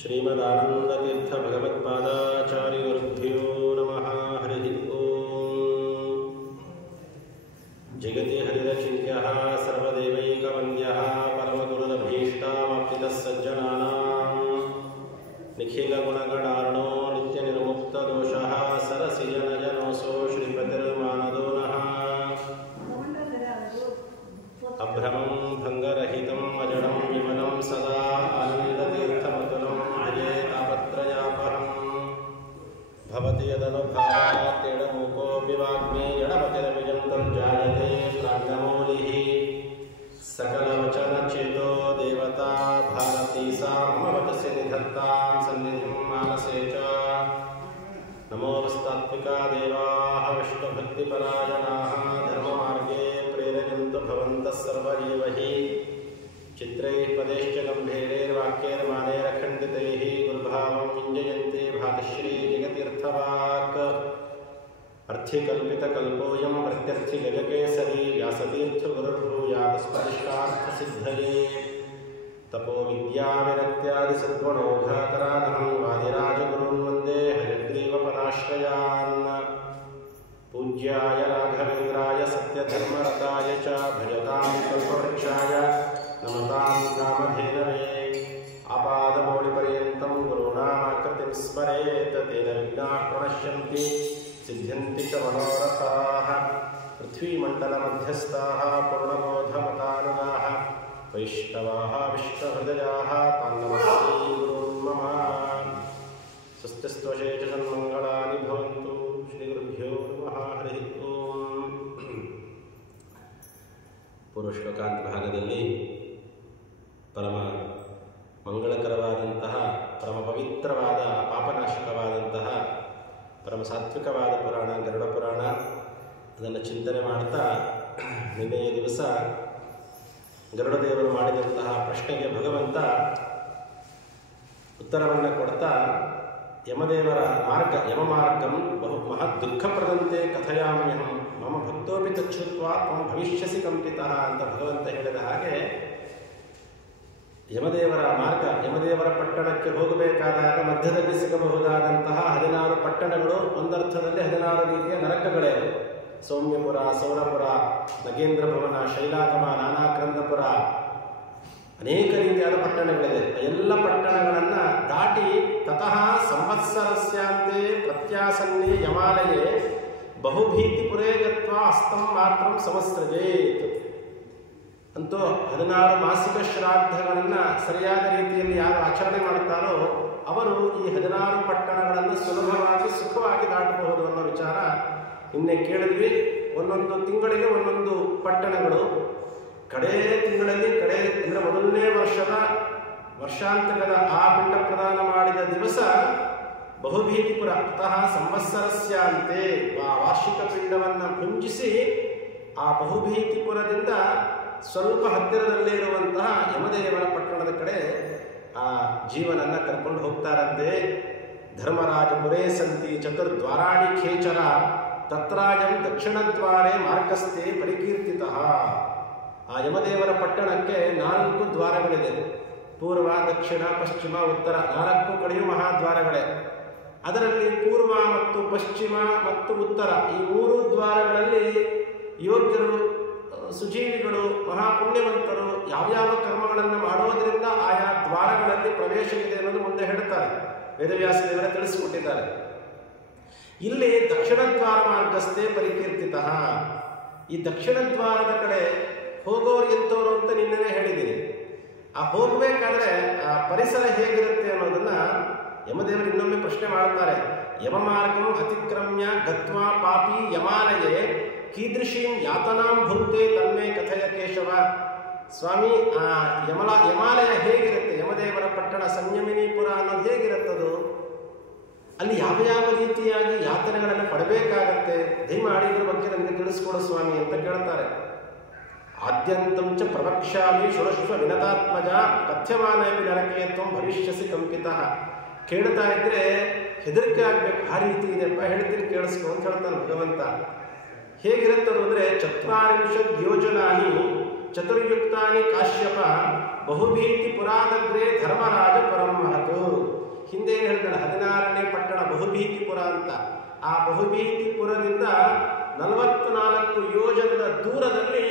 ಶ್ರೀಮದಾನಂದತೀರ್ಥ ಭಗವತ್ಪಾದಾಚಾರ್ಯಗುರುಭ್ಯೋ ನಮಃ. ಹರಿ ಓಂ. ಜಗತಿ ಹರಿರಚಿಂತ್ಯಃ ಸರ್ವದೇವೈಕವಂದ್ಯಃ ಪರಮಗುರುರಭೀಷ್ಟಾವಾಪ್ತಿತಃ ಸಜ್ಜನಾನಾಂ ನಿಖಿಲಗುಣಗಣಾರ್ಣೋ ನಿತ್ಯನಿರ್ಮುಕ್ತದೋಷಃ ಸರಸಿಜನಜನೋऽಸೋ ಶ್ರೀಪತಿರ್ಮಾನದೋ ನಃ. ಅಭ್ರಮಂ ಭಂಗರಹಿತಂ ಅಜಡಂ ವಿಮಲಂ ಸದಾ ಆನಂದತೀರ್ಥಮತುಲಂ ಭಜೆ ತಾಪತ್ರಯಾಪಹಂ. ಭವತಿ ಯದನುಭಾವಾತ್ಯಡಮೂಕೋऽಪಿ ವಾಗ್ಮಿ ಯಡಮತಿರವಿಜಂತರ್ಜಾಯತೆ ಪ್ರಾಜ್ಞಮೌಲಿಃ. सकलवचनचेतो देवता भारती सा मम वचसि निधत्तां सन्निधिं मानसे च. नमोऽस्तात्विका देवाः विष्णुभक्तिपरायणाः धर्ममार्गे प्रेरयन्तु भवन्तः सर्व एव हि. चित्रैः पदैश्च गम्भीरैर्वाक्यैर्मानैरखण्डितैः गुरुभावं विञ्जयन्ते भातिश्री जगतीर्थवाक्. अर्थिकल्पितकल्पोऽयं प्रत्यर्थिगजकेसरी व्यासतीर्थगुरुर्भूयात् स्पर्शार्थसिद्धये. तपो विद्याविरक्त्यादिसद्गुणौघाकरानहं वादिराजगुरून् वन्दे हयग्रीवपदाश्रयान्. पूज्याय राघवेन्द्राय सत्यधर्मरताय च भजतां कल्पवृक्षाय नमतां कामधेनवे. आपादमौलिपर्यन्तं गुरूणामाकृतिं स्मरेत् तेन विघ्नाः प्रणश्यन्ति सिद्ध्यन्ति च मनोरथाः. पृथ्वीमण्डलमध्यस्थाः पूर्णबोधमतानुगाः वैष्णवाः विष्णुहृदयाः तान्नमस्ते गुरून् मम. स्वस्तिस्त्वशेषन्मङ्गलानि भवन्तु. श्रीगुरुभ्यो नमः. हरि ಓಂ. ಪೂರ್ವಶ್ಲೋಕಾಂತ ಭಾಗದಲ್ಲಿ ಪರಮ ಮಂಗಳಕರವಾದಂತಹ ಪರಮ ಪವಿತ್ರವಾದ ಪಾಪನಾಶಕವಾದಂತಹ ಪರಮ ಸಾತ್ವಿಕವಾದ ಪುರಾಣ ಗರುಡ ಪುರಾಣ, ಅದನ್ನು ಚಿಂತನೆ ಮಾಡ್ತಾ ನಿನ್ನೆಯ ದಿವಸ ಗರುಡದೇವರು ಮಾಡಿದಂತಹ ಪ್ರಶ್ನೆಗೆ ಭಗವಂತ ಉತ್ತರವನ್ನು ಕೊಡ್ತಾ ಯಮದೇವರ ಮಾರ್ಗ ಯಮಮಾರ್ಗಂ ಬಹು ಮಹತ್ ದುಃಖಪ್ರದಂತೆ ಕಥಯಾಮ್ಯಹಂ ಮಮ ಭಕ್ತೋಪಿ ತಚ್ಛುತ್ವಾ ತ್ವಂ ಭವಿಷ್ಯಸಿ ಕಂಪಿತಃ ಅಂತ ಭಗವಂತ ಹೇಳಿದ ಹಾಗೆ ಯಮದೇವರ ಮಾರ್ಗ, ಯಮದೇವರ ಪಟ್ಟಣಕ್ಕೆ ಹೋಗಬೇಕಾದಾಗ ಮಧ್ಯದಲ್ಲಿ ಸಿಗಬಹುದಾದಂತಹ 16 ಪಟ್ಟಣಗಳು, ಒಂದರ್ಥದಲ್ಲಿ 16 ರೀತಿಯ ನರಕಗಳೇ. ಸೌಮ್ಯಪುರ, ಸೌರಪುರ, ನಗೇಂದ್ರ ಭವನ, ಶೈಲಾಗಮ, ನಾನಾಕ್ರಂದಪುರ, ಅನೇಕ ರೀತಿಯಾದ ಪಟ್ಟಣಗಳಿದೆ. ಎಲ್ಲ ಪಟ್ಟಣಗಳನ್ನು ದಾಟಿ ತತಃ ಸಂವತ್ಸರಸ್ಯಾಂತೆ ಪ್ರತ್ಯಾಸನ್ನೇ ಯಮಾಲಯೇ ಬಹುಭೀತಿಪುರೇ ಗತ್ವಾ ಅಸ್ತಂ ಮಾತ್ರಂ ಸಮಸ್ರಜೇತ್. ಅಂತೂ 16 ಮಾಸಿಕ ಶ್ರಾದ್ದಗಳನ್ನು ಸರಿಯಾದ ರೀತಿಯಲ್ಲಿ ಯಾರು ಆಚರಣೆ ಮಾಡುತ್ತಾರೋ ಅವರು ಈ 16 ಪಟ್ಟಣಗಳನ್ನು ಸುಲಭವಾಗಿ ಸುಖವಾಗಿ ದಾಟಬಹುದು ಅನ್ನೋ ವಿಚಾರ ನಿನ್ನೆ ಕೇಳಿದ್ವಿ. ಒಂದೊಂದು ತಿಂಗಳಿಗೆ ಒಂದೊಂದು ಪಟ್ಟಣಗಳು. ಕಡೇ ತಿಂಗಳಲ್ಲಿ ಅಂದರೆ ಮೊದಲನೇ ವರ್ಷಾಂತರದ ಆ ಪಿಂಡ ಪ್ರದಾನ ಮಾಡಿದ ದಿವಸ ಬಹುಭೀತಿಪುರ ತತಃ ಸಂವತ್ಸರಸ್ಯಾಂತೆ ವಾರ್ಷಿಕ ಪಿಂಡವನ್ನು ಭುಂಜಿಸಿ ಆ ಬಹುಭೀತಿಪುರದಿಂದ ಸ್ವಲ್ಪ ಹತ್ತಿರದಲ್ಲೇ ಇರುವಂತಹ ಯಮದೇವರ ಪಟ್ಟಣದ ಕಡೆ ಆ ಜೀವನನ್ನ ಕರ್ಕೊಂಡು ಹೋಗ್ತಾರಂತೆ. ಧರ್ಮರಾಜಪುರೇ ಸಂತಿ ಚತುರ್ದ್ವಾರಾಣಿ ಖೇಚರ ತತ್ರಾಯಂ ದಕ್ಷಿಣದ್ವಾರೇ ಮಾರ್ಗಸ್ಥೆ ಪರಿಕೀರ್ತಿತಃ. ಆ ಯಮದೇವರ ಪಟ್ಟಣಕ್ಕೆ 4 ದ್ವಾರಗಳಿದೆ. ಪೂರ್ವ, ದಕ್ಷಿಣ, ಪಶ್ಚಿಮ, ಉತ್ತರ 4 ಕಡೆಯೂ ಮಹಾದ್ವಾರಗಳೇ. ಅದರಲ್ಲಿ ಪೂರ್ವ ಮತ್ತು ಪಶ್ಚಿಮ ಮತ್ತು ಉತ್ತರ ಈ 3 ದ್ವಾರಗಳಲ್ಲಿ ಯೋಗ್ಯರು, ಸುಜೀವಿಗಳು, ಮಹಾಪುಣ್ಯವಂತರು ಯಾವ್ಯಾವ ಕರ್ಮಗಳನ್ನು ಮಾಡೋದರಿಂದ ಆಯಾ ದ್ವಾರಗಳಲ್ಲಿ ಪ್ರವೇಶವಿದೆ ಅನ್ನೋದು ಮುಂದೆ ಹೇಳ್ತಾರೆ. ವೇದವ್ಯಾಸ ದೇವರೇ ತಿಳಿಸಿಕೊಟ್ಟಿದ್ದಾರೆ. ಇಲ್ಲಿ ದಕ್ಷಿಣ ದ್ವಾರ ಮಾರ್ಗಸ್ಥೆ ಪರಿಕೀರ್ತಿತಃ. ಈ ದಕ್ಷಿಣ ದ್ವಾರದ ಕಡೆ ಹೋಗೋರು ಎಂಥವ್ರು ಅಂತ ನಿನ್ನೆ ಹೇಳಿದ್ದೀನಿ. ಆ ಹೋಗಬೇಕಾದ್ರೆ ಆ ಪರಿಸರ ಹೇಗಿರುತ್ತೆ ಅನ್ನೋದನ್ನ ಯಮದೇವರು ಇನ್ನೊಮ್ಮೆ ಪ್ರಶ್ನೆ ಮಾಡುತ್ತಾರೆ. ಯಮಮಾರ್ಗಂ ಅತಿಕ್ರಮ್ಯ ಗತ್ವಾ ಪಾಪಿ ಯಮಾಲಯೇ ಕೀದೃಶೀಂ ಯಾತನಾಂ ಭುಂಕ್ತೆ ತನ್ಮೇ ಕಥಯ ಕೇಶವ. ಸ್ವಾಮಿ, ಆ ಯಮಾಲಯ ಹೇಗಿರುತ್ತೆ, ಯಮದೇವರ ಪಟ್ಟಣ ಸಂಯಮಿನೀಪುರ ಅನ್ನೋದು ಹೇಗಿರುತ್ತದು, ಅಲ್ಲಿ ಯಾವ ಯಾವ ರೀತಿಯಾಗಿ ಯಾತನೆಗಳನ್ನು ಪಡಬೇಕಾಗತ್ತೆ, ದಯಮಾಡಿ ಇದ್ರ ಬಗ್ಗೆ ನನಗೆ ತಿಳಿಸ್ಕೊಡು ಸ್ವಾಮಿ ಅಂತ ಕೇಳ್ತಾರೆ. ಆದ್ಯಂತಂ ಚ ಪ್ರವಕ್ಷ್ಯಾಮಿ ಶುಣಶ್ವ ವಿನತಾತ್ಮಜ ಕಥ್ಯಮಾನಪಿ ನರಕೆ ತ್ವಂ ಭವಿಷ್ಯಸಿ ಕಂಪಿತಃ. ಕೇಳ್ತಾ ಇದ್ರೆ ಹೆದರಿಕೆ ಆಗ್ಬೇಕು, ಆ ರೀತಿ ಇದೆಪ್ಪ, ಹೇಳ್ತೀನಿ ಕೇಳಿಸ್ಕೊ ಅಂತ ಹೇಳ್ತಾನೆ ಭಗವಂತ. ಹೇಗಿರುತ್ತದು ಅಂದರೆ 40 ಯೋಜನಾನಿ ಚತುರ್ಯುಕ್ತಾನಿ ಕಾಶ್ಯಪ ಬಹುಭೀತಿ ಪುರಾದಗ್ರೆ ಧರ್ಮರಾಜ ಪರಮಹತು. ಹಿಂದೆ ಏನು ಹೇಳ್ತಾರೆ, 16ನೇ ಪಟ್ಟಣ ಬಹುಭೀತಿಪುರ ಅಂತ. ಆ ಬಹುಭೀತಿಪುರದಿಂದ 44 ಯೋಜನದ ದೂರದಲ್ಲಿ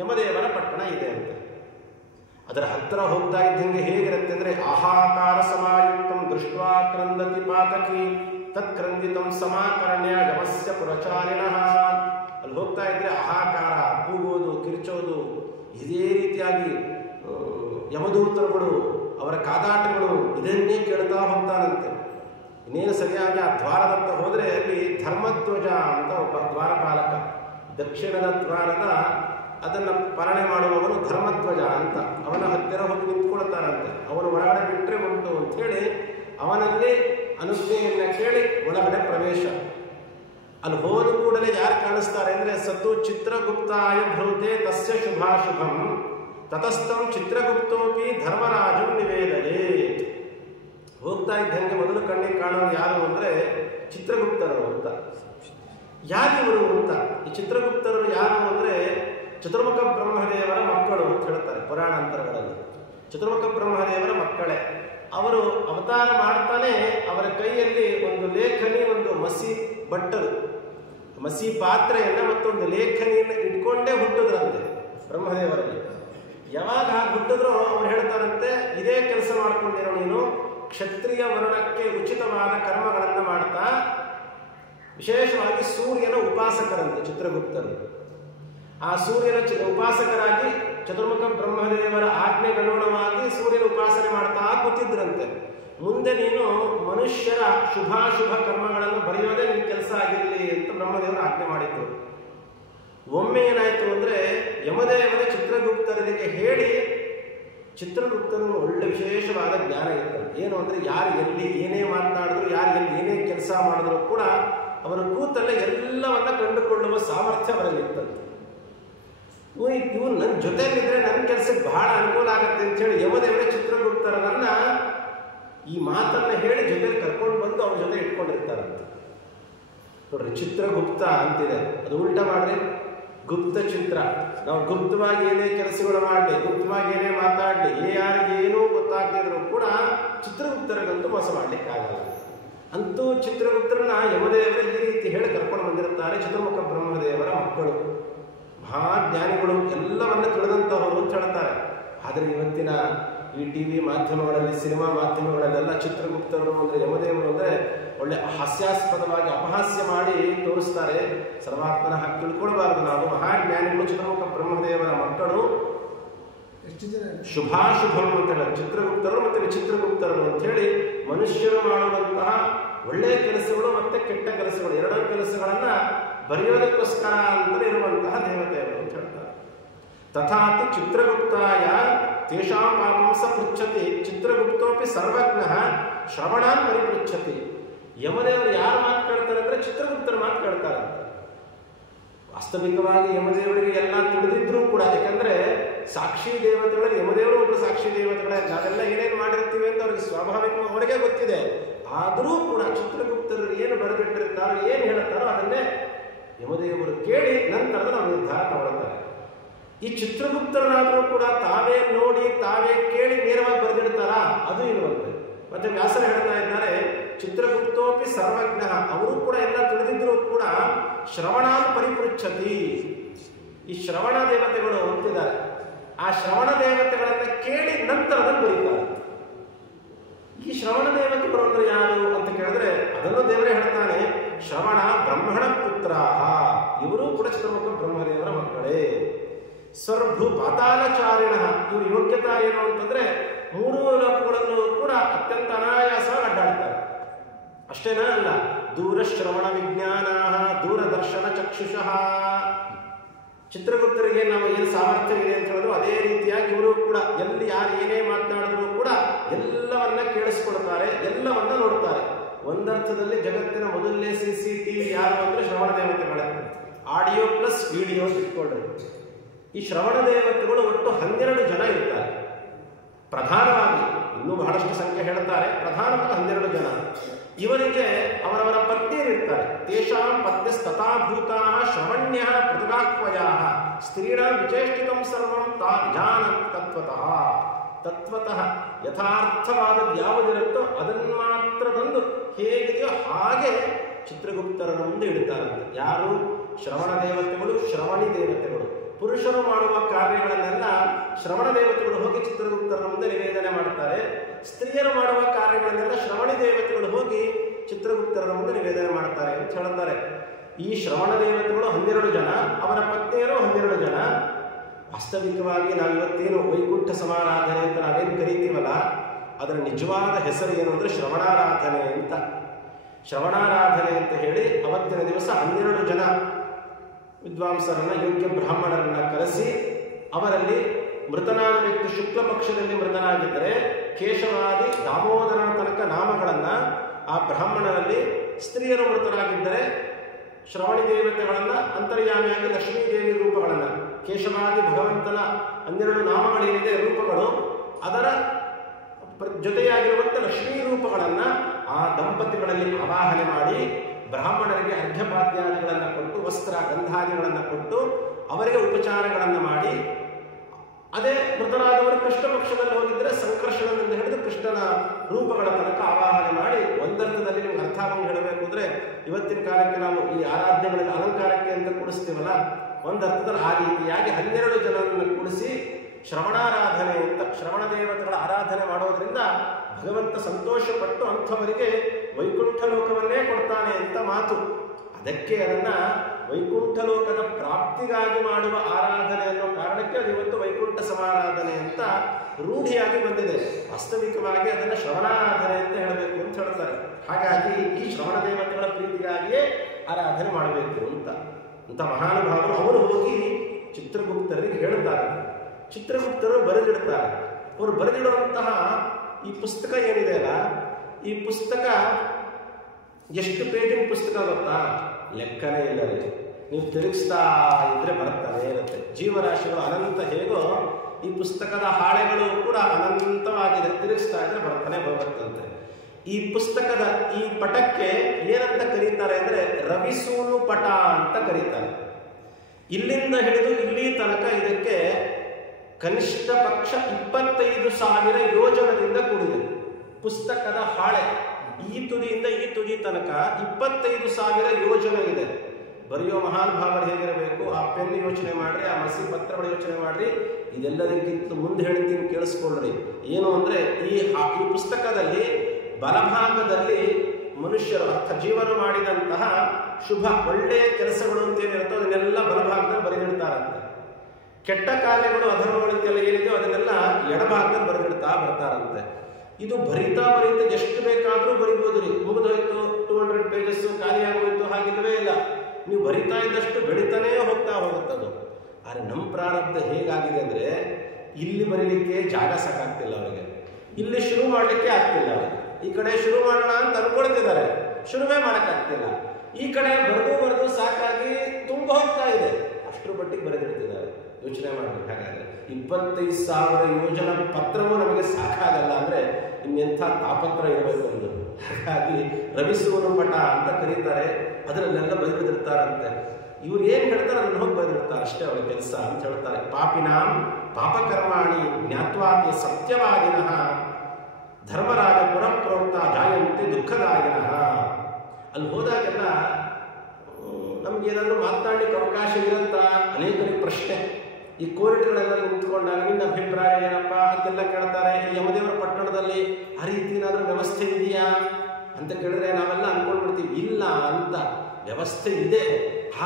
ಯಮದೇವರ ಪಟ್ಟಣ ಇದೆ ಅಂತ. ಅದರ ಹತ್ತಿರ ಹೋಗ್ತಾ ಇದ್ದಂಗೆ ಹೇಗಿರುತ್ತೆ ಅಂದರೆ, ಆಹಾಕಾರ ಸಮಾಯುಕ್ತಂ ದೃಷ್ಟ್ವಾ ಕ್ರಂದತಿ ಪಾತಕಿ ತತ್ಕ್ರಂದಿತಂ ಸಮಾಕರ್ಣ್ಯ ಯಮಸ್ಯ ಪುರಚಾರಿಣಃ. ಅಲ್ಲಿ ಹೋಗ್ತಾ ಇದ್ರೆ ಆಹಾಕಾರ, ಕೂಗೋದು, ಕಿರ್ಚೋದು, ಇದೇ ರೀತಿಯಾಗಿ ಯಮದೂತರುಗಳು ಅವರ ಕಾದಾಟಗಳು ಇದನ್ನೇ ಕೇಳ್ತಾ ಹೋಗ್ತಾನಂತೆ. ಇನ್ನೇನು ಸರಿಯಾಗಿ ಆ ದ್ವಾರದತ್ತ ಹೋದರೆ ಅಲ್ಲಿ ಧರ್ಮಧ್ವಜ ಅಂತ ಒಬ್ಬ ದ್ವಾರಪಾಲಕ, ದಕ್ಷಿಣದ ದ್ವಾರದ ಅದನ್ನು ಪಾಲನೆ ಮಾಡುವವನು ಧರ್ಮಧ್ವಜ ಅಂತ. ಅವನ ಹತ್ತಿರ ಹೋಗಿ ನಿಂತ್ಕೊಳ್ತಾರಂತೆ. ಅವನು ಒಳಗಡೆ ಬಿಟ್ಟರೆ ಉಂಟು ಅಂಥೇಳಿ ಅವನಲ್ಲಿ ಅನುಜ್ಞೆಯನ್ನು ಕೇಳಿ ಒಳಗಡೆ ಪ್ರವೇಶ. ಅಲ್ಲಿ ಹೋದ ಕೂಡಲೇ ಯಾರು ಕಾಣಿಸ್ತಾರೆ ಅಂದರೆ, ಸತ್ತು ಚಿತ್ರಗುಪ್ತಾಯ ಭ್ರೂತೆ ತಸ್ಯ ಶುಭಾಶುಭಂ ತತಸ್ಥಂ ಚಿತ್ರಗುಪ್ತೋಪಿ ಧರ್ಮರಾಜಂ ನಿವೇದನೆ. ಹೋಗ್ತಾ ಇದ್ದಂಗೆ ಮೊದಲು ಕಣ್ಣಿಗೆ ಕಾಣೋರು ಯಾರು ಅಂದರೆ ಚಿತ್ರಗುಪ್ತರು ಅಂತ. ಯಾರಿವರು ಅಂತ? ಈ ಚಿತ್ರಗುಪ್ತರು ಯಾರು ಅಂದರೆ ಚತುರ್ಮುಖ ಬ್ರಹ್ಮದೇವರ ಮಕ್ಕಳು ಅಂತ ಹೇಳ್ತಾರೆ ಪುರಾಣಾಂತರಗಳಲ್ಲಿ. ಚತುರ್ಮುಖ ಬ್ರಹ್ಮದೇವರ ಮಕ್ಕಳೇ ಅವರು. ಅವತಾರ ಮಾಡ್ತಾನೆ ಅವರ ಕೈಯಲ್ಲಿ ಒಂದು ಲೇಖನಿ, ಒಂದು ಮಸಿ ಬಟ್ಟಲು, ಮಸಿ ಪಾತ್ರೆಯನ್ನ ಮತ್ತೊಂದು ಲೇಖನಿಯನ್ನು ಇಟ್ಕೊಂಡೇ ಹುಟ್ಟಿದ್ರಂತೆ ಬ್ರಹ್ಮದೇವರಲ್ಲಿ. ಯಾವಾಗ ಹುಟ್ಟಿದ್ರೋ ಅವ್ರು ಹೇಳ್ತಾರಂತೆ, ಇದೇ ಕೆಲಸ ಮಾಡ್ಕೊಂಡಿರೋ ನೀನು ಕ್ಷತ್ರಿಯ ವರ್ಣಕ್ಕೆ ಉಚಿತವಾದ ಕರ್ಮಗಳನ್ನು ಮಾಡ್ತಾ, ವಿಶೇಷವಾಗಿ ಸೂರ್ಯನ ಉಪಾಸಕರಂತೆ ಚಿತ್ರಗುಪ್ತರು. ಆ ಸೂರ್ಯನ ಉಪಾಸಕರಾಗಿ ಚತುರ್ಮುಖ ಬ್ರಹ್ಮದೇವರ ಆಜ್ಞೆಗನುಗುಣವಾಗಿ ಸೂರ್ಯನ ಉಪಾಸನೆ ಮಾಡ್ತಾ ಕೂತಿದ್ರಂತೆ. ಮುಂದೆ ನೀನು ಮನುಷ್ಯರ ಶುಭಾಶುಭ ಕರ್ಮಗಳನ್ನು ಬರೆಯೋದೇ ನಿನ್ನ ಕೆಲಸ ಆಗಿರಲಿ ಅಂತ ಬ್ರಹ್ಮದೇವರು ಆಜ್ಞೆ ಮಾಡಿದ್ರು. ಒಮ್ಮೆ ಏನಾಯಿತು ಅಂದರೆ, ಯಮದೇವರ ಚಿತ್ರಗುಪ್ತರಿಗೆ ಹೇಳಿ, ಚಿತ್ರಗುಪ್ತರು ಒಳ್ಳೆ ವಿಶೇಷವಾದ ಜ್ಞಾನ ಇರ್ತದೆ. ಏನು ಅಂದರೆ, ಯಾರು ಎಲ್ಲಿ ಏನೇ ಮಾತನಾಡಿದ್ರು, ಯಾರು ಎಲ್ಲಿ ಏನೇ ಕೆಲಸ ಮಾಡಿದ್ರು ಕೂಡ ಅವರ ಕೂತಲ್ಲೇ ಎಲ್ಲವನ್ನ ಕಂಡುಕೊಳ್ಳುವ ಸಾಮರ್ಥ್ಯ ಅವರಲ್ಲಿ ಇರ್ತದೆ. ಇವು ನನ್ನ ಜೊತೆಲಿದ್ರೆ ನನ್ನ ಕೆಲಸಕ್ಕೆ ಬಹಳ ಅನುಕೂಲ ಆಗುತ್ತೆ ಅಂತೇಳಿ ಯಮದೇವರೇ ಚಿತ್ರಗುಪ್ತರನ್ನ ಈ ಮಾತನ್ನ ಹೇಳಿ ಜೊತೆಲಿ ಕರ್ಕೊಂಡು ಬಂದು ಅವ್ರ ಜೊತೆ ಇಟ್ಕೊಂಡಿರ್ತಾರಂತೆ. ನೋಡ್ರಿ, ಚಿತ್ರಗುಪ್ತ ಅಂತಿದೆ, ಅದು ಉಲ್ಟಾ ಮಾಡ್ರಿ, ಗುಪ್ತ ಚಿತ್ರ. ನಾವು ಗುಪ್ತವಾಗಿ ಏನೇ ಕೆಲಸಗಳು ಮಾಡಲಿ, ಗುಪ್ತವಾಗಿ ಏನೇ ಮಾತಾಡಲಿ, ಯಾರಿಗೆ ಏನೂ ಗೊತ್ತಾಗದಿದ್ರು ಕೂಡ ಚಿತ್ರಗುಪ್ತರಿಗಂತೂ ಮೋಸ ಮಾಡ್ಲಿಕ್ಕೆ ಆಗಲ್ಲ. ಅಂತೂ ಚಿತ್ರಗುಪ್ತರನ್ನ ಯಮದೇವರ ಈ ರೀತಿ ಹೇಳಿ ಕರ್ಕೊಂಡು ಬಂದಿರುತ್ತಾರೆ ಚತುರ್ಮುಖ ಬ್ರಹ್ಮದೇವರ ಮಕ್ಕಳು. ಮಹಾಜ್ಞಾನಿಗಳು, ಎಲ್ಲವನ್ನ ತಿಳಿದಂತಹವರು ಅಂತ ಹೇಳ್ತಾರೆ. ಆದರೆ ಇವತ್ತಿನ ಈ ಟಿವಿ ಮಾಧ್ಯಮಗಳಲ್ಲಿ, ಸಿನಿಮಾ ಮಾಧ್ಯಮಗಳಲ್ಲೆಲ್ಲ ಚಿತ್ರಗುಪ್ತರು ಅಂದರೆ, ಯಮದೇವರು ಅಂದರೆ ಒಳ್ಳೆ ಹಾಸ್ಯಾಸ್ಪದವಾಗಿ ಅಪಹಾಸ್ಯ ಮಾಡಿ ತೋರಿಸ್ತಾರೆ. ಸರ್ವಾತ್ಮನ ಹಾಕಿ ತಿಳ್ಕೊಳ್ಬಾರ್ದು ನಾವು. ಮಹಾಜ್ಞಾನಿಗಳು ಚತುರ್ಮುಖ ಬ್ರಹ್ಮದೇವರ ಮಕ್ಕಳು. ಶುಭಾಶುಭಂ ಅಂತ ಹೇಳಿ ಚಿತ್ರಗುಪ್ತರು ಮತ್ತು ವಿಚಿತ್ರಗುಪ್ತರು ಅಂತ ಹೇಳಿ ಮನುಷ್ಯರು ಮಾಡುವಂತಹ ಒಳ್ಳೆಯ ಕೆಲಸಗಳು ಮತ್ತೆ ಕೆಟ್ಟ ಕೆಲಸಗಳು, ಎರಡೂ ಕೆಲಸಗಳನ್ನ ಬರೆಯೋದಕ್ಕೋಸ್ಕರ ಅಂತಲೇ ಇರುವಂತಹ ದೇವತೆಗಳು ಅಂತ ಹೇಳ್ತಾರೆ. ತಥಾಪಿ ಚಿತ್ರಗುಪ್ತಾಯ ತೇಷಾಂ ಪಾಪಂ ಸ ಪೃಚ್ಛತಿ ಚಿತ್ರಗುಪ್ತೋಪಿ ಸರ್ವಜ್ಞಃ ಶ್ರವಣಾನ್ ಪರಿಪೃಚ್ಛತಿ. ಯಮದೇವರು ಯಾರು ಮಾತುಕೇಳ್ತಾರೆ ಅಂದರೆ ಚಿತ್ರಗುಪ್ತರು ಮಾತುಕೇಳ್ತಾರೆ. ವಾಸ್ತವಿಕವಾಗಿ ಯಮದೇವರಿಗೆ ಎಲ್ಲ ತಿಳಿದಿದ್ರೂ ಕೂಡ, ಯಾಕಂದ್ರೆ ಸಾಕ್ಷಿ ದೇವತೆಗಳಲ್ಲಿ ಯಮದೇವರು ಒಬ್ಬರು ಸಾಕ್ಷಿ ದೇವತೆಗಳೇ. ನಾವೆಲ್ಲ ಏನೇನು ಮಾಡಿರ್ತೀವಿ ಅಂತ ಅವ್ರಿಗೆ ಸ್ವಾಭಾವಿಕವಾಗಿ ಅವರಿಗೆ ಗೊತ್ತಿದೆ. ಆದರೂ ಕೂಡ ಚಿತ್ರಗುಪ್ತರು ಏನು ಬರೆದಿಟ್ಟಿರ್ತಾರೋ, ಏನು ಹೇಳ್ತಾರೋ ಅದನ್ನೇ ಯಮದೇವರು ಕೇಳಿ ನಂತರ ನಾವು ನಿರ್ಧಾರ ತಗೊಳ್ತಾರೆ. ಈ ಚಿತ್ರಗುಪ್ತರನಾದರೂ ಕೂಡ ತಾವೇ ನೋಡಿ ತಾವೇ ಕೇಳಿ ನೇರವಾಗಿ ಬರೆದಿಡ್ತಾರ? ಅದು ಇರುವಂತೆ. ಮತ್ತೆ ವ್ಯಾಸರು ಹೇಳ್ತಾ ಇದ್ದಾರೆ, ಚಿತ್ರಗುಪ್ತೋಪಿ ಸರ್ವಜ್ಞ, ಅವರು ಕೂಡ ಎಲ್ಲ ತಿಳಿದಿದ್ರು ಕೂಡ ಶ್ರವಣಾನ್ ಪರಿಪೃಚ್ಛತಿ. ಈ ಶ್ರವಣ ದೇವತೆಗಳು ಅಂತಿದ್ದಾರೆ, ಆ ಶ್ರವಣ ದೇವತೆಗಳನ್ನ ಕೇಳಿ ನಂತರದಲ್ಲಿ ಬರೀತಾರೆ. ಈ ಶ್ರವಣ ದೇವತೆಗಳು ಅಂದ್ರೆ ಯಾರು ಅಂತ ಕೇಳಿದ್ರೆ ಅದನ್ನು ದೇವರೇ ಹೇಳ್ತಾನೆ, ಶ್ರವಣ ಬ್ರಹ್ಮಣ ಪುತ್ರ, ಇವರು ಕೂಡ ಚತುರ್ಮುಖ ಬ್ರಹ್ಮದೇವರ ಮಕ್ಕಳೇ. ಸ್ವರ್ಭು ಪಾತಾಳಚಾರಿಣ, ಇವ್ರ ಯೋಗ್ಯತಾ ಏನು ಅಂತಂದ್ರೆ ಮೂರು ಲೋಕಗಳಲ್ಲೂ ಕೂಡ ಅತ್ಯಂತ ಅನಾಯಾಸವಾಗಿ ಅಡ್ಡಾಡ್ತಾರೆ. ಅಷ್ಟೇನಾ ಅಲ್ಲ, ದೂರಶ್ರವಣ ವಿಜ್ಞಾನ ದೂರದರ್ಶನ ಚಕ್ಷುಷಃ. ಚಿತ್ರಗುಪ್ತರಿಗೆ ನಾವು ಏನು ಸಾಮರ್ಥ್ಯ ಇದೆ ಅಂತ ಹೇಳಿದ್ರು ಅದೇ ರೀತಿಯಾಗಿ ಇವರು ಕೂಡ ಎಲ್ಲಿ ಯಾರು ಏನೇ ಮಾತನಾಡಿದ್ರು ಕೂಡ ಎಲ್ಲವನ್ನ ಕೇಳಿಸ್ಕೊಳ್ತಾರೆ, ಎಲ್ಲವನ್ನ ನೋಡ್ತಾರೆ. ಒಂದರ್ಥದಲ್ಲಿ ಜಗತ್ತಿನ ಮೊದಲನೇ CCTV ಯಾರು ಅಂದ್ರೆ ಶ್ರವಣ ದೇವತೆಗಳೇ. ಆಡಿಯೋ ಪ್ಲಸ್ ವಿಡಿಯೋ ಇಟ್ಕೊಂಡ್ರೆ ಈ ಶ್ರವಣ ದೇವತೆಗಳು ಒಟ್ಟು 12 ಜನ ಇರ್ತಾರೆ ಪ್ರಧಾನವಾಗಿ. ಇನ್ನೂ ಬಹಳಷ್ಟು ಸಂಖ್ಯೆ ಹೇಳ್ತಾರೆ, ಪ್ರಧಾನವಾಗಿ 12 ಜನ. ಇವರಿಗೆ ಅವರವರ ಪತ್ನಿಯರಿರ್ತಾರೆ. ತೇಷಾಂ ಪತ್ನಿಸ್ತಥಾಭೂತಾ ಶ್ರವಣ್ಯ ಪೃಥಗಾಕ್ವಯಾ ಸ್ತ್ರೀಣಾಂ ವಿಚೇಷ್ಟಿತಂ ಸರ್ವಂ ಜಾನಂ ತತ್ವತಃ. ತತ್ವತಃ ಯಥಾರ್ಥವಾದದ್ದು ಯಾವುದಿರುತ್ತೋ ಅದನ್ನು ಮಾತ್ರ ತಂದು ಹೇಗಿದೆಯೋ ಹಾಗೆ ಚಿತ್ರಗುಪ್ತರನ್ನು ಮುಂದೆ ಇಡುತ್ತಾರಂತೆ. ಯಾರು? ಶ್ರವಣ ದೇವತೆಗಳು, ಶ್ರವಣಿ ದೇವತೆಗಳು. ಪುರುಷರು ಮಾಡುವ ಕಾರ್ಯಗಳನ್ನೆಲ್ಲ ಶ್ರವಣ ದೇವತೆಗಳು ಹೋಗಿ ಚಿತ್ರಗುಪ್ತರ ಮುಂದೆ ನಿವೇದನೆ ಮಾಡುತ್ತಾರೆ. ಸ್ತ್ರೀಯರು ಮಾಡುವ ಕಾರ್ಯಗಳನ್ನೆಲ್ಲ ಶ್ರವಣಿ ದೇವತೆಗಳು ಹೋಗಿ ಚಿತ್ರಗುಪ್ತರ ಮುಂದೆ ನಿವೇದನೆ ಮಾಡುತ್ತಾರೆ ಅಂತ ಹೇಳುತ್ತಾರೆ. ಈ ಶ್ರವಣ ದೇವತೆಗಳು 12 ಜನ, ಅವರ ಪತ್ನಿಯರು 12 ಜನ. ವಾಸ್ತವಿಕವಾಗಿ ನಾವಿವತ್ತೇನು ವೈಕುಂಠ ಸಮಾರಾಧನೆ ಅಂತ ನಾವೇನು ಕರೀತೀವಲ್ಲ, ಅದರ ನಿಜವಾದ ಹೆಸರು ಏನು ಅಂದರೆ ಶ್ರವಣಾರಾಧನೆ ಅಂತ. ಶ್ರವಣಾರಾಧನೆ ಅಂತ ಹೇಳಿ ಅವತ್ತಿನ ದಿವಸ 12 ಜನ ವಿದ್ವಾಂಸರನ್ನ, ಯೋಗ್ಯ ಬ್ರಾಹ್ಮಣರನ್ನ ಕರೆಸಿ, ಅವರಲ್ಲಿ ಮೃತನಾದ ವ್ಯಕ್ತಿ ಶುಕ್ಲ ಪಕ್ಷದಲ್ಲಿ ಮೃತನಾಗಿದ್ದರೆ ಕೇಶವಾದಿ ದಾಮೋದರನ ತನಕ ನಾಮಗಳನ್ನ, ಆ ಬ್ರಾಹ್ಮಣರಲ್ಲಿ ಸ್ತ್ರೀಯರು ಮೃತರಾಗಿದ್ದರೆ ಶ್ರವಣಿ ದೇವತೆಗಳನ್ನ, ಅಂತರ್ಯಾಮಿಯಾಗಿ ಲಕ್ಷ್ಮೀ ದೇವಿ ರೂಪಗಳನ್ನ, ಕೇಶವಾದಿ ಭಗವಂತನ 12 ನಾಮಗಳೇನಿದೆ ರೂಪಗಳು, ಅದರ ಜೊತೆಯಾಗಿರುವಂಥ ಲಕ್ಷ್ಮೀ ರೂಪಗಳನ್ನ ಆ ದಂಪತಿಗಳಲ್ಲಿ ಆವಾಹನೆ ಮಾಡಿ ಬ್ರಾಹ್ಮಣರಿಗೆ ಅರ್ಘ್ಯಪಾದ್ಯಾದಿಗಳನ್ನು ಕೊಟ್ಟು, ವಸ್ತ್ರ ಗಂಧಾದಿಗಳನ್ನು ಕೊಟ್ಟು ಅವರಿಗೆ ಉಪಚಾರಗಳನ್ನು ಮಾಡಿ, ಅದೇ ಮೃತರಾದವರು ಕೃಷ್ಣ ಪಕ್ಷದಲ್ಲಿ ಹೋಗಿದ್ರೆ ಸಂಕರ್ಷಣದಿಂದ ಹಿಡಿದು ಕೃಷ್ಣನ ರೂಪಗಳ ತನಕ ಆವಾಹನೆ ಮಾಡಿ, ಒಂದರ್ಥದಲ್ಲಿ ನಿಮ್ಗೆ ಅರ್ಥವನ್ನು ಹೇಳಬೇಕು ಅಂದ್ರೆ ಇವತ್ತಿನ ಕಾಲಕ್ಕೆ ನಾವು ಈ ಆರಾಧನೆಗಳಲ್ಲಿ ಅಲಂಕಾರಕ್ಕೆ ಅಂತ ಕೂಡಿಸ್ತೀವಲ್ಲ, ಒಂದರ್ಥದಲ್ಲಿ ಆ ರೀತಿಯಾಗಿ 12 ಜನರನ್ನು ಕೂಡಿಸಿ ಶ್ರವಣಾರಾಧನೆ ಅಂತ ಶ್ರವಣ ದೇವತೆಗಳ ಆರಾಧನೆ ಮಾಡೋದ್ರಿಂದ ಭಗವಂತ ಸಂತೋಷಪಟ್ಟು ಅಂಥವರಿಗೆ ವೈಕುಂಠ ಲೋಕವನ್ನೇ ಕೊಡ್ತಾನೆ ಅಂತ ಮಾತು. ಅದಕ್ಕೆ ಅದನ್ನ ವೈಕುಂಠ ಲೋಕದ ಪ್ರಾಪ್ತಿಗಾಗಿ ಮಾಡುವ ಆರಾಧನೆ ಅನ್ನೋ ಕಾರಣಕ್ಕೆ ಅದು ಇವತ್ತು ವೈಕುಂಠ ಸಮಾರಾಧನೆ ಅಂತ ರೂಢಿಯಾಗಿ ಬಂದಿದೆ. ವಾಸ್ತವಿಕವಾಗಿ ಅದನ್ನು ಶ್ರವಣಾರಾಧನೆ ಅಂತ ಹೇಳಬೇಕು ಅಂತ ಹೇಳ್ತಾರೆ. ಹಾಗಾಗಿ ಈ ಶ್ರವಣ ದೇವತೆಗಳ ಪ್ರೀತಿಗಾಗಿಯೇ ಆರಾಧನೆ ಮಾಡಬೇಕು ಅಂತ ಮಹಾನುಭಾವರು ಅವರು ಹೋಗಿ ಚಿತ್ರಗುಪ್ತರಿಗೆ ಹೇಳುತ್ತಾರೆ. ಚಿತ್ರಗುಪ್ತರು ಬರೆದಿಡ್ತಾರೆ. ಅವರು ಬರೆದಿಡುವಂತಹ ಈ ಪುಸ್ತಕ ಏನಿದೆ ಅಲ್ಲ, ಈ ಪುಸ್ತಕ ಎಷ್ಟು ಪೇಜಿನ ಪುಸ್ತಕ ಗೊತ್ತಾ? ಲೆಕ್ಕನೇ ಇಲ್ಲ. ನೀವು ತಿರುಗಿಸ್ತಾ ಇದ್ರೆ ಬರ್ತಾನೆ ಇರುತ್ತೆ. ಜೀವರಾಶಿಗಳು ಅನಂತ ಹೇಗೋ ಈ ಪುಸ್ತಕದ ಹಾಳೆಗಳು ಕೂಡ ಅನಂತವಾಗಿದೆ. ತಿರುಗಿಸ್ತಾ ಇದ್ರೆ ಬರ್ತಾನೆ ಬರುತ್ತಂತೆ. ಈ ಪುಸ್ತಕದ ಈ ಪಟಕ್ಕೆ ಏನಂತ ಕರೀತಾರೆ ಅಂದ್ರೆ ರವಿಸೂನು ಪಟ ಅಂತ ಕರೀತಾರೆ. ಇಲ್ಲಿಂದ ಹಿಡಿದು ಇಲ್ಲಿ ತನಕ ಇದಕ್ಕೆ ಕನಿಷ್ಠ ಪಕ್ಷ 25,000 ಯೋಜನದಿಂದ ಕೂಡಿದೆ ಪುಸ್ತಕದ ಹಾಳೆ. ಈ ತುದಿಯಿಂದ ಈ ತುದಿ ತನಕ 25,000 ಯೋಜನೆ ಇದೆ. ಬರೆಯೋ ಮಹಾನುಭಾವರು ಹೇಗಿರಬೇಕು? ಆ ಪೆನ್ ಯೋಚನೆ ಮಾಡ್ರಿ, ಆ ಮಸಿ ಪತ್ರಗಳು ಯೋಚನೆ ಮಾಡ್ರಿ. ಇದೆಲ್ಲದಕ್ಕಿಂತ ಮುಂದೆ ಹೇಳ್ತೀನಿ, ಕೇಳಿಸ್ಕೊಳ್ರಿ. ಏನು ಅಂದ್ರೆ ಈ ಪುಸ್ತಕದಲ್ಲಿ ಬಲಭಾಗದಲ್ಲಿ ಮನುಷ್ಯರು ಜೀವನ ಮಾಡಿದಂತಹ ಶುಭ ಒಳ್ಳೆಯ ಕೆಲಸಗಳು ಅಂತ ಏನಿರುತ್ತೋ ಅದನ್ನೆಲ್ಲ ಬಲಭಾಗದಲ್ಲಿ ಬರೆದಿಡ್ತಾರಂತೆ. ಕೆಟ್ಟ ಕಾರ್ಯಗಳು ಅಧರ್ಮಗಳಂತೆಲ್ಲ ಏನಿದೆಯೋ ಅದನ್ನೆಲ್ಲ ಎಡಭಾಗದಲ್ಲಿ ಬರೆದಿಡ್ತಾ ಬರ್ತಾರಂತೆ. ಇದು ಬರಿತಾ ಎಷ್ಟು ಬೇಕಾದರೂ ಬರಿಬೋದು ರೀ. ಮುಗಿದೋಯ್ತು, 200 ಪೇಜಸ್ ಖಾಲಿಯಾಗೋಯ್ತು, ಹಾಗಿಲ್ವೇ ಇಲ್ಲ. ನೀವು ಬರಿತಾ ಇದ್ದಷ್ಟು ಬೆಳಿತಾನೇ ಹೋಗ್ತಾ ಹೋಗುತ್ತದು. ಆದರೆ ನಮ್ಮ ಪ್ರಾರಬ್ಧ ಹೇಗಾಗಿದೆ ಅಂದರೆ ಇಲ್ಲಿ ಬರೀಲಿಕ್ಕೆ ಜಾಗ ಸಾಕಾಗ್ತಿಲ್ಲ ಅವರಿಗೆ, ಇಲ್ಲಿ ಶುರು ಮಾಡಲಿಕ್ಕೆ ಆಗ್ತಿಲ್ಲ ಅವರಿಗೆ. ಈ ಕಡೆ ಶುರು ಮಾಡೋಣ ಅಂತ ಅನ್ಕೊಳ್ತಿದ್ದಾರೆ, ಶುರುವೇ ಮಾಡೋಕ್ಕಾಗ್ತಿಲ್ಲ. ಈ ಕಡೆ ಬರೆದು ಸಾಕಾಗಿ ತುಂಬ ಹೋಗ್ತಾ ಇದೆ, ಅಷ್ಟರ ಮಟ್ಟಿಗೆ ಬರೆದಿಡ್ತಿದ್ದಾರೆ. ಯೋಚನೆ ಮಾಡಬೇಕು. ಹಾಗಾದ್ರೆ 25,000 ಯೋಜನಾ ಪತ್ರವೂ ನಮಗೆ ಸಾಕಾಗಲ್ಲ ಅಂದ್ರೆ ಇನ್ನೆಂಥ ತಾಪತ್ರ ಇರಬೇಕು ಒಂದು. ಹಾಗಾಗಿ ರವಿಸೂನು ಪಟ ಅಂತ ಕರೀತಾರೆ. ಅದರಲ್ಲೆಲ್ಲ ಬರೆದಿರ್ತಾರಂತೆ. ಇವ್ರು ಏನ್ ಹೇಳ್ತಾರೆ ಅದನ್ನ ಹೋಗಿ ಬರೆದಿರ್ತಾರೆ, ಅಷ್ಟೇ ಅವರ ಕೆಲಸ ಅಂತ ಹೇಳ್ತಾರೆ. ಪಾಪಿನಾಂ ಪಾಪಕರ್ಮಾಣಿ ಜ್ಞಾತ್ವಾಪಿ ಸತ್ಯವಾದಿನಃ ಧರ್ಮರಾಜ ಪುರಪ್ರೋಕ್ತ ಜಾಯಂತೆ ದುಃಖದಾಯಿನಃ. ಅಲ್ಲಿ ಹೋದಾಗೆಲ್ಲ ನಮ್ಗೇನಾದ್ರೂ ಮಾತನಾಡ್ಲಿಕ್ಕೆ ಅವಕಾಶ ಇರುತ್ತಾ? ಅನೇಕರಿಗೆ ಪ್ರಶ್ನೆ. ಈ ಕೋರ್ಟ್ಗಳೆಲ್ಲ ನಿಂತ್ಕೊಂಡಾಗ ನಿನ್ನ ಅಭಿಪ್ರಾಯ ಏನಪ್ಪ ಅಂತೆಲ್ಲ ಕೇಳ್ತಾರೆ. ಈ ಯಮದೇವರ ಪಟ್ಟಣದಲ್ಲಿ ಆ ರೀತಿ ಏನಾದ್ರೂ ವ್ಯವಸ್ಥೆ ಇದೆಯಾ ಅಂತ ಕೇಳಿದ್ರೆ ನಾವೆಲ್ಲ ಅನ್ಕೊಂಡ್ಬಿಡ್ತೀವಿ, ಇಲ್ಲ ಅಂತ. ವ್ಯವಸ್ಥೆ ಇದೆ,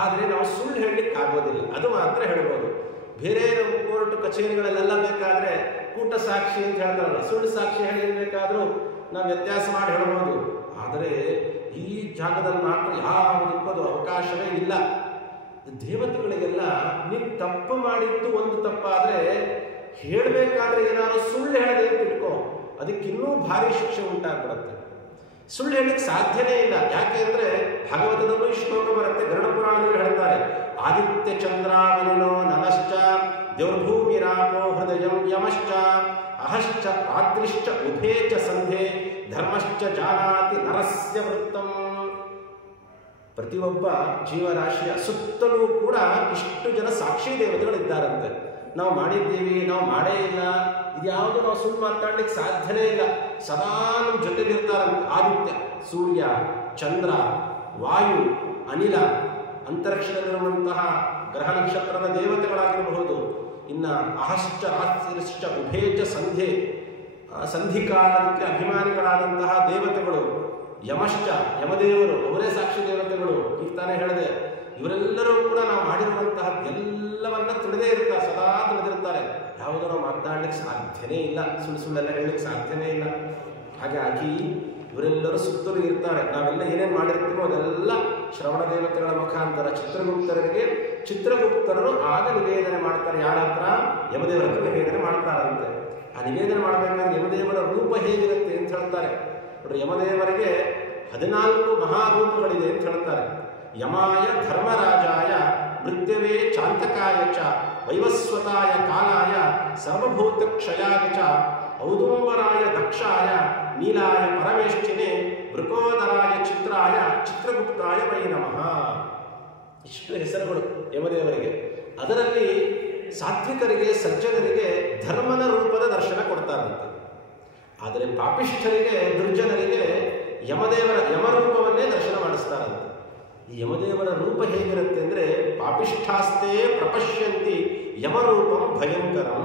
ಆದರೆ ನಾವು ಸುಳ್ಳು ಹೇಳಲಿಕ್ಕೆ ಆಗೋದಿಲ್ಲ, ಅದು ಮಾತ್ರ ಹೇಳ್ಬೋದು. ಬೇರೆ ಕೋರ್ಟ್ ಕಚೇರಿಗಳಲ್ಲೆಲ್ಲ ಬೇಕಾದ್ರೆ ಕೂಟ ಸಾಕ್ಷಿ ಅಂತ ಹೇಳ್ತಾರಲ್ಲ, ಸುಳ್ಳು ಸಾಕ್ಷಿ ಹೇಳಿರ್ಬೇಕಾದ್ರೂ ನಾವು ವ್ಯತ್ಯಾಸ ಮಾಡಿ ಹೇಳ್ಬೋದು. ಆದರೆ ಈ ಜಾಗದಲ್ಲಿ ಮಾತ್ರ ಯಾವುದಕ್ಕೂ ಅದು ಅವಕಾಶವೇ ಇಲ್ಲ. ದೇವತೆಗಳಿಗೆಲ್ಲ ನೀವು ತಪ್ಪು ಮಾಡಿದ್ದು ಒಂದು ತಪ್ಪಾದ್ರೆ ಹೇಳಬೇಕಾದ್ರೆ ಏನಾದ್ರು ಸುಳ್ಳು ಹೇಳದೆ ಇಟ್ಕೋ, ಅದಕ್ಕಿನ್ನೂ ಭಾರಿ ಶಿಕ್ಷೆ ಉಂಟಾಗ್ಬಿಡುತ್ತೆ. ಸುಳ್ಳು ಹೇಳಲಿಕ್ಕೆ ಸಾಧ್ಯನೇ ಇಲ್ಲ. ಯಾಕೆ ಅಂದ್ರೆ ಭಾಗವತದಲ್ಲೂ ಈ ಶ್ಲೋಕ ಬರುತ್ತೆ, ಗರುಡ ಪುರಾಣದಲ್ಲಿ ಹೇಳ್ತಾರೆ, ಆದಿತ್ಯ ಚಂದ್ರಾವಲಿನೋ ನಲಶ್ಚ ದೇವರ್ಭೂಮಿರಾಪೋ ಹೃದಯಂ ಯಮಶ್ಚ ಅಹಶ್ಚ ಆದ್ರಿಶ್ಚ ಉಭೇ ಚ ಸಂಧೆ ಧರ್ಮಶ್ಚ ಜಾನಾತಿ ನರಸ್ಯ ವೃತ್ತಂ. ಪ್ರತಿಯೊಬ್ಬ ಜೀವರಾಶಿಯ ಸುತ್ತಲೂ ಕೂಡ ಇಷ್ಟು ಜನ ಸಾಕ್ಷಿ ದೇವತೆಗಳಿದ್ದಾರಂತೆ. ನಾವು ಮಾಡಿದ್ದೀವಿ, ನಾವು ಮಾಡೇ ಇಲ್ಲ, ಇದ್ಯಾವುದು ನಾವು ಸುಳ್ಳು ಮಾತಾಡ್ಲಿಕ್ಕೆ ಸಾಧ್ಯನೇ ಇಲ್ಲ. ಸದಾ ನಮ್ಮ ಜೊತೆಲಿರ್ತಾರಂತೆ ಆದಿತ್ಯ, ಸೂರ್ಯ, ಚಂದ್ರ, ವಾಯು, ಅನಿಲ, ಅಂತರಿಕ್ಷದಲ್ಲಿರುವಂತಹ ಗ್ರಹ ನಕ್ಷತ್ರದ ದೇವತೆಗಳಾಗಿರಬಹುದು. ಇನ್ನು ಅಹಶ್ಚ ರಾತ್ರಿಶ್ಚ ಉಭೇಚ ಸಂಧಿಕಾಲಕ್ಕೆ ಅಭಿಮಾನಿಗಳಾದಂತಹ ದೇವತೆಗಳು, ಯಮಶ್ಚ ಯಮದೇವರು, ಅವರೇ ಸಾಕ್ಷಿ ದೇವತೆಗಳು. ಈಗ ತಾನೇ ಹೇಳಿದೆ, ಇವರೆಲ್ಲರೂ ಕೂಡ ನಾವು ಮಾಡಿರುವಂತಹ ಎಲ್ಲವನ್ನ ತಿಳಿದೇ ಇರ್ತಾರೆ, ಸದಾ ತಿಳಿದಿರ್ತಾರೆ. ಯಾವುದೋ ನಾವು ಮಾತನಾಡ್ಲಿಕ್ಕೆ ಸಾಧ್ಯನೇ ಇಲ್ಲ, ಸುಳ್ಳೆಲ್ಲ ಹೇಳಲಿಕ್ಕೆ ಸಾಧ್ಯನೇ ಇಲ್ಲ. ಹಾಗಾಗಿ ಇವರೆಲ್ಲರೂ ಸುತ್ತಲೂ ಇರ್ತಾರೆ. ನಾವೆಲ್ಲ ಏನೇನು ಮಾಡಿರ್ತೀವೋ ಅದೆಲ್ಲ ಶ್ರವಣ ದೇವತೆಗಳ ಮುಖಾಂತರ ಚಿತ್ರಗುಪ್ತರು ಆಗ ನಿವೇದನೆ ಮಾಡ್ತಾರೆ. ಯಾರ ಹತ್ರ? ಯಮದೇವರ ಹತ್ರ ನಿವೇದನೆ ಮಾಡ್ತಾರಂತೆ. ಆ ನಿವೇದನೆ ಮಾಡಬೇಕಾದ್ರೆ ಯಮದೇವರ ರೂಪ ಹೇಗಿರುತ್ತೆ ಅಂತ ಹೇಳ್ತಾರೆ. ನೋಡ್ರಿ, ಯಮದೇವರಿಗೆ 14 ಮಹಾರೂಪಗಳಿದೆ ಅಂತ ಹೇಳ್ತಾರೆ. ಯಮಾಯ ಧರ್ಮರಾಜಾಯ ಮೃತ್ಯವೇ ಚಾಂತಕಾಯ ಚ ವೈವಸ್ವತಾಯ ಕಾಲಾಯ ಸರ್ವಭೂತ ಕ್ಷಯಾಯ ಚ ಔದುಂಬರಾಯ ದಕ್ಷಾಯ ನೀಲಾಯ ಪರಮೇಷ್ಠಿನೇ ವೃಕೋದರಾಯ ಚಿತ್ರಾಯ ಚಿತ್ರಗುಪ್ತಾಯ ವೈ ನಮಃ. ಇಷ್ಟು ಹೆಸರುಗಳು ಯಮದೇವರಿಗೆ. ಅದರಲ್ಲಿ ಸಾತ್ವಿಕರಿಗೆ, ಸಜ್ಜನರಿಗೆ ಧರ್ಮನ ರೂಪದ ದರ್ಶನ ಕೊಡ್ತಾರಂತೆ. ಆದರೆ ಪಾಪಿಷ್ಠರಿಗೆ, ದುರ್ಜನರಿಗೆ ಯಮರೂಪವನ್ನೇ ದರ್ಶನ ಮಾಡಿಸ್ತಾರಂತೆ. ಈ ಯಮದೇವರ ರೂಪ ಹೇಗಿರುತ್ತೆ ಅಂದರೆ, ಪಾಪಿಷ್ಠಾಸ್ತೆ ಪ್ರಪಶ್ಯಂತಿ ಯಮರೂಪಂ ಭಯಂಕರಂ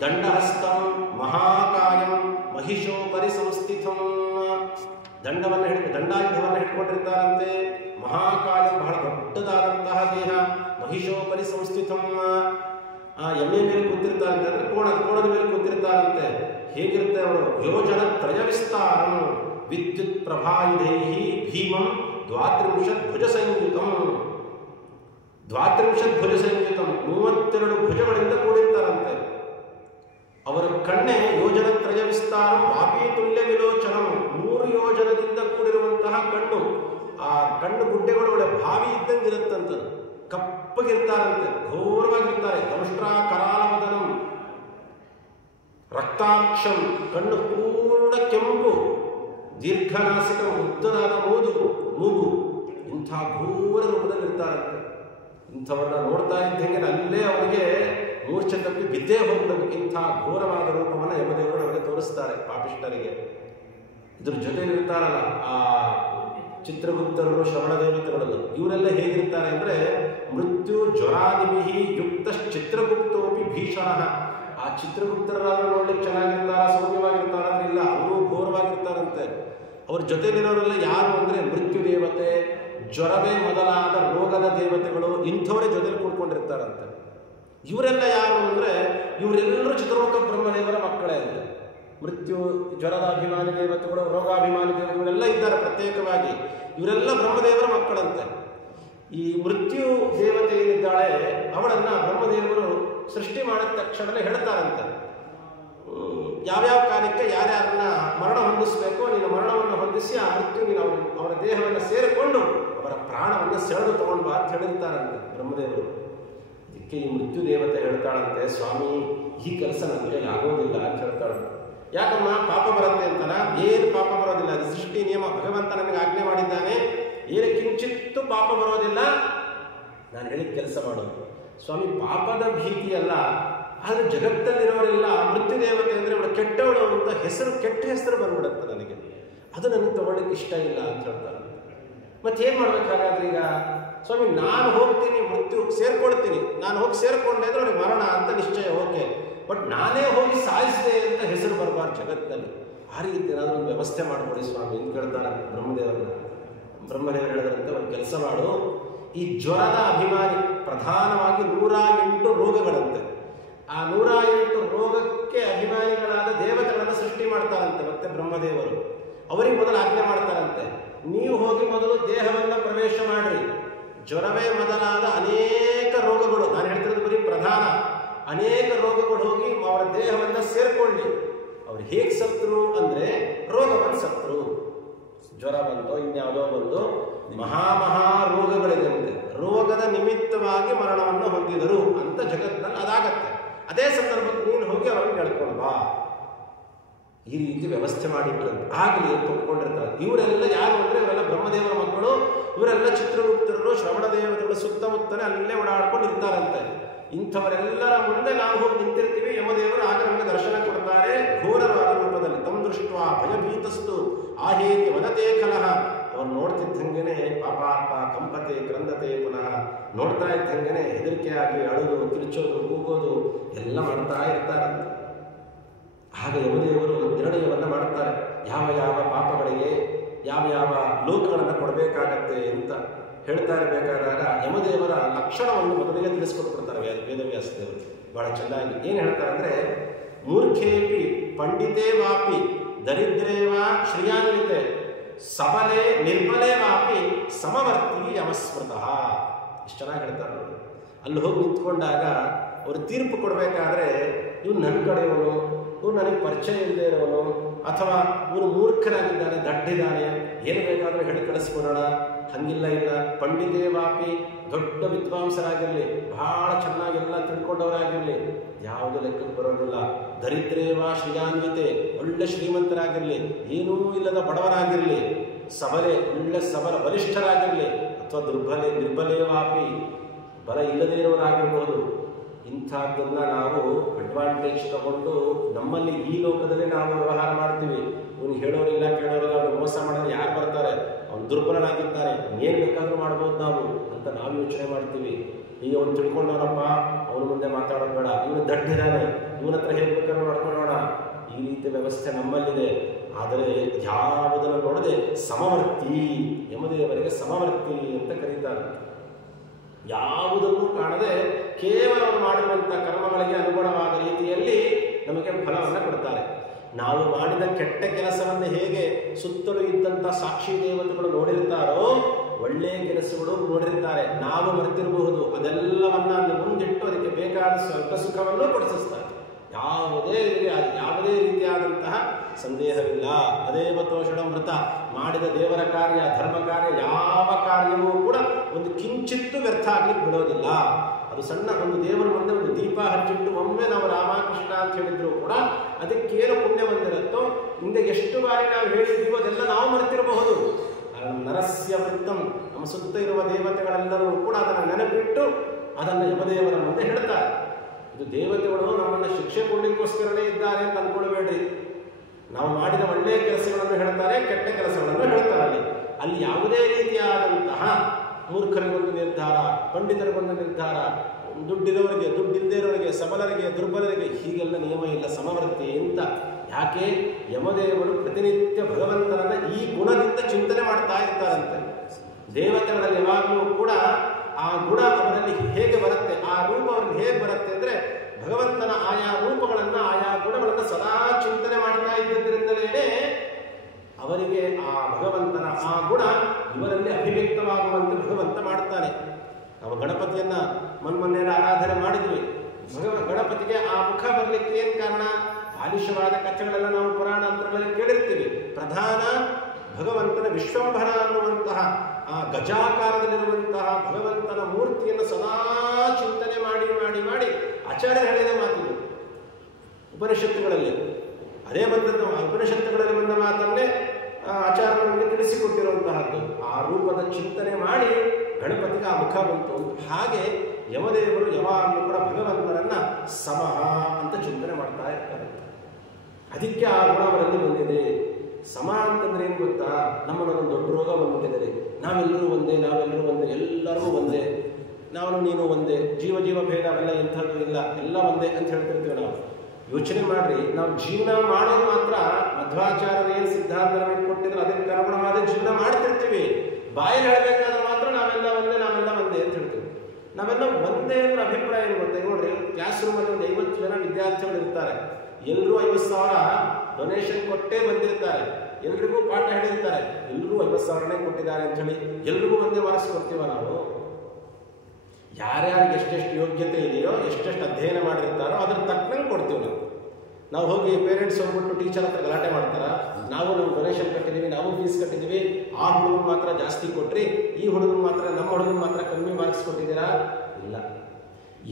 ದಂಡಹಸ್ತಂ ಮಹಾಕಾಯಂ ಮಹಿಷೋಪರಿ ಸಂಸ್ಥಿತಂ. ದಂಡಾಯುಧವನ್ನು ಹಿಡ್ಕೊಂಡಿರ್ತಾರಂತೆ. ಮಹಾಕಾಯ, ಬಹಳ ದೊಡ್ಡದಾದಂತಹ ದೇಹ. ಮಹಿಷೋಪರಿ ಸಂಸ್ಥಿತಂ, ಎಮ್ಮೆ ಮೇಲೆ ಕೂತಿರ್ತಾರಂತೆ, ಅಂದರೆ ಕೋಣದ ಮೇಲೆ ಕೂತಿರ್ತಾರಂತೆ. ಹೇಗಿರುತ್ತೆ ಅವರು? ಯೋಜನ ತ್ರಯ ವಿಸ್ತಾರಂ ವಿದ್ಯುತ್ ಪ್ರಭಾಯುಧೈ ಭೀಮಂ 32 ಭುಜ ಸಂಯುತಂ. 32 ಭುಜಗಳಿಂದ ಕೂಡಿರ್ತಾರಂತೆ. ಅವರ ಕಣ್ಣೆ ಯೋಜನ ತ್ರಯ ವಿಸ್ತಾರ ವಾಪಿ ತುಲ್ಯ ವಿಲೋಚನಂ. 3 ಯೋಜನದಿಂದ ಕೂಡಿರುವಂತಹ ಕಣ್ಣು. ಆ ಕಣ್ಣು ಗುಡ್ಡೆಗಳು ಬಾವಿ ಇದ್ದಂಗಿರುತ್ತಂತ. ಕಪ್ಪಗಿರ್ತಾರಂತೆ, ಘೋರವಾಗಿರ್ತಾರೆ. ದಂಷ್ಟ್ರಾ ಕರಾಲವದನಂ ರಕ್ತಾಕ್ಷಂ, ಕಣ್ಣು ಪೂರ್ಣ ಕೆಂಪು. ದೀರ್ಘನಾಸಿಕ, ಉದ್ದದಾದ ಮೂಗು. ಇಂಥ ಘೋರ ರೂಪದಲ್ಲಿರ್ತಾರಂತೆ. ಇಂಥವ್ರನ್ನ ನೋಡ್ತಾ ಇದ್ದಂಗೆ ಅಲ್ಲೇ ಅವರಿಗೆ ಮೂರ್ಛೆ ತಪ್ಪಿ ಬಿದ್ದೇ ಹೋಗಬೇಕು. ಇಂಥ ಘೋರವಾದ ರೂಪವನ್ನು ಯಮದೇವರು ಅವರಿಗೆ ತೋರಿಸ್ತಾರೆ ಪಾಪಿಷ್ಠರಿಗೆ. ಇದ್ರ ಜೊತೆಲಿರ್ತಾರಲ್ಲ ಆ ಚಿತ್ರಗುಪ್ತರು, ಶ್ರವಣ ದೇವತೆಗಳಲ್ಲೂ, ಇವರೆಲ್ಲ ಹೇಗಿರ್ತಾರೆ ಅಂದರೆ, ಮೃತ್ಯು ಜ್ವರಾದಿಭಿ ಯುಕ್ತ ಚಿತ್ರಗುಪ್ತೋಪಿ ಭೀಷಣ. ಆ ಚಿತ್ರಗುಪ್ತರಾದ್ರೂ ನೋಡ್ಲಿಕ್ಕೆ ಚೆನ್ನಾಗಿರ್ತಾರ, ಸೌಮ್ಯವಾಗಿರ್ತಾರ ಇಲ್ಲ, ಅವರು ಘೋರವಾಗಿರ್ತಾರಂತೆ. ಅವ್ರ ಜೊತೆಲಿರೋರೆಲ್ಲ ಯಾರು ಅಂದರೆ ಮೃತ್ಯು ದೇವತೆ, ಜ್ವರವೇ ಮೊದಲಾದ ರೋಗದ ದೇವತೆಗಳು, ಇಂಥವರೇ ಜೊತೆಲಿ ಕೂಡ್ಕೊಂಡಿರ್ತಾರಂತೆ. ಇವರೆಲ್ಲ ಯಾರು ಅಂದರೆ, ಇವರೆಲ್ಲರೂ ಚಿತ್ರಮುಖ ಬ್ರಹ್ಮದೇವರ ಮಕ್ಕಳೇ ಅಂದರೆ. ಮೃತ್ಯು, ಜ್ವರದ ಅಭಿಮಾನಿ ದೇವತೆಗಳು, ರೋಗಾಭಿಮಾನಿ ದೇವತೆಗಳು ಇವರೆಲ್ಲ ಇದ್ದಾರೆ ಪ್ರತ್ಯೇಕವಾಗಿ. ಇವರೆಲ್ಲ ಬ್ರಹ್ಮದೇವರ ಮಕ್ಕಳಂತೆ. ಈ ಮೃತ್ಯು ದೇವತೆ ಏನಿದ್ದಾಳೆ ಅವಳನ್ನು ಬ್ರಹ್ಮದೇವರು ಸೃಷ್ಟಿ ಮಾಡಿದ ತಕ್ಷಣವೇ ಹೇಳ್ತಾರಂತೆ, ಯಾವ್ಯಾವ ಕಾಲಕ್ಕೆ ಯಾರ್ಯಾರನ್ನ ಮರಣ ಹೊಂದಿಸಬೇಕೋ ನೀನು ಮರಣವನ್ನು ಹೊಂದಿಸಿ ಆ ಮೃತ್ಯು ನೀನು ಅವರ ದೇಹವನ್ನು ಸೇರಿಕೊಂಡು ಅವರ ಪ್ರಾಣವನ್ನು ಸೆಳೆದು ತಗೊಂಡು ಬಾ ಅಂತ ಹೇಳಿರ್ತಾರಂತೆ ಬ್ರಹ್ಮದೇವರು. ಇದಕ್ಕೆ ಈ ಮೃತ್ಯು ದೇವತೆ ಹೇಳ್ತಾಳಂತೆ, ಸ್ವಾಮಿ ಈ ಕೆಲಸ ನನಗೆ ಆಗೋದಿಲ್ಲ ಅಂತ ಹೇಳ್ತಾಳಂತೆ. ಯಾಕಮ್ಮ? ಪಾಪ ಬರುತ್ತೆ ಅಂತನ? ಏನು ಪಾಪ ಬರೋದಿಲ್ಲ, ಅದು ಸೃಷ್ಟಿ ನಿಯಮ, ಭಗವಂತ ನನಗೆ ಆಜ್ಞೆ ಮಾಡಿದ್ದಾನೆ, ಏನು ಕಿಂಚಿತ್ತು ಪಾಪ ಬರೋದಿಲ್ಲ, ನಾನು ಹೇಳಿದ ಕೆಲಸ ಮಾಡೋದು. ಸ್ವಾಮಿ ಪಾಪದ ಭೀತಿಯಲ್ಲ, ಆದರೆ ಜಗತ್ತಲ್ಲಿರೋರೆಲ್ಲ ಮೃತ್ಯು ದೇವತೆ ಅಂದರೆ ಇವಳು ಕೆಟ್ಟವಳು ಅಂತ ಕೆಟ್ಟ ಹೆಸರು ಬಂದ್ಬಿಡುತ್ತೆ ನನಗೆ, ಅದು ನನಗೆ ತಗೊಳ್ಳಿಕ್ಕೆ ಇಷ್ಟ ಇಲ್ಲ ಅಂತ ಹೇಳ್ತಾರೆ. ಮತ್ತೇನು ಮಾಡ್ಬೇಕು ಹಾಗಾದ್ರೆ ಈಗ? ಸ್ವಾಮಿ ನಾನು ಹೋಗ್ತೀನಿ, ಮೃತ್ಯು ಸೇರ್ಕೊಳ್ತೀನಿ, ನಾನು ಹೋಗಿ ಸೇರ್ಕೊಂಡೆ ಅಂದ್ರೆ ಅವ್ರಿಗೆ ಮರಣ ಅಂತ ನಿಶ್ಚಯ, ಓಕೆ, ಬಟ್ ನಾನೇ ಹೋಗಿ ಸಾಯಿಸಿದೆ ಅಂತ ಹೆಸರು ಬರಬಾರ್ದು ಜಗತ್ತಿನಲ್ಲಿ. ಆ ರೀತಿ ಏನಾದರೂ ಒಂದು ವ್ಯವಸ್ಥೆ ಮಾಡಿಕೊಡಿ ಸ್ವಾಮಿ ಅಂತ ಕೇಳ್ತಾನೆ ಬ್ರಹ್ಮದೇವರನ್ನ. ಬ್ರಹ್ಮದೇವರು ಹೇಳಿದ್ರಂತೆ, ಒಂದು ಕೆಲಸ ಮಾಡು, ಈ ಜ್ವರದ ಅಭಿಮಾನಿ ಪ್ರಧಾನವಾಗಿ 108 ರೋಗಗಳಂತೆ. ಆ 108 ರೋಗಕ್ಕೆ ಅಭಿಮಾನಿಗಳಾದ ದೇವತೆಗಳನ್ನು ಸೃಷ್ಟಿ ಮಾಡ್ತಾರಂತೆ ಮತ್ತೆ ಬ್ರಹ್ಮದೇವರು. ಅವರಿಗೆ ಮೊದಲು ಆಜ್ಞೆ ಮಾಡ್ತಾರಂತೆ, ನೀವು ಹೋಗಿ ಮೊದಲು ದೇಹವನ್ನು ಪ್ರವೇಶ ಮಾಡ್ರಿ. ಜ್ವರವೇ ಮೊದಲಾದ ಅನೇಕ ರೋಗಗಳು, ನಾನು ಹೇಳ್ತಿರೋದು ಬರೀ ಪ್ರಧಾನ, ಅನೇಕ ರೋಗಗಳು ಹೋಗಿ ಅವರ ದೇಹವನ್ನು ಸೇರ್ಕೊಳ್ಳಿ. ಅವ್ರು ಹೇಗೆ ಸತ್ರು ಅಂದರೆ ರೋಗವನ್ನು ಸತ್ರು. ಜ್ವರ ಬಂತು, ಇನ್ಯಾವುದೋ ಬಂದು ಮಹಾ ರೋಗಗಳಿದೆ, ರೋಗದ ನಿಮಿತ್ತವಾಗಿ ಮರಣವನ್ನು ಹೊಂದಿದರು ಅಂತ ಜಗತ್ತಿನಲ್ಲಿ ಅದಾಗತ್ತೆ. ಅದೇ ಸಂದರ್ಭದಲ್ಲಿ ನೀನು ಹೋಗಿ ಅವರನ್ನು ಹೇಳ್ಕೊಳ್ಬಾ, ಈ ರೀತಿ ವ್ಯವಸ್ಥೆ ಮಾಡಿಟ್ಟು ಆಗಲಿ ಕೊಟ್ಕೊಂಡಿರ್ತಾರೆ. ಇವರೆಲ್ಲ ಯಾರು ಅಂದರೆ ಇವರೆಲ್ಲ ಬ್ರಹ್ಮದೇವರ ಮಕ್ಕಳು. ಇವರೆಲ್ಲ ಚಿತ್ರಗುಪ್ತರು, ಶ್ರವಣ ದೇವತೆಗಳು ಸುತ್ತಮುತ್ತಲೇ ಅಲ್ಲೇ ಓಡಾಡ್ಕೊಂಡು ಇರ್ತಾರಂತೆ. ಇಂಥವರೆಲ್ಲರ ಮುಂದೆ ನಾವು ಹೋಗಿ ನಿಂತಿರ್ತೀವಿ. ಯಮದೇವರು ಆಗ ನಮಗೆ ದರ್ಶನ ಕೊಡ್ತಾರೆ ಘೋರವಾದ ರೂಪದಲ್ಲಿ. ತಮ್ ದೃಷ್ಟ ಭಯಭೀತಸ್ತು ಆಹೇತಿ ವದತೆ ಕಲಹ. ಅವ್ರು ನೋಡ್ತಿದ್ದಂಗೆನೆ ಪಾಪಾತ್ಮ ಕಂಪತೆ ಕ್ರಂದತೆ, ಪುನಃ ನೋಡ್ತಾ ಇದ್ದಂಗೆನೆ ಹೆದರಿಕೆಯಾಗಿ ಅಳುವುದು, ಕಿರುಚೋದು, ಕೂಗೋದು ಎಲ್ಲ ಮಾಡ್ತಾ ಇರ್ತಾರಂತೆ. ಆಗ ಯಮದೇವರು ನಿರ್ಣಯವನ್ನು ಮಾಡುತ್ತಾರೆ, ಯಾವ ಯಾವ ಪಾಪಗಳಿಗೆ ಯಾವ ಯಾವ ಲೋಕಗಳನ್ನು ಕೊಡಬೇಕಾಗತ್ತೆ ಅಂತ ಹೇಳ್ತಾ ಇರಬೇಕಾದಾಗ ಯಮದೇವರ ಲಕ್ಷಣವನ್ನು ಮೊದಲಿಗೆ ತಿಳಿಸ್ಕೊಟ್ಬಿಡ್ತಾರೆ ವೇದವ್ಯಾಸ ದೇವರು ಬಹಳ ಚೆನ್ನಾಗಿ. ಏನು ಹೇಳ್ತಾರೆ ಅಂದರೆ, ಮೂರ್ಖೇಪಿ ಪಂಡಿತೇ ವಾಪಿ ದರಿದ್ರೇವ ಶ್ರಿಯಾನ್ವಿತೆ ಸಬಲೆ ನಿರ್ಬಲೇ ವಾಪಿ ಸಮವರ್ತಿ ಯಮಸ್ಮೃತಃ. ಇಷ್ಟು ಚೆನ್ನಾಗಿ ಹೇಳ್ತಾರೆ ನೋಡಿ. ಅಲ್ಲಿ ಹೋಗಿ ನಿಂತ್ಕೊಂಡಾಗ ಅವರು ತೀರ್ಪು ಕೊಡಬೇಕಾದ್ರೆ, ಇವ್ನು ನನ್ನ ಕಡೆಯವನು, ಇವ್ನು ನನಗೆ ಪರಿಚಯ ಇಲ್ಲದೆ ಇರೋನು, ಅಥವಾ ಇವನು ಮೂರ್ಖನಾಗಿದ್ದಾನೆ, ದಡ್ಡಿದ್ದಾನೆ, ಏನು ಬೇಕಾದರೂ ಹೇಳಿ ಕಳಿಸ್ಕೊಡೋಣ, ಹಂಗಿಲ್ಲ ಇಲ್ಲ. ಪಂಡಿತೇ ವಾಪಿ, ದೊಡ್ಡ ವಿದ್ವಾಂಸರಾಗಿರಲಿ, ಬಹಳ ಚೆನ್ನಾಗೆಲ್ಲ ತಿಳ್ಕೊಂಡವರಾಗಿರಲಿ, ಯಾವುದು ಲೆಕ್ಕಕ್ಕೆ ಬರೋದಿಲ್ಲ. ದರಿದ್ರೇವ ಶ್ರೀಯಾನ್ವಿತೆ, ಒಳ್ಳೆ ಶ್ರೀಮಂತರಾಗಿರಲಿ, ಏನೂ ಇಲ್ಲದ ಬಡವರಾಗಿರಲಿ, ಸಬಲೆ ಒಳ್ಳೆ ಸಬಲ ಬಲಿಷ್ಠರಾಗಿರಲಿ, ಅಥವಾ ನಿರ್ಬಲೇ ವಾಪಿ, ಬಲ ಇಲ್ಲದೇ ಇರೋರಾಗಿರ್ಬೋದು. ಇಂಥದ್ದನ್ನು ನಾವು ಅಡ್ವಾಂಟೇಜ್ ತಗೊಂಡು ನಮ್ಮಲ್ಲಿ ಈ ಲೋಕದಲ್ಲಿ ನಾವು ವ್ಯವಹಾರ ಮಾಡ್ತೀವಿ. ಇವನು ಹೇಳೋರಿಲ್ಲ ಕೇಳೋರಿಲ್ಲ, ಅವ್ನು ಮೋಸ ಮಾಡೋದು ಯಾರು ಬರ್ತಾರೆ, ಅವನು ದುರ್ಬಲನಾಗಿದ್ದಾನೆ, ಏನು ಬೇಕಾದರೂ ಮಾಡ್ಬೋದು ನಾವು ಅಂತ ನಾವು ಯೋಚನೆ ಮಾಡ್ತೀವಿ. ಈಗ ಅವನು ತಿಳ್ಕೊಂಡವನಪ್ಪ, ಅವನ ಮುಂದೆ ಮಾತಾಡೋದು ಬೇಡ, ಇವನು ದಡ್ಡಿದ್ದಾನೆ, ಇವನ ಹತ್ರ ಹೇಗೆ ಬೇಕಾದ್ರೂ ಮಾಡ್ಕೊಳ್ಳೋಣ, ಈ ರೀತಿಯ ವ್ಯವಸ್ಥೆ ನಮ್ಮಲ್ಲಿದೆ. ಆದರೆ ಯಾವುದನ್ನು ನೋಡದೆ ಸಮವರ್ತಿ, ಯಮದೇವರಿಗೆ ಸಮವರ್ತಿ ಅಂತ ಕರೀತಾರೆ. ಯಾವುದನ್ನು ಕಾಣದೆ ಕೇವಲ ಮಾಡಿರುವಂಥ ಕರ್ಮಗಳಿಗೆ ಅನುಗುಣವಾದ ರೀತಿಯಲ್ಲಿ ನಮಗೆ ಫಲವನ್ನು ಕೊಡ್ತಾರೆ. ನಾವು ಮಾಡಿದ ಕೆಟ್ಟ ಕೆಲಸವನ್ನು ಹೇಗೆ ಸುತ್ತಲೂ ಇದ್ದಂಥ ಸಾಕ್ಷಿ ದೇವತೆಗಳು ನೋಡಿರ್ತಾರೋ, ಒಳ್ಳೆಯ ಕೆಲಸಗಳು ನೋಡಿರ್ತಾರೆ, ನಾವು ಮರೆತಿರಬಹುದು. ಅದೆಲ್ಲವನ್ನ ಅಲ್ಲಿ ಮುಂದಿಟ್ಟು ಅದಕ್ಕೆ ಬೇಕಾದ ಸ್ವಲ್ಪ ಸುಖವನ್ನು ಕೊಡಿಸ್ತಾರೆ. ಯಾವುದೇ ರೀತಿಯಾದಂತಹ ಸಂದೇಹವಿಲ್ಲ. ಅದೇವ ತೋಷಣ ಮೃತ, ಮಾಡಿದ ದೇವರ ಕಾರ್ಯ ಧರ್ಮ ಕಾರ್ಯ ಯಾವ ಕಾರ್ಯವೂ ಕೂಡ ಒಂದು ಕಿಂಚಿತ್ತು ವ್ಯರ್ಥ ಆಗ್ಲಿಕ್ಕೆ ಬಿಡೋದಿಲ್ಲ. ಅದು ಸಣ್ಣ ಒಂದು ದೇವರ ಮುಂದೆ ಒಂದು ದೀಪ ಹಚ್ಚಿಟ್ಟು ಒಮ್ಮೆ ನಾವು ರಾಮಕೃಷ್ಣ ಅಂತ ಹೇಳಿದ್ರು ಕೂಡ ಅದಕ್ಕೇನು ಪುಣ್ಯ ಬಂದಿರುತ್ತೋ, ಹಿಂದೆ ಎಷ್ಟು ಬಾರಿ ನಾವು ಹೇಳಿದ್ದೀವೋ ಅದೆಲ್ಲ ನಾವು ಮರೆತಿರಬಹುದು. ನರಸ್ಯ ವೃತ್ತಂ, ನಮ್ಮ ಸುತ್ತ ಇರುವ ದೇವತೆಗಳೆಲ್ಲರೂ ಕೂಡ ಅದನ್ನು ನೆನಪಿಟ್ಟು ಅದನ್ನು ಯಮದೇವರ ಮುಂದೆ ಹೇಳ್ತಾರೆ. ಇದು ದೇವತೆಗಳು ನಮ್ಮನ್ನು ಶಿಕ್ಷೆ ಕೊಡಲಿಕ್ಕೋಸ್ಕರನೇ ಇದ್ದಾರೆ ಅಂತ ಅಂದ್ಕೊಳ್ಬೇಡ್ರಿ. ನಾವು ಮಾಡಿದ ಒಳ್ಳೆಯ ಕೆಲಸಗಳನ್ನು ಹೇಳ್ತಾರೆ, ಕೆಟ್ಟ ಕೆಲಸಗಳನ್ನು ಹೇಳ್ತಾರೆ. ಅಲ್ಲಿ ಯಾವುದೇ ರೀತಿಯಾದಂತಹ ಮೂರ್ಖರಿಗೊಂದು ನಿರ್ಧಾರ, ಪಂಡಿತರಿಗೊಂದು ನಿರ್ಧಾರ, ದುಡ್ಡಿರೋರಿಗೆ, ದುಡ್ಡಿಲ್ಲದೆ ಇರೋರಿಗೆ, ಸಬಲರಿಗೆ, ದುರ್ಬಲರಿಗೆ, ಹೀಗೆಲ್ಲ ನಿಯಮ ಇಲ್ಲ. ಸಮವರ್ತಿ ಅಂತ. ಯಾಕೆ? ಯಮದೇವರು ಪ್ರತಿನಿತ್ಯ ಭಗವಂತನನ್ನ ಈ ಗುಣದಿಂದ ಚಿಂತನೆ ಮಾಡ್ತಾ ಇರ್ತಾರಂತೆ. ದೇವತೆಗಳಲ್ಲಿ ಯಾವಾಗಲೂ ಕೂಡ ಆ ಗುಣ ಅವರಲ್ಲಿ ಹೇಗೆ ಬರುತ್ತೆ, ಆ ರೂಪ ಅವರಿಗೆ ಹೇಗೆ ಬರುತ್ತೆ ಅಂದರೆ, ಭಗವಂತನ ಆಯಾ ರೂಪಗಳನ್ನು ಆಯಾ ಗುಣಗಳನ್ನು ಸದಾ ಚಿಂತನೆ ಮಾಡ್ತಾ ಇದ್ದಿದ್ದರಿಂದಲೇ ಅವರಿಗೆ ಆ ಭಗವಂತನ ಆ ಗುಣ ಇವರಲ್ಲಿ ಅಭಿವ್ಯಕ್ತವಾಗುವಂತೆ ಭಗವಂತ ಮಾಡ್ತಾನೆ. ನಾವು ಗಣಪತಿಯನ್ನ ಮೊನ್ನೆ ಆರಾಧನೆ ಮಾಡಿದ್ವಿ. ಗಣಪತಿಗೆ ಆ ಮುಖ ಬರಲಿಕ್ಕೆ ಏನು ಕಾರಣ? ಆಲಿಶವಾದ ಕಥೆಗಳೆಲ್ಲ ನಾವು ಪುರಾಣ ಅಂತರಗಳಲ್ಲಿ ಕೇಳಿರ್ತೀವಿ. ಪ್ರಧಾನ ಭಗವಂತನ ವಿಶ್ವಂಭರ ಅನ್ನುವಂತಹ ಆ ಗಜಾಕಾರದಲ್ಲಿರುವಂತಹ ಭಗವಂತನ ಮೂರ್ತಿಯನ್ನು ಸದಾ ಚಿಂತನೆ ಮಾಡಿ ಮಾಡಿ ಮಾಡಿ ಆಚಾರ್ಯ ಹೇಳಿದ ಮಾತಿದು ಉಪನಿಷತ್ತುಗಳಲ್ಲಿ. ಅದೇ ಬಂದದ್ದು ಉಪನಿಷತ್ತುಗಳಲ್ಲಿ ಬಂದ ಮಾತನ್ನೇ ಆಚಾರ್ಯರಿಗೆ ತಿಳಿಸಿಕೊಟ್ಟಿರುವಂತಹದ್ದು. ಆ ರೂಪದ ಚಿಂತನೆ ಮಾಡಿ ಗಣಪತಿಗೆ ಆ ಮುಖ ಬಂತು. ಹಾಗೆ ಯಮದೇವರು ಯಾವಾಗಲೂ ಕೂಡ ಭಗವಂತನನ್ನ ಸಮಹ ಅಂತ ಚಿಂತನೆ ಮಾಡ್ತಾ ಇರ್ತಾರೆ. ಅದಕ್ಕೆ ಆ ಗುಣ ಅವರಲ್ಲಿ ಬಂದಿದೆ. ಸಮ ಅಂತಂದ್ರೆ ಏನು ಗೊತ್ತಾ? ನಮ್ಮನ್ನೊಂದು ದೊಡ್ಡ ರೋಗ ಬಂದ್ಬಿಟ್ಟಿದೆ. ನಾವೆಲ್ಲರೂ ಒಂದೇ, ನಾವೆಲ್ಲರೂ ಒಂದೇ, ಎಲ್ಲರೂ ಒಂದೇ, ನಾವು ನೀನು ಒಂದೇ, ಜೀವ ಭೇದ ಅವೆಲ್ಲ ಎಂಥದ್ದು ಇಲ್ಲ, ಎಲ್ಲ ಒಂದೇ ಅಂತ ಹೇಳ್ತಿರ್ತೀವಿ ನಾವು. ಯೋಚನೆ ಮಾಡ್ರಿ, ನಾವು ಜೀವನ ಮಾಡೋದು ಮಾತ್ರ ಮಧ್ವಾಚಾರ್ಯರು ಏನು ಸಿದ್ಧಾಂತ ಕೊಟ್ಟಿದ್ರು ಅದಕ್ಕೆ ಅನುಗುಣವಾದ ಜೀವನ ಮಾಡ್ತಿರ್ತೀವಿ. ಬಾಯಲ್ಲಿ ಹೇಳಬೇಕಾದ್ರೆ ಮಾತ್ರ ನಾವೆಲ್ಲ ಒಂದೇ, ನಾವೆಲ್ಲ ಒಂದೇ ಅಂತ ಹೇಳ್ತೀವಿ. ನಾವೆಲ್ಲ ಒಂದೇ ಅನ್ನೋ ಅಭಿಪ್ರಾಯ ಏನು ಗೊತ್ತೆ? ನೋಡ್ರಿ, ಕ್ಲಾಸ್ ರೂಮಲ್ಲಿ ಒಂದು 50 ಜನ ವಿದ್ಯಾರ್ಥಿಗಳು ಇರ್ತಾರೆ. ಎಲ್ಲರೂ 50,000 ಡೊನೇಷನ್ ಕೊಟ್ಟೇ ಬಂದಿರ್ತಾರೆ. ಎಲ್ರಿಗೂ ಪಾಠ ಹೇಳಿರ್ತಾರೆ. ಎಲ್ಲರೂ 50,000ನೇ ಕೊಟ್ಟಿದ್ದಾರೆ ಅಂತ ಹೇಳಿ ಎಲ್ರಿಗೂ ಒಂದೇ ಮಾರ್ಕ್ಸ್ ಕೊಡ್ತೀವ ನಾವು? ಯಾರ್ಯಾರಿಗೆ ಎಷ್ಟೆಷ್ಟು ಯೋಗ್ಯತೆ ಇದೆಯೋ, ಎಷ್ಟೆಷ್ಟು ಅಧ್ಯಯನ ಮಾಡಿರ್ತಾರೋ ಅದ್ರ ತಕ್ಕಂಗೆ ಕೊಡ್ತೀವಿ ನಾವು. ಹೋಗಿ ಪೇರೆಂಟ್ಸ್ ಹೋಗ್ಬಿಟ್ಟು ಟೀಚರ್ ಹತ್ರ ಗಲಾಟೆ ಮಾಡ್ತಾರ, ನಾವು ಡೊನೇಷನ್ ಕಟ್ಟಿದ್ದೀವಿ, ನಾವು ಫೀಸ್ ಕಟ್ಟಿದ್ದೀವಿ, ಆ ಹುಡುಗನ ಮಾತ್ರ ಜಾಸ್ತಿ ಕೊಟ್ರಿ, ಈ ಹುಡುಗನ ಮಾತ್ರ, ನಮ್ಮ ಹುಡುಗನ ಮಾತ್ರ ಕಮ್ಮಿ ಮಾರ್ಕ್ಸ್ ಕೊಟ್ಟಿದ್ದೀರಾ? ಇಲ್ಲ.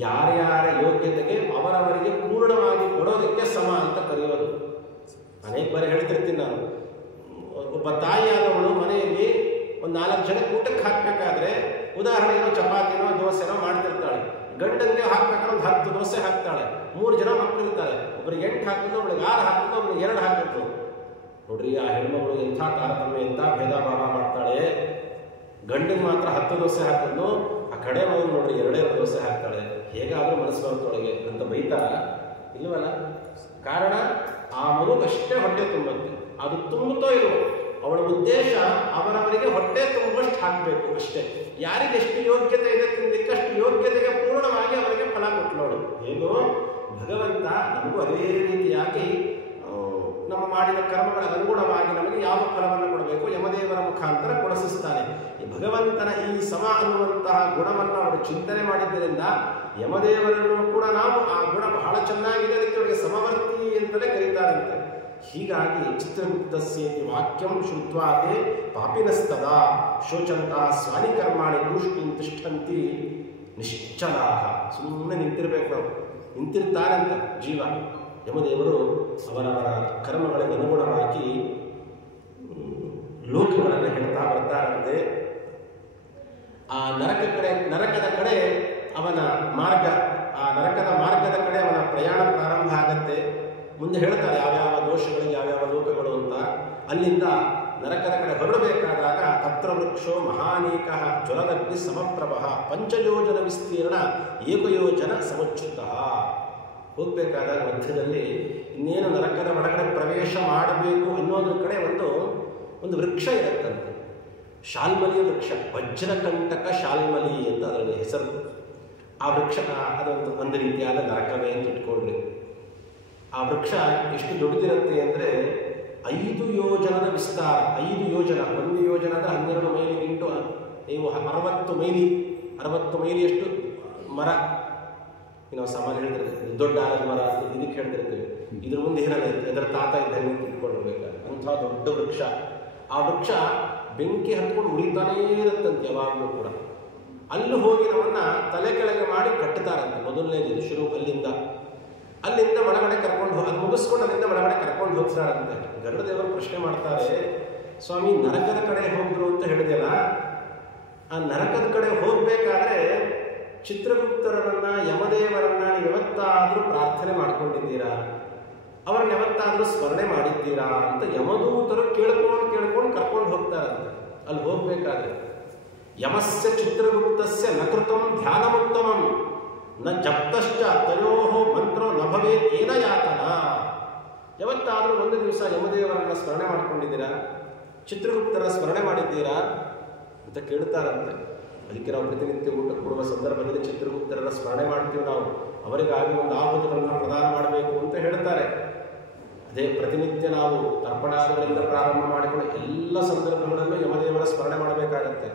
ಯಾರ್ಯಾರ ಯೋಗ್ಯತೆಗೆ ಅವರವರಿಗೆ ಪೂರ್ಣವಾಗಿ ಕೊಡೋದಕ್ಕೆ ಸಮ ಅಂತ ಕರೆಯೋದು. ಅನೇಕ ಬಾರಿ ಹೇಳ್ತಿರ್ತೀನಿ ನಾನು. ಒಬ್ಬ ತಾಯಿಯಾದವಳು ಮನೆಯಲ್ಲಿ ಒಂದು 4 ಜನಕ್ಕೆ ಊಟಕ್ಕೆ ಹಾಕಬೇಕಾದ್ರೆ ಉದಾಹರಣೆಗೆ ಚಪಾತಿನೋ ದೋಸೆನೋ ಮಾಡ್ತಿರ್ತಾಳೆ. ಗಂಡನಿಗೆ ಹಾಕ್ಬೇಕಾದ್ರೆ ಒಂದು 10 ದೋಸೆ ಹಾಕ್ತಾಳೆ. 3 ಜನ ಮಕ್ಕಳು ಇರ್ತಾರೆ, ಒಬ್ರಿಗೆ 8 ಹಾಕಿದ್ರು, ಒಬ್ರಿಗೆ 6 ಹಾಕಿದ್ರು, ಒಬ್ರಿಗೆ 2 ಹಾಕಿದ್ರು. ನೋಡ್ರಿ, ಆ ಹೆಣ್ಮಗಳು ಎಂಥ ತಾರತಮ್ಯ, ಎಂಥ ಭೇದ ಭಾವ ಮಾಡ್ತಾಳೆ. ಗಂಡನ್ ಮಾತ್ರ 10 ದೋಸೆ ಹಾಕಿದ್ಲು, ಆ ಕಡೆ ಮಗು ನೋಡ್ರಿ 2 ದೋಸೆ ಹಾಕ್ತಾಳೆ. ಹೇಗಾದ್ರೂ ಮನಸ್ಸು ಬರ್ತೊಳಗೆ ಅಂತ ಬೈತಾರ? ಇಲ್ವಲ್ಲ. ಕಾರಣ ಆ ಮಗುಗಷ್ಟೇ ಹೊಟ್ಟೆ ತುಂಬುತ್ತೆ. ಅದು ತುಂಬುತ್ತೋ ಇಲ್ವೋ, ಅವಳ ಉದ್ದೇಶ ಅವರವರಿಗೆ ಹೊಟ್ಟೆ ತುಂಬುವಷ್ಟು ಹಾಕಬೇಕು ಅಷ್ಟೇ. ಯಾರಿಗೆ ಎಷ್ಟು ಯೋಗ್ಯತೆ ಇದೆ ತಿನ್ನಲಿಕ್ಕೆ ಅಷ್ಟು ಯೋಗ್ಯತೆಗೆ ಪೂರ್ಣವಾಗಿ ಅವರಿಗೆ ಫಲ ಕೊಟ್ಟಲೋಳು. ಹೇಗೋ ಭಗವಂತ ನಮಗೂ ಅದೇ ರೀತಿಯಾಗಿ ನಮ್ಮ ಮಾಡಿದ ಕರ್ಮಗಳ ಅನುಗುಣವಾಗಿ ನಮಗೆ ಯಾವ ಫಲವನ್ನು ಕೊಡಬೇಕು ಯಮದೇವರ ಮುಖಾಂತರ ಕೊಡಿಸ್ತಾನೆ. ಈ ಭಗವಂತನ ಈ ಸಮ ಅನ್ನುವಂತಹ ಗುಣವನ್ನು ಅವರು ಚಿಂತನೆ ಮಾಡಿದ್ದರಿಂದ ಯಮದೇವರನ್ನು ಕೂಡ ನಾವು ಆ ಗುಣ ಬಹಳ ಚೆನ್ನಾಗಿದೆ, ಅದಕ್ಕೆ ಅವರಿಗೆ ಸಮವರ್ತಿ ಅಂತಲೇ ಕರೀತಾರಂತೆ. ಹೀಗಾಗಿ ಚಿತ್ರಗುಪ್ತಸ್ಯೇತಿ ವಾಕ್ಯಂ ಶುದ್ವಾತೆ ಪಾಪಿನಸ್ತದಾ ಶೋಚಂತಹ ಸ್ವಾನಿ ಕರ್ಮಾಣಿ ತೂಷ್ಣೀಂ ತಿಷ್ಠಂತಿ ನಿಶ್ಚಲಾಹ. ಸುಮ್ಮನೆ ನಿಂತಿರ್ಬೇಕು ನಾವು, ನಿಂತಿರ್ತಾರಂತ ಜೀವ. ಯಮದೇವರು ಅವರವರ ಕರ್ಮಗಳಿಗೆ ಅನುಗುಣವಾಗಿ ಲೋಕಗಳನ್ನು ಹೇಳ್ತಾ ಬರ್ತಾರಂತೆ. ಆ ನರಕದ ಕಡೆ ಅವನ ಮಾರ್ಗ, ಆ ನರಕದ ಮಾರ್ಗದ ಕಡೆ ಅವನ ಪ್ರಯಾಣ ಪ್ರಾರಂಭ ಆಗತ್ತೆ. ಮುಂದೆ ಹೇಳ್ತಾರೆ ಯಾವ್ಯಾವ ದೋಷಗಳಿಗೆ ಯಾವ್ಯಾವ ಲೋಕಗಳು ಅಂತ. ಅಲ್ಲಿಂದ ನರಕದ ಕಡೆ ಹೊರಡಬೇಕಾದಾಗ ತತ್ರ ವೃಕ್ಷೋ ಮಹಾನೇಕ ಜ್ವಲದಗ್ನಿ ಸಮಪ್ರಭ ಪಂಚಯೋಜನ ವಿಸ್ತೀರ್ಣ ಏಕಯೋಜನ ಸಮಚ್ಯುತ. ಹೋಗ್ಬೇಕಾದಾಗ ಮಧ್ಯದಲ್ಲಿ ಇನ್ನೇನು ನರಕದ ಒಳಗಡೆ ಪ್ರವೇಶ ಮಾಡಬೇಕು ಅನ್ನೋದ್ರ ಕಡೆ ಒಂದು ವೃಕ್ಷ ಇರುತ್ತಂತೆ, ಶಾಲ್ಮಲಿ ವೃಕ್ಷ, ವಜ್ರಕಂಟಕ ಶಾಲ್ಮಲಿ ಅಂತ ಅದರಲ್ಲಿ ಹೆಸರು. ಆ ವೃಕ್ಷ ಒಂದು ರೀತಿಯಾದ ನರಕವೇ ಅಂತ ಇಟ್ಕೊಳ್ರಿ. ಆ ವೃಕ್ಷ ಎಷ್ಟು ದೊಡ್ಡದಿರುತ್ತೆ ಅಂದರೆ 5 ಯೋಜನದ ವಿಸ್ತಾರ. 5 ಯೋಜನ, 1 ಯೋಜನ ಅಂದರೆ 12 ಮೈಲಿ ಇಂಟು ನೀವು 60 ಮೈಲಿ, 60 ಮೈಲಿಯಷ್ಟು ಮರ. ನಾವು ಸಾಮಾನ್ಯ ಹೇಳ್ತಿರ್ತೀವಿ ದೊಡ್ಡ ಆಲದ ಮರ ಅಂತ, ಇದಕ್ಕೆ ಹೇಳ್ತಿರ್ತೀವಿ. ಇದ್ರ ಮುಂದೆ ಏನಲ್ಲ, ಇದರ ತಾತ ಇದ್ದಂಗೆ ಇಟ್ಕೊಳ್ಬೇಕಾದ್ರೆ ಅಂಥ ದೊಡ್ಡ ವೃಕ್ಷ. ಆ ವೃಕ್ಷ ಬೆಂಕಿ ಹತ್ಕೊಂಡು ಉರಿತಾನೇ ಇರುತ್ತಂತೆ ಯಾವಾಗಲೂ ಕೂಡ. ಅಲ್ಲಿ ಹೋಗಿ ನಮ್ಮನ್ನ ತಲೆ ಕೆಳಗೆ ಮಾಡಿ ಕಟ್ಟುತ್ತಾರಂತೆ. ಮೊದಲನೇದು ಶುರು ಅಲ್ಲಿಂದ ಒಳಗಡೆ ಕರ್ಕೊಂಡು ಅದು ಮುಗಿಸ್ಕೊಂಡು ಅಲ್ಲಿಂದ ಒಳಗಡೆ ಕರ್ಕೊಂಡು ಹೋಗ್ತಾರಂತೆ. ಗರುಡದೇವರು ಪ್ರಶ್ನೆ ಮಾಡ್ತಾರೆ, ಸ್ವಾಮಿ ನರಕದ ಕಡೆ ಹೋದ್ರು ಅಂತ ಹೇಳಿದೆಯಲ್ಲ, ಆ ನರಕದ ಕಡೆ ಹೋಗ್ಬೇಕಾದ್ರೆ ಚಿತ್ರಗುಪ್ತರನ್ನ ಯಮದೇವರನ್ನ ನೀವು ಯಾವತ್ತಾದ್ರೂ ಪ್ರಾರ್ಥನೆ ಮಾಡ್ಕೊಂಡಿದ್ದೀರಾ, ಅವ್ರನ್ನ ಯಾವತ್ತಾದ್ರೂ ಸ್ಮರಣೆ ಮಾಡಿದ್ದೀರಾ ಅಂತ ಯಮದೂತರು ಕೇಳ್ಕೊಂಡು ಕರ್ಕೊಂಡು ಹೋಗ್ತಾರಂತೆ. ಅಲ್ಲಿ ಹೋಗ್ಬೇಕಾದ್ರೆ ಯಮಸ್ಯ ಚಿತ್ರಗುಪ್ತಸ್ಯ ನಕೃತಂ ಧ್ಯಾನಮುತ್ತಮಂ ನ ಜಪ್ತಶ್ಚ ತಯೋಹೋ ಮಂತ್ರೋ ನ ಭವೇತ್ ಏನ ಯಾತನ. ಯಾವತ್ತಾದ್ರೂ ಒಂದು ದಿವಸ ಯಮದೇವರನ್ನ ಸ್ಮರಣೆ ಮಾಡ್ಕೊಂಡಿದ್ದೀರಾ, ಚಿತ್ರಗುಪ್ತರ ಸ್ಮರಣೆ ಮಾಡಿದ್ದೀರಾ ಅಂತ ಕೇಳ್ತಾರಂತೆ. ಅದಕ್ಕೆ ನಾವು ಪ್ರತಿನಿತ್ಯ ಊಟ ಕೊಡುವ ಸಂದರ್ಭದಲ್ಲಿ ಚಿತ್ರಗುಪ್ತರನ್ನ ಸ್ಮರಣೆ ಮಾಡ್ತೀವಿ. ನಾವು ಅವರಿಗಾಗಿ ಒಂದು ಆಹುತಿಗಳನ್ನು ಪ್ರದಾನ ಮಾಡಬೇಕು ಅಂತ ಹೇಳ್ತಾರೆ. ಅದೇ ಪ್ರತಿನಿತ್ಯ ನಾವು ತರ್ಪಣಾದಿಗಳಿಂದ ಪ್ರಾರಂಭ ಮಾಡಿಕೊಂಡು ಎಲ್ಲ ಸಂದರ್ಭಗಳಲ್ಲೂ ಯಮದೇವರ ಸ್ಮರಣೆ ಮಾಡಬೇಕಾಗತ್ತೆ.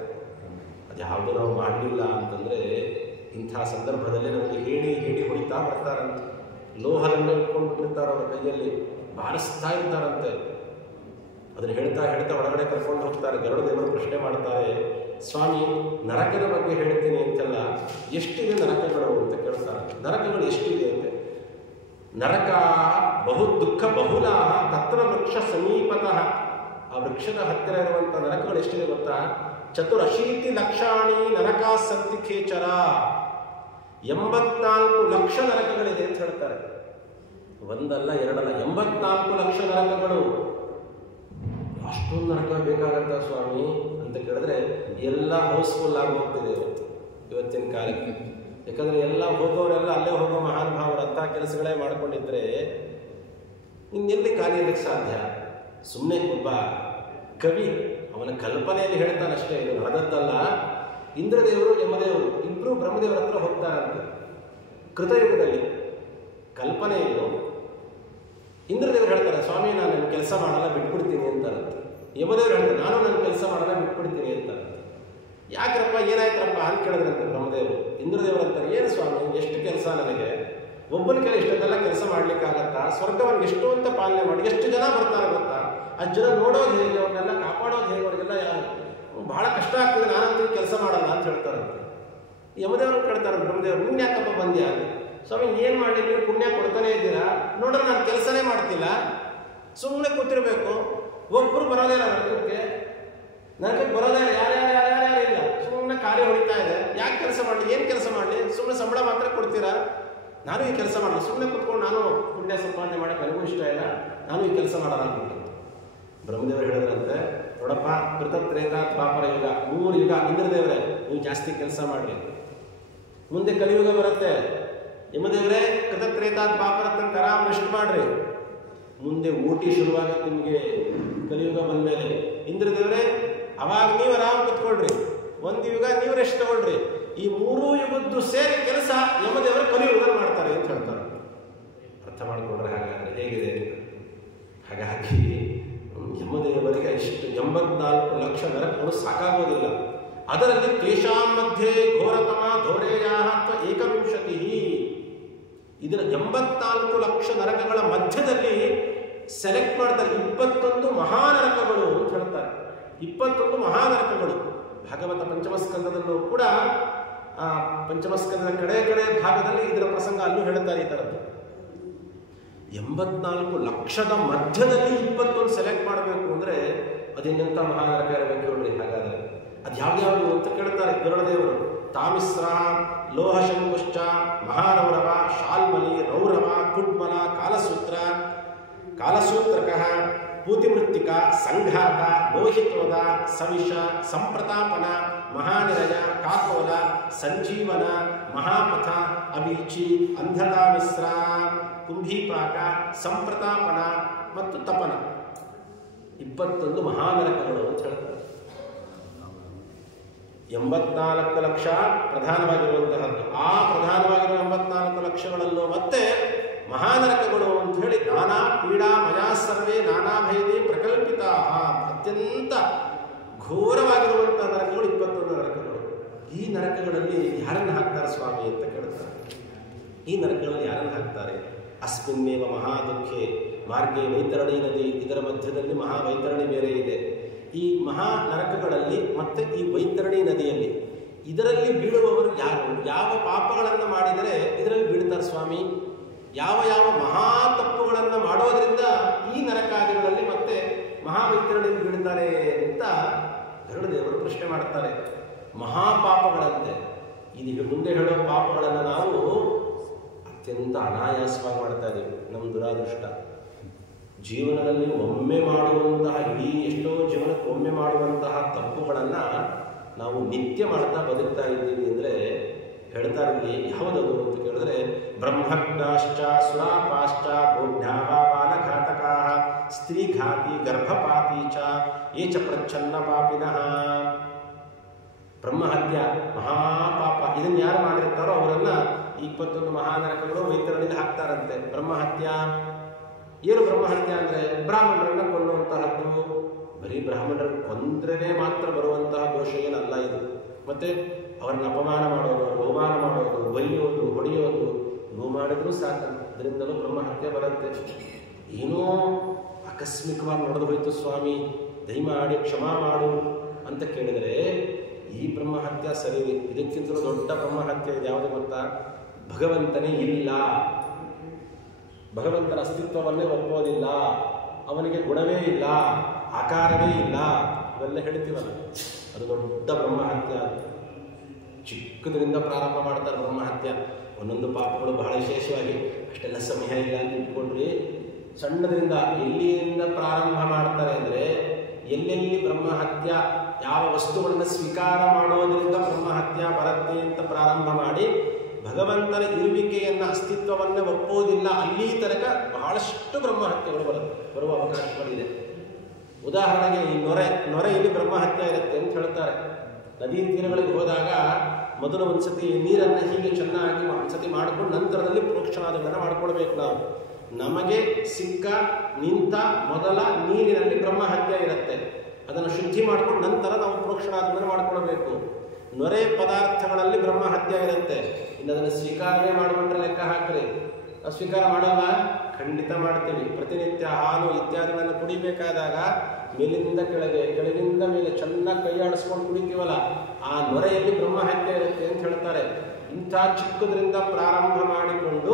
ಅದ್ಯಾವುದು ನಾವು ಮಾಡಲಿಲ್ಲ ಅಂತಂದರೆ ಇಂಥ ಸಂದರ್ಭದಲ್ಲಿ ನಮಗೆ ಹೇಳಿ ಹೊಡಿತಾ ಬರ್ತಾರಂತೆ. ಲೋಹದಂಡ ಇಟ್ಕೊಂಡು ಬಿಟ್ಟಿರ್ತಾರೆ ಅವರ ಕೈಯಲ್ಲಿ, ಬಾರಿಸ್ತಾ ಇರ್ತಾರಂತೆ. ಅದನ್ನು ಹೇಳ್ತಾ ಒಳಗಡೆ ಕರ್ಕೊಂಡು ಹೋಗ್ತಾರೆ. ಗರುಡದೇವರು ಪ್ರಶ್ನೆ ಮಾಡ್ತಾರೆ, ಸ್ವಾಮಿ ನರಕದ ಬಗ್ಗೆ ಹೇಳ್ತೀನಿ ಅಂತೆಲ್ಲ, ಎಷ್ಟಿದೆ ನರಕಗಳು ಅಂತ ಕೇಳ್ತಾರೆ. ನರಕಗಳು ಎಷ್ಟಿದೆ ಅಂತೆ. ನರಕ ಬಹು ದುಃಖ ಬಹುಲ ತತ್ರ ವೃಕ್ಷ ಸಮೀಪತಃ. ಆ ವೃಕ್ಷದ ಹತ್ತಿರ ಇರುವಂಥ ನರಕಗಳು ಎಷ್ಟಿದೆ ಗೊತ್ತಾ? 84 ಲಕ್ಷಾಣಿ ನರಕ ಸಂತಿ ಖೇಚರ. 84 ಲಕ್ಷ ನರಕಗಳಿದೆ ಅಂತ ಹೇಳ್ತಾರೆ. ಒಂದಲ್ಲ ಎರಡಲ್ಲ, 84 ಲಕ್ಷ ನರಕಗಳು. ಅಷ್ಟೊಂದು ನರಕ ಬೇಕಾಗತ್ತ ಸ್ವಾಮಿ ಅಂತ ಕೇಳಿದ್ರೆ ಎಲ್ಲ ಹೌಸ್ಫುಲ್ ಆಗಿ ಹೋಗ್ತಿದೆ ಇವತ್ತಿನ ಕಾಲಕ್ಕೆ. ಯಾಕಂದ್ರೆ ಎಲ್ಲ ಹೋಗೋರೆಲ್ಲ ಅಲ್ಲೇ ಹೋಗೋ ಮಹಾನುಭಾವರು ಅಂತಹ ಕೆಲಸಗಳೇ ಮಾಡ್ಕೊಂಡಿದ್ರೆ ಇನ್ನೆಲ್ಲಿ ಖಾಲಿ ಇರಲಿಕ್ಕೆ ಸಾಧ್ಯ? ಸುಮ್ಮನೆ ಒಬ್ಬ ಕವಿ ಅವನ ಕಲ್ಪನೆಯಲ್ಲಿ ಹೇಳ್ತಾನಷ್ಟೇ, ಇದು ನಡೆದದ್ದಲ್ಲ. ಇಂದ್ರದೇವರು ಯಮದೇವರು ಇಬ್ಬರು ಬ್ರಹ್ಮದೇವರ ಹತ್ರ ಹೋಗ್ತಾರಂತೆ ಕೃತಯುಗದಲ್ಲಿ. ಕಲ್ಪನೆಯನ್ನು ಇಂದ್ರದೇವರು ಹೇಳ್ತಾರೆ, ಸ್ವಾಮಿ ನಾನು ನನ್ನ ಕೆಲಸ ಮಾಡಲ್ಲ ಬಿಟ್ಬಿಡ್ತೀನಿ ಅಂತಾರಂತೆ. ಯಮದೇವರು ಹೇಳ್ತಾರೆ, ನಾನು ನನ್ನ ಕೆಲಸ ಮಾಡಲ್ಲ ಬಿಟ್ಬಿಡ್ತೀನಿ ಅಂತಾರಂತೆ. ಯಾಕ್ರಪ್ಪ ಏನಾಯ್ತರಪ್ಪ ಅಂತ ಕೇಳಿದ್ರಂತೆ ಬ್ರಹ್ಮದೇವರು. ಇಂದ್ರದೇವರು ಅಂತಾರೆ, ಏನು ಸ್ವಾಮಿ ಎಷ್ಟು ಕೆಲಸ ನನಗೆ, ಒಬ್ಬನ ಕೈ ಇಷ್ಟೊಂದೆಲ್ಲ ಕೆಲಸ ಮಾಡ್ಲಿಕ್ಕಾಗತ್ತಾ? ಸ್ವರ್ಗವನ್ನು ಎಷ್ಟು ಅಂತ ಪಾಲನೆ ಮಾಡಿ ಎಷ್ಟು ಜನ ಬರ್ತಾರೆ ಗೊತ್ತಾ? ಅಷ್ಟು ಜನ ನೋಡೋದು ಹೇಗೆ, ಅವ್ರನ್ನೆಲ್ಲ ಕಾಪಾಡೋದು ಹೇಗೆ, ಅವ್ರಿಗೆಲ್ಲ ಬಹಳ ಕಷ್ಟ ಆಗ್ತದೆ, ನಾನಂತೂ ಕೆಲಸ ಮಾಡಲ್ಲ ಅಂತ ಹೇಳ್ತಾರಂತೆ. ಯಮದೇವರು ಕೇಳ್ತಾರೆ ಬ್ರಹ್ಮದೇವರು, ನೀನು ಯಾಕಪ್ಪ ಬಂದ್ಯಾ? ಸ್ವಾಮಿ ಏನು ಮಾಡಲಿ, ನೀವು ಪುಣ್ಯ ಕೊಡ್ತಾನೆ ಇದ್ದೀರಾ, ನೋಡ್ರೆ ನಾನು ಕೆಲಸನೇ ಮಾಡ್ತಿಲ್ಲ, ಸುಮ್ಮನೆ ಕೂತಿರ್ಬೇಕು. ಒಬ್ಬರು ಬರೋದೇ ಇಲ್ಲ ನರಕಕ್ಕೆ ಬರೋದೇ ಇಲ್ಲ, ಯಾರ್ಯಾರು ಇಲ್ಲ, ಸುಮ್ಮನೆ ಖಾಲಿ ಹೊಡಿತಾ ಇದೆ, ಯಾಕೆ ಕೆಲಸ ಮಾಡಲಿ, ಏನು ಕೆಲಸ ಮಾಡಲಿ, ಸುಮ್ಮನೆ ಸಂಬಳ ಮಾತ್ರ ಕೊಡ್ತೀರಾ, ನಾನು ಈ ಕೆಲಸ ಮಾಡಲ್ಲ, ಸುಮ್ಮನೆ ಕುತ್ಕೊಂಡು ನಾನು ಪುಣ್ಯ ಸಂಪಾದನೆ ಮಾಡೋಕ್ಕೆ ನನಗೂ ಇಷ್ಟ ಇಲ್ಲ, ನಾನು ಈ ಕೆಲಸ ಮಾಡಲ್ಲ ಅಂತ ಬ್ರಹ್ಮದೇವರು ಹೇಳಿದ್ರಂತೆ, ನೋಡಪ್ಪ ಕೃತತ್ರೇತ ದ್ವಾಪರ ಯುಗ 3 ಯುಗ ಇಂದ್ರದೇವರೇ ನೀವು ಜಾಸ್ತಿ ಕೆಲಸ ಮಾಡಲಿ, ಮುಂದೆ ಕಲಿಯುಗ ಬರುತ್ತೆ, ಯಮದೇವರೇ ಕೃತತ್ರೇತ ದ್ವಾಪರ ತನಕ ಆರಾಮ್ ರೆಸ್ಟ್ ಮಾಡ್ರಿ, ಮುಂದೆ ಊಟಿ ಶುರುವಾಗುತ್ತೆ ನಿಮಗೆ ಕಲಿಯುಗ ಬಂದ್ಮೇಲೆ, ಇಂದ್ರದೇವರೇ ಅವಾಗ ನೀವು ಆರಾಮ್ ಕುತ್ಕೊಳ್ರಿ, 1 ಯುಗ ನೀವು ರೆಸ್ಟ್ ತಗೊಳ್ರಿ, ಈ 3 ಯುಗದ್ದು ಸೇರಿ ಕೆಲಸ ಯಮದೇವರು ಕಲಿಯುಗ ಮಾಡ್ತಾರೆ ಅಂತ ಹೇಳ್ತಾರೆ. ಅರ್ಥ ಮಾಡಿಕೊಂಡ್ರೆ ಹಾಗಾದ್ರೆ ಹೇಗಿದೆ? ಹಾಗಾಗಿ ಯಮದೇವರಿಗೆ ಇಷ್ಟು 84 ಲಕ್ಷ ನರಕಗಳು ಸಾಕಾಗೋದಿಲ್ಲ. ಅದರಲ್ಲಿ ತೇಷಾಂ ಮಧ್ಯೆ ಘೋರತಮ ಘೋರೇಯಾ ಅಥವಾ 21, ಇದರ 84 ಲಕ್ಷ ನರಕಗಳ ಮಧ್ಯದಲ್ಲಿ ಸೆಲೆಕ್ಟ್ ಮಾಡ್ತಾರೆ 21 ಮಹಾನರಕಗಳು ಅಂತ ಹೇಳ್ತಾರೆ. 21 ಮಹಾನರಕಗಳು ಭಾಗವತ ಪಂಚಮಸ್ಕಂದದಲ್ಲೂ ಕೂಡ ಪಂಚಮಸ್ಕಂದದ ಕಡೆ ಭಾಗದಲ್ಲಿ ಇದರ ಪ್ರಸಂಗ ಅಲ್ಲೂ ಹೇಳ್ತಾರೆ. ಈ ಥರದ್ದು 84 ಲಕ್ಷದ ಮಧ್ಯದಲ್ಲಿ 21 ಸೆಲೆಕ್ಟ್ ಮಾಡಬೇಕು ಅಂದ್ರೆ ಅದೇನಂತ ಮಹಾನರಕ ಇರಬೇಕು ನೋಡ್ರಿ. ಹಾಗಾದ್ರೆ ಅದು ಯಾವ್ದು ಅಂತ ಕೇಳ್ತಾರೆ ಗರುಡದೇವರು. ತಾಮಿಸ್ರ, ಲೋಹಶಂಕುಶ್ಚ, ಮಹಾರೌರವ, ಶಾಲ್ಮಲಿ, ರೌರವ, ಕುಡ್ಮಲ, ಕಾಲಸೂತ್ರಕ, ಪೂತಿಮೃತ್ತಿಕ, ಸಂಘಾತ, ಲೋಹಿತೋದ, ಸವಿಷ, ಸಂಪ್ರತಾಪನ, ಮಹಾನಿರಯ, ಕಾಕೋಲ, ಸಂಜೀವನ, ಮಹಾಪಥ, ಅವೀಚಿ, ಅಂಧತಾಮಿಸ್ರ, ಕುಂಭೀಪಾಕ, ಸಂಪ್ರತಾಪನ ಮತ್ತು ತಪನ 21 ಮಹಾನರಕಗಳು ಅಂತ ಹೇಳ್ತಾರೆ. 84 ಲಕ್ಷ ಪ್ರಧಾನವಾಗಿರುವಂತಹದ್ದು. ಆ ಪ್ರಧಾನವಾಗಿರುವ 84 ಲಕ್ಷಗಳಲ್ಲೂ ಮತ್ತೆ ಮಹಾನರಕಗಳು ಅಂತ ಹೇಳಿ ನಾನಾ ಪೀಡಾ ಮಯಾ ಸರ್ವೇ ನಾನಾ ಭೇದಿ ಪ್ರಕಲ್ಪಿತ, ಅತ್ಯಂತ ಘೋರವಾಗಿರುವಂತಹ ನರಕಗಳು 21 ನರಕಗಳು. ಈ ನರಕಗಳಲ್ಲಿ ಯಾರನ್ನು ಹಾಕ್ತಾರೆ ಸ್ವಾಮಿ ಅಂತ ಕೇಳ್ತಾರೆ. ಈ ನರಕಗಳಲ್ಲಿ ಯಾರನ್ನು ಹಾಕ್ತಾರೆ? ಅಸ್ಮಿನ್ನೇವ ಮಹಾದುಃಖೆ ಮಾರ್ಗೆ ವೈತರಣಿ ನದಿ, ಇದರ ಮಧ್ಯದಲ್ಲಿ ಮಹಾವೈತರಣಿ ಬೇರೆ ಇದೆ. ಈ ಮಹಾ ನರಕಗಳಲ್ಲಿ ಮತ್ತೆ ಈ ವೈತರಣಿ ನದಿಯಲ್ಲಿ ಇದರಲ್ಲಿ ಬೀಳುವವರು ಯಾರು? ಯಾವ ಪಾಪಗಳನ್ನು ಮಾಡಿದರೆ ಇದರಲ್ಲಿ ಬೀಳ್ತಾರೆ ಸ್ವಾಮಿ? ಯಾವ ಮಹಾ ತಪ್ಪುಗಳನ್ನು ಮಾಡೋದ್ರಿಂದ ಈ ನರಕಾದಿಗಳಲ್ಲಿ ಮತ್ತೆ ಮಹಾವೈತರಣಿಯಲ್ಲಿ ಬೀಳ್ತಾರೆ ಅಂತ ಗರುಡದೇವರು ಪ್ರಶ್ನೆ ಮಾಡ್ತಾರೆ. ಮಹಾಪಾಪಗಳಂತೆ ಇದು ಮುಂದೆ ಹೇಳೋ ಪಾಪಗಳನ್ನು ನಾವು ಅತ್ಯಂತ ಅನಾಯಾಸವಾಗಿ ಮಾಡ್ತಾ ಇದ್ದೀವಿ. ನಮ್ಮ ದುರಾದೃಷ್ಟ. ಜೀವನದಲ್ಲಿ ಒಮ್ಮೆ ಮಾಡುವಂತಹ ಎಷ್ಟೋ ಜೀವನಕ್ಕೆ ಒಮ್ಮೆ ಮಾಡುವಂತಹ ತಪ್ಪುಗಳನ್ನು ನಾವು ನಿತ್ಯ ಮಾಡ್ತಾ ಬದುಕ್ತಾ ಇದ್ದೀವಿ ಅಂದರೆ ಹೇಳ್ತಾ ಇರಲಿ. ಯಾವುದದು ಅಂತ ಕೇಳಿದ್ರೆ ಬ್ರಹ್ಮಜ್ಞಾಶ್ಚ ಸುರಾಪಾಶ್ಚ ಗೋಢ್ಯಾವ ಬಾಲಘಾತಕಾ ಸ್ತ್ರೀಘಾತಿ ಗರ್ಭಪಾತಿ ಚ ಯೇ ಚ ಪ್ರಚ್ಛನ್ನ ಪಾಪಿನಃ. ಬ್ರಹ್ಮಹತ್ಯ ಮಹಾಪಾಪ, ಇದನ್ನು ಯಾರು ಮಾಡಿರ್ತಾರೋ ಅವರನ್ನ 21 ಮಹಾನರಕಗಳು ವೈತರಣಿಗೆ ಹಾಕ್ತಾರಂತೆ. ಬ್ರಹ್ಮಹತ್ಯ ಏನು? ಬ್ರಹ್ಮಹತ್ಯ ಅಂದರೆ ಬ್ರಾಹ್ಮಣರನ್ನ ಕೊಲ್ಲುವಂತಹದ್ದು. ಬರೀ ಬ್ರಾಹ್ಮಣರು ಕೊಂದ್ರೇ ಮಾತ್ರ ಬರುವಂತಹ ದೋಷ ಏನಲ್ಲ ಇದು. ಮತ್ತೆ ಅವರನ್ನ ಅಪಮಾನ ಮಾಡೋದು, ಅವಮಾನ ಮಾಡೋದು, ಬೈಯೋದು, ಹೊಡೆಯೋದು ಇವು ಮಾಡಿದ್ರೂ ಸಾಕು, ಅದರಿಂದಲೂ ಬ್ರಹ್ಮಹತ್ಯೆ ಬರುತ್ತೆ. ಏನೋ ಆಕಸ್ಮಿಕವಾಗಿ ನಡೆದು ಹೋಯ್ತು ಸ್ವಾಮಿ, ದಯಮಾಡಿ ಕ್ಷಮಾ ಮಾಡು ಅಂತ ಕೇಳಿದರೆ ಈ ಬ್ರಹ್ಮಹತ್ಯ ಸರಿ. ಇದಕ್ಕಿಂತಲೂ ದೊಡ್ಡ ಬ್ರಹ್ಮಹತ್ಯೆ ಇದು ಯಾವುದು ಗೊತ್ತಾ? ಭಗವಂತನೇ ಇಲ್ಲ, ಭಗವಂತನ ಅಸ್ತಿತ್ವವನ್ನೇ ಒಪ್ಪೋದಿಲ್ಲ, ಅವನಿಗೆ ಗುಣವೇ ಇಲ್ಲ, ಆಕಾರವೇ ಇಲ್ಲ, ಇವೆಲ್ಲ ಹೇಳ್ತೀವಲ್ಲ, ಅದು ದೊಡ್ಡ ಬ್ರಹ್ಮಹತ್ಯ. ಚಿಕ್ಕದ್ರಿಂದ ಪ್ರಾರಂಭ ಮಾಡ್ತಾರೆ ಬ್ರಹ್ಮಹತ್ಯ. ಒಂದೊಂದು ಪಾಪಗಳು ಬಹಳ ವಿಶೇಷವಾಗಿ, ಅಷ್ಟೆಲ್ಲ ಸಮಯ ಇಲ್ಲ ಅಂತ ಇಟ್ಕೊಂಡ್ರಿ, ಸಣ್ಣದ್ರಿಂದ ಎಲ್ಲಿಯಿಂದ ಪ್ರಾರಂಭ ಮಾಡ್ತಾರೆ ಅಂದರೆ ಎಲ್ಲೆಲ್ಲಿ ಬ್ರಹ್ಮಹತ್ಯ, ಯಾವ ವಸ್ತುಗಳನ್ನು ಸ್ವೀಕಾರ ಮಾಡೋದ್ರಿಂದ ಬ್ರಹ್ಮಹತ್ಯ ಬರುತ್ತೆ ಅಂತ ಪ್ರಾರಂಭ ಮಾಡಿ ಭಗವಂತನ ಇರುವಿಕೆಯನ್ನು ಅಸ್ತಿತ್ವವನ್ನು ಒಪ್ಪೋದಿಲ್ಲ ಅಲ್ಲಿ ತನಕ ಬಹಳಷ್ಟು ಬ್ರಹ್ಮಹತ್ಯೆಗಳು ಬರುವ ಅವಕಾಶಗಳಿದೆ. ಉದಾಹರಣೆಗೆ ಈ ನೊರೆಯಲ್ಲಿ ಬ್ರಹ್ಮಹತ್ಯೆ ಇರುತ್ತೆ ಅಂತ ಹೇಳ್ತಾರೆ. ನದಿ ತೀರಗಳಿಗೆ ಹೋದಾಗ ಮೊದಲು ಒಂದ್ಸತಿ ನೀರನ್ನು ಹೀಗೆ ಚೆನ್ನಾಗಿ ಒಂದ್ಸತಿ ಮಾಡ್ಕೊಂಡು ನಂತರದಲ್ಲಿ ಪ್ರೋಕ್ಷಣಾದಿಗಳನ್ನು ಮಾಡ್ಕೊಳ್ಬೇಕು. ನಾವು ನಮಗೆ ಸಿಕ್ಕ ನಿಂತ ಮೊದಲ ನೀರಿನಲ್ಲಿ ಬ್ರಹ್ಮಹತ್ಯೆ ಇರುತ್ತೆ, ಅದನ್ನು ಶುದ್ಧಿ ಮಾಡ್ಕೊಂಡು ನಂತರ ನಾವು ಪ್ರೋಕ್ಷಣಾದಿಗಳನ್ನು ಮಾಡ್ಕೊಳ್ಬೇಕು. ನೊರೆ ಪದಾರ್ಥಗಳಲ್ಲಿ ಬ್ರಹ್ಮಹತ್ಯೆ ಇರುತ್ತೆ, ಇನ್ನು ಅದನ್ನು ಸ್ವೀಕಾರವೇ ಮಾಡಿಬಿಟ್ರೆ ಲೆಕ್ಕ ಹಾಕ್ರಿ. ನಾವು ಸ್ವೀಕಾರ ಮಾಡಲ್ಲ, ಖಂಡಿತ ಮಾಡ್ತೀವಿ. ಪ್ರತಿನಿತ್ಯ ಹಾಲು ಇತ್ಯಾದಿಗಳನ್ನು ಕುಡಿಬೇಕಾದಾಗ ಮೇಲಿನಿಂದ ಕೆಳಗೆ, ಕೆಳಗಿಂದ ಮೇಲೆ ಚೆನ್ನಾಗಿ ಕೈಯಾಡಿಸ್ಕೊಂಡು ಕುಡಿತೀವಲ್ಲ, ಆ ನೊರೆಯಲ್ಲಿ ಬ್ರಹ್ಮಹತ್ಯೆ ಇರುತ್ತೆ ಅಂತ ಹೇಳ್ತಾರೆ. ಇಂಥ ಚಿಕ್ಕದ್ರಿಂದ ಪ್ರಾರಂಭ ಮಾಡಿಕೊಂಡು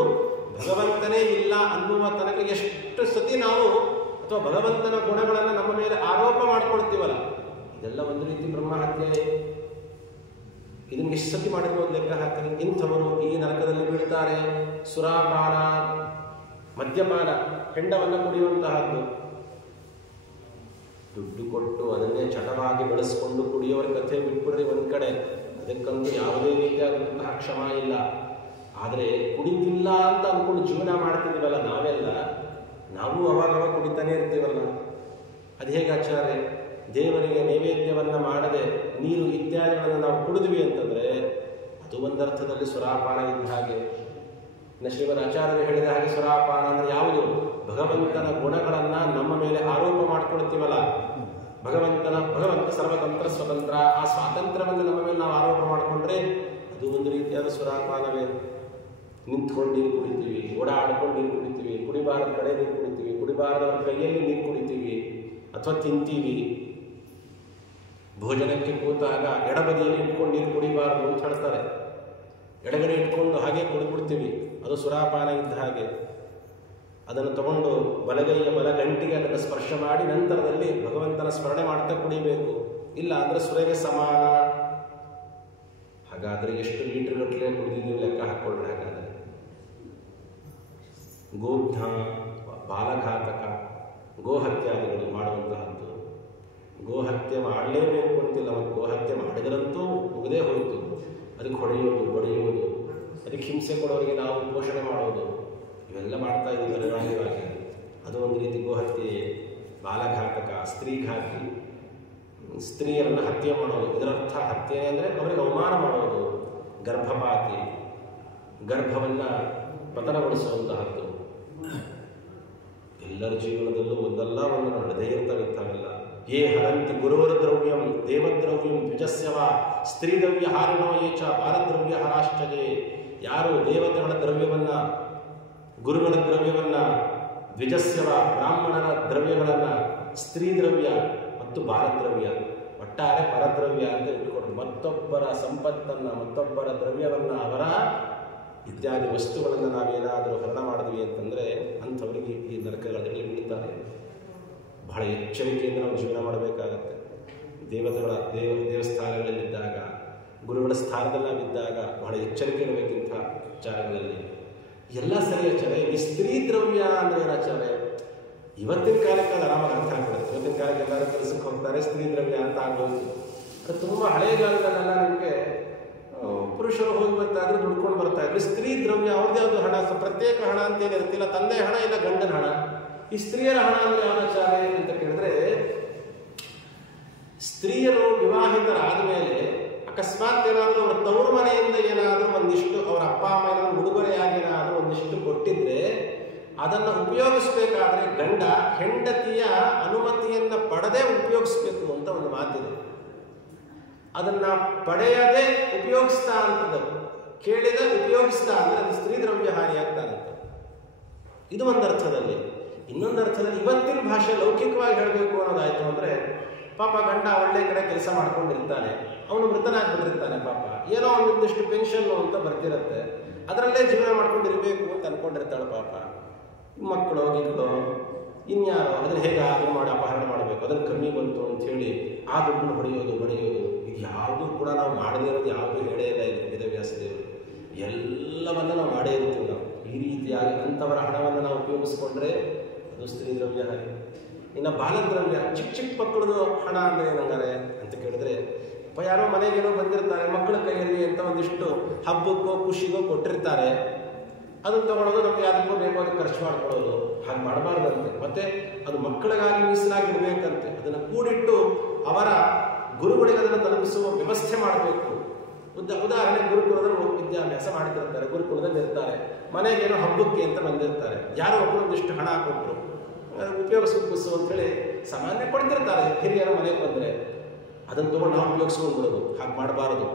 ಭಗವಂತನೇ ಇಲ್ಲ ಅನ್ನುವ ತನಕ ಎಷ್ಟು ಸತಿ ನಾವು ಅಥವಾ ಭಗವಂತನ ಗುಣಗಳನ್ನು ನಮ್ಮ ಮೇಲೆ ಆರೋಪ ಮಾಡ್ಕೊಳ್ತೀವಲ್ಲ, ಇದೆಲ್ಲ ಒಂದು ರೀತಿ ಬ್ರಹ್ಮಹತ್ಯೆ. ಇದನ್ನು ಎಷ್ಟು ಸತಿ ಮಾಡಿರ್ಬೋದು ಲೆಕ್ಕ ಹಾಕಿ. ಇಂಥವರು ಈ ನರಕದಲ್ಲಿ ಬೀಳ್ತಾರೆ. ಸುರಾಪಾನ, ಮದ್ಯಪಾನ, ಹೆಂಡವನ್ನು ಕುಡಿಯುವಂತಹದ್ದು. ದುಡ್ಡು ಕೊಟ್ಟು ಅದನ್ನೇ ಚಟವಾಗಿ ಬೆಳೆಸ್ಕೊಂಡು ಕುಡಿಯೋರ ಕಥೆ ಬಿಟ್ಬಿಡ್ರಿ ಒಂದು ಕಡೆ, ಅದಕ್ಕಂತೂ ಯಾವುದೇ ರೀತಿಯಾದಂತಹ ಕ್ಷಮ ಇಲ್ಲ. ಆದರೆ ಕುಡಿತಿಲ್ಲ ಅಂತ ಅಂದ್ಕೊಂಡು ಜೀವನ ಮಾಡ್ತಿದ್ದೀವಲ್ಲ ನಾವೆಲ್ಲ, ನಾವು ಅವಾಗವಾಗ ಕುಡಿತಾನೆ ಇರ್ತೀವಲ್ಲ. ಅದು ಹೇಗೆ ಆಚಾರ್ಯ? ದೇವರಿಗೆ ನೈವೇದ್ಯವನ್ನು ಮಾಡದೆ ನೀರು ಇತ್ಯಾದಿಗಳನ್ನು ನಾವು ಕುಡಿದ್ವಿ ಅಂತಂದರೆ ಅದು ಒಂದರ್ಥದಲ್ಲಿ ಸುರಾಪಾನ ಇದ್ದ ಹಾಗೆ. ಇನ್ನು ಶ್ರೀಮದ್ ಆಚಾರ್ಯರು ಹೇಳಿದ ಹಾಗೆ ಸುರಾಪಾನ ಅಂದರೆ ಯಾವುದು? ಭಗವಂತನ ಗುಣಗಳನ್ನು ನಮ್ಮ ಮೇಲೆ ಆರೋಪ ಮಾಡ್ಕೊಳ್ತೀವಲ್ಲ. ಭಗವಂತ ಸರ್ವತಂತ್ರ ಸ್ವತಂತ್ರ, ಆ ಸ್ವಾತಂತ್ರ್ಯವನ್ನು ನಮ್ಮ ಮೇಲೆ ನಾವು ಆರೋಪ ಮಾಡಿಕೊಂಡ್ರೆ ಅದು ಒಂದು ರೀತಿಯಾದ ಸುರಾಪಾನವೇ. ನಿಂತ್ಕೊಂಡು ನೀರು ಕುಡಿತೀವಿ, ಓಡಾಡ್ಕೊಂಡು ನೀರು ಕುಡಿತೀವಿ, ಕುಡಿಬಾರದ ಕಡೆ ನೀರು ಕುಡಿತೀವಿ, ಕುಡಿಬಾರದವರ ಕೈಯಲ್ಲಿ ನೀರು ಕುಡಿತೀವಿ ಅಥವಾ ತಿಂತೀವಿ. ಭೋಜನಕ್ಕೆ ಕೂತಾಗ ಎಡಬದಿಯಲ್ಲಿ ಇಟ್ಕೊಂಡು ನೀರು ಕುಡಿಬಾರದು ಅಂತ ಹೇಳ್ತಾರೆ. ಎಡಗಡೆ ಇಟ್ಕೊಂಡು ಹಾಗೆ ಕುಡಿಬಿಡ್ತೀವಿ, ಅದು ಸುರಾಪಾನ ಇದ್ದ ಹಾಗೆ. ಅದನ್ನು ತಗೊಂಡು ಬಲಗೈಯ ಬಲಗಂಟಿಗೆ ಅದನ್ನು ಸ್ಪರ್ಶ ಮಾಡಿ ನಂತರದಲ್ಲಿ ಭಗವಂತನ ಸ್ಮರಣೆ ಮಾಡ್ತಾ ಕುಡಿಬೇಕು. ಇಲ್ಲ ಅಂದರೆ ಸುರೆಗೆ ಸಮಾನ. ಹಾಗಾದರೆ ಎಷ್ಟು ಲೀಟರ್ ಗಟ್ಟಲೆ ಕುಡಿದಿದ್ದೀವಿ ಲೆಕ್ಕ ಹಾಕ್ಕೊಳ್ರಿ. ಹಾಗಾದರೆ ಗೋಘ್ನ, ಬಾಲಘಾತಕ, ಗೋಹತ್ಯಾದಿಗಳು ಮಾಡುವಂತಹದ್ದು. ಗೋಹತ್ಯೆ ಮಾಡಲೇಬೇಕು ಅಂತಿಲ್ಲ, ಮತ್ತು ಗೋಹತ್ಯೆ ಮಾಡಿದರಂತೂ ಮುಗದೇ ಹೋಯಿತು. ಅದಕ್ಕೆ ಹೊಡೆಯೋದು, ಬಡಿಯೋದು, ಅದಕ್ಕೆ ಹಿಂಸೆ ಕೊಡೋರಿಗೆ ನಾವು ಪೋಷಣೆ ಮಾಡೋದು, ಇವೆಲ್ಲ ಮಾಡ್ತಾ ಇದ್ದೀವಿ ಅನಿವಾರ್ಯವಾಗಿ. ಅದು ಒಂದು ರೀತಿ ಗೋಹತ್ಯೆ. ಬಾಲಘಾತಕ, ಸ್ತ್ರೀಘಾತಿ, ಸ್ತ್ರೀಯರನ್ನು ಹತ್ಯೆ ಮಾಡೋದು. ಇದರರ್ಥ ಹತ್ಯೆ ಅಂದರೆ ಅವರಿಗೆ ಅವಮಾನ ಮಾಡೋದು. ಗರ್ಭಪಾತಿ, ಗರ್ಭವನ್ನು ಪತನಗೊಳಿಸುವಂತಹದ್ದು. ಎಲ್ಲರ ಜೀವನದಲ್ಲೂ ಒಂದಲ್ಲ ಒಂದು ನಡೆದೇ ಇರ್ತಾವೆಲ್ಲ. ಯೇ ಹರಂತಿ ಗುರುವರ ದ್ರವ್ಯಂ ದೇವದ್ರವ್ಯಂ ದ್ವಿಜಸ್ಯವ ಸ್ತ್ರೀದ್ರವ್ಯ ಹಾರಿಣೋ ಏಚ ಬಾಲದ್ರವ್ಯ ಹರಾಶ್ಚಜೆ. ಯಾರು ದೇವತೆಗಳ ದ್ರವ್ಯವನ್ನು, ಗುರುಗಳ ದ್ರವ್ಯವನ್ನು, ದ್ವಿಜಸ್ಯವ ಬ್ರಾಹ್ಮಣರ ದ್ರವ್ಯಗಳನ್ನು, ಸ್ತ್ರೀ ದ್ರವ್ಯ ಮತ್ತು ಬಾಲದ್ರವ್ಯ, ಒಟ್ಟಾರೆ ಪರದ್ರವ್ಯ ಅಂತ ಇಟ್ಟುಕೊಂಡು ಮತ್ತೊಬ್ಬರ ಸಂಪತ್ತನ್ನು, ಮತ್ತೊಬ್ಬರ ದ್ರವ್ಯವನ್ನು, ಅವರ ಇತ್ಯಾದಿ ವಸ್ತುಗಳನ್ನು ನಾವೇನಾದರೂ ಹರಣ ಮಾಡಿದ್ವಿ ಅಂತಂದರೆ ಅಂಥವರಿಗೆ ಈ ನರಕಗಳಲ್ಲಿ ಬೀಳ್ತಾರೆ. ಬಹಳ ಎಚ್ಚರಿಕೆಯಿಂದ ನಾವು ಜೀವನ ಮಾಡಬೇಕಾಗತ್ತೆ. ದೇವಸ್ಥಾನಗಳಲ್ಲಿದ್ದಾಗ, ಗುರುಗಳ ಸ್ಥಾನದಲ್ಲಿ ನಾವಿದ್ದಾಗ ಬಹಳ ಎಚ್ಚರಿಕೆ ಇರಬೇಕಿಂಥ ವಿಚಾರಗಳಲ್ಲಿ. ಎಲ್ಲ ಸರಿ ಆಚಾರ್ಯ. ಈ ಸ್ತ್ರೀ ದ್ರವ್ಯ ಅಂದರೆ ಏನಾಚಾರ್ಯ? ಇವತ್ತಿನ ಕಾಲಕ್ಕೆ ಅದು ಆರಾಮಾಗಿ ಅರ್ಥ ಆಗ್ಬಿಡುತ್ತೆ. ಇವತ್ತಿನ ಕಾಲಕ್ಕೆ ಎಲ್ಲರೂ ಕೆಲಸಕ್ಕೆ ಹೋಗ್ತಾರೆ, ಸ್ತ್ರೀ ದ್ರವ್ಯ ಅಂತ ಆಗೋದು. ಅದು ತುಂಬ ಹಳೆಯ ಕಾಲದಲ್ಲೆಲ್ಲ ನಿಮಗೆ ಪುರುಷರು ಹೋಗಿ ಬರ್ತಾಯಿದ್ರು, ದುಡ್ಕೊಂಡು ಬರ್ತಾ ಇದ್ರು. ಸ್ತ್ರೀ ದ್ರವ್ಯ ಅವ್ರದ್ದೇ ಯಾವುದು ಹಣ, ಪ್ರತ್ಯೇಕ ಹಣ ಅಂತೇನು ಇರ್ತಿಲ್ಲ. ತಂದೆ ಹಣ ಇಲ್ಲ ಗಂಡನ ಹಣ. ಈ ಸ್ತ್ರೀಯರ ಹಣ ಅಂದರೆ ಯಾವಾಚಾರ್ಯ ಅಂತ ಕೇಳಿದ್ರೆ, ಸ್ತ್ರೀಯರು ವಿವಾಹಿತರಾದ ಮೇಲೆ ಅಕಸ್ಮಾತ್ ಏನಾದರೂ ಅವರ ತವರು ಮನೆಯಿಂದ ಏನಾದರೂ ಒಂದಿಷ್ಟು ಅವರ ಅಪ್ಪ ಅಮ್ಮ ಏನಾದರೂ ಉಡುಗೊರೆಯಾಗಿ ಏನಾದರೂ ಒಂದಿಷ್ಟು ಕೊಟ್ಟಿದ್ರೆ ಅದನ್ನು ಉಪಯೋಗಿಸ್ಬೇಕಾದ್ರೆ ಗಂಡ ಹೆಂಡತಿಯ ಅನುಮತಿಯನ್ನು ಪಡೆದೇ ಉಪಯೋಗಿಸ್ಬೇಕು ಅಂತ ಒಂದು ಮಾತಿದೆ. ಅದನ್ನು ಪಡೆಯದೆ ಉಪಯೋಗಿಸ್ತಾ ಅಂತದ್ದು, ಕೇಳಿದ ಉಪಯೋಗಿಸ್ತಾ ಅಂದರೆ ಅದು ಸ್ತ್ರೀ ದ್ರವ್ಯ ಹಾನಿಯಾಗ್ತಾನಂತೆ. ಇದು ಒಂದು ಅರ್ಥದಲ್ಲಿ. ಇನ್ನೊಂದು ಅರ್ಥದಲ್ಲಿ ಇವತ್ತಿನ ಭಾಷೆ ಲೌಕಿಕವಾಗಿ ಹೇಳಬೇಕು ಅನ್ನೋದಾಯಿತು ಅಂದರೆ, ಪಾಪ ಗಂಡ ಒಳ್ಳೆ ಕಡೆ ಕೆಲಸ ಮಾಡ್ಕೊಂಡಿರ್ತಾನೆ, ಅವನು ಮೃತನಾಗ್ಬಿಟ್ಟಿರ್ತಾನೆ. ಪಾಪ ಏನೋ ಒಂದಿಷ್ಟು ಪೆನ್ಷನ್ನು ಅಂತ ಬರ್ತಿರುತ್ತೆ, ಅದರಲ್ಲೇ ಜೀವನ ಮಾಡ್ಕೊಂಡಿರಬೇಕು ಅಂತ ಅನ್ಕೊಂಡಿರ್ತಾಳೆ. ಪಾಪ ಮಕ್ಕಳು ಗಿಕ್ಕಳು ಇನ್ಯಾರೋ ಅದನ್ನು ಹೇಗೆ ಆದರೂ ಮಾಡಿ ಅಪಹರಣ ಮಾಡಬೇಕು, ಅದನ್ನು ಕಮ್ಮಿ ಬಂತು ಅಂಥೇಳಿ ಆ ದುಡ್ಡನ್ನು ಹೊಡೆಯೋದು, ಬಡಿಯೋದು, ಇದು ಯಾವುದೂ ಕೂಡ ನಾವು ಮಾಡದೇ ಇರೋದು ಯಾವುದೂ ಹೇಳೇ ಇಲ್ಲ. ಇಲ್ಲಿ ವೇದವ್ಯಾಸದೇವರು ಎಲ್ಲವನ್ನ ನಾವು ಮಾಡೇ ಇರ್ತೀವಿ. ನಾವು ಈ ರೀತಿಯಾಗಿ ಅಂಥವರ ಹಣವನ್ನು ನಾವು ಉಪಯೋಗಿಸ್ಕೊಂಡ್ರೆ ಅದು ಸ್ತ್ರೀ ದ್ರವ್ಯ ಹಾಗೆ. ಇನ್ನು ಬಾಲದ್ರವ್ಯ, ಚಿಕ್ಕ ಚಿಕ್ಕ ಮಕ್ಕಳದು ಹಣ ಅಂದರೆ ಏನಂಗಾರೆ ಅಂತ ಕೇಳಿದ್ರೆ, ಯಾರೋ ಮನೆಗೇನೋ ಬಂದಿರ್ತಾರೆ, ಮಕ್ಕಳ ಕೈಯಲ್ಲಿ ಅಂತ ಒಂದಿಷ್ಟು ಹಬ್ಬಕ್ಕೋ ಖುಷಿಗೋ ಕೊಟ್ಟಿರ್ತಾರೆ. ಅದನ್ನು ತಗೊಳ್ಳೋದು, ನಮ್ಗೆ ಯಾವುದಕ್ಕೂ ಬೇಕೋ ಅದಕ್ಕೆ ಖರ್ಚು ಮಾಡ್ಕೊಳ್ಳೋದು. ಹಾಗೆ ಮಾಡಬಾರ್ದಂತೆ. ಮತ್ತೆ ಅದು ಮಕ್ಕಳಿಗಾಗಿ ಮೀಸಲಾಗಿ ಇಡಬೇಕಂತೆ. ಅದನ್ನು ಕೂಡಿಟ್ಟು ಅವರ ಗುರುಗಳಿಗೆ ಅದನ್ನು ತಲುಪಿಸುವ ವ್ಯವಸ್ಥೆ ಮಾಡಬೇಕು. ಉದಾಹರಣೆ, ಗುರುಕುಲದಲ್ಲಿ ವಿದ್ಯಾಭ್ಯಾಸ ಮಾಡ್ತಿರ್ತಾರೆ, ಗುರುಕುಲದಲ್ಲಿ ಇರ್ತಾರೆ, ಮನೆಗೇನೋ ಹಬ್ಬಕ್ಕೆ ಅಂತ ಬಂದಿರ್ತಾರೆ, ಯಾರೋ ಒಬ್ಬರೊಂದಿಷ್ಟು ಹಣ ಕೊಟ್ಟರು, ಉಪಯೋಗಿಸು ಅಂತೇಳಿ ಸಾಮಾನ್ಯ ಕೊಡ್ತಿರ್ತಾರೆ ಹಿರಿಯರ ಮನೆಗೆ ಬಂದರೆ. ಅದನ್ನು ತಗೊಂಡು ನಾವು ಉಪಯೋಗಿಸ್ಕೊಂಡ್ಬಿಡೋದು. ಹಾಗೆ ಮಾಡಬಾರದು.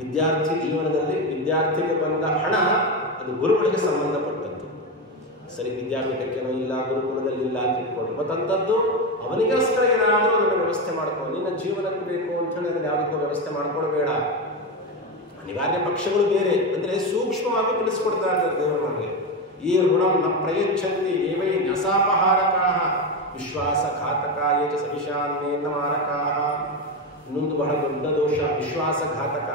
ವಿದ್ಯಾರ್ಥಿ ಜೀವನದಲ್ಲಿ ವಿದ್ಯಾರ್ಥಿಗೆ ಬಂದ ಹಣ ಅದು ಗುರುಗಳಿಗೆ ಸಂಬಂಧಪಟ್ಟದ್ದು. ಸರಿ, ವಿದ್ಯಾಪೀಠಕ್ಕೇನೋ ಇಲ್ಲ, ಗುರುಕುಲದಲ್ಲಿ ಇಲ್ಲ ಅಂತ ಇಟ್ಕೊಂಡು ಮತ್ತಂಥದ್ದು ಅವನಿಗೋಸ್ಕರ ಏನಾದರೂ ಅದನ್ನು ವ್ಯವಸ್ಥೆ ಮಾಡ್ಕೊಂಡು, ನಿನ್ನ ಜೀವನಕ್ಕೆ ಬೇಕು ಅಂಥೇಳಿ ಅದನ್ನು ಯಾವುದಕ್ಕೂ ವ್ಯವಸ್ಥೆ ಮಾಡ್ಕೊಳ್ಬೇಡ. ಅನಿವಾರ್ಯ ಪಕ್ಷಗಳು ಬೇರೆ ಅಂದರೆ ಸೂಕ್ಷ್ಮವಾಗಿ ತಿಳಿಸ್ಕೊಡ್ತಾ ಇರ್ತಾರೆ ದೇವರು ನಮಗೆ. ಈ ಋಣಂ ನ ಪ್ರಯಚ್ಛಂತಿ ಏವೈ ನಸಾಪಹಾರಕಾಃ ವಿಶ್ವಾಸಘಾತಕಾಯ ಚ ಸವಿಷಾನ್ನೇನ ಮಾರಕಾಃ. ಇನ್ನೊಂದು ಬಹಳ ದೊಡ್ಡ ದೋಷ ವಿಶ್ವಾಸಘಾತಕ.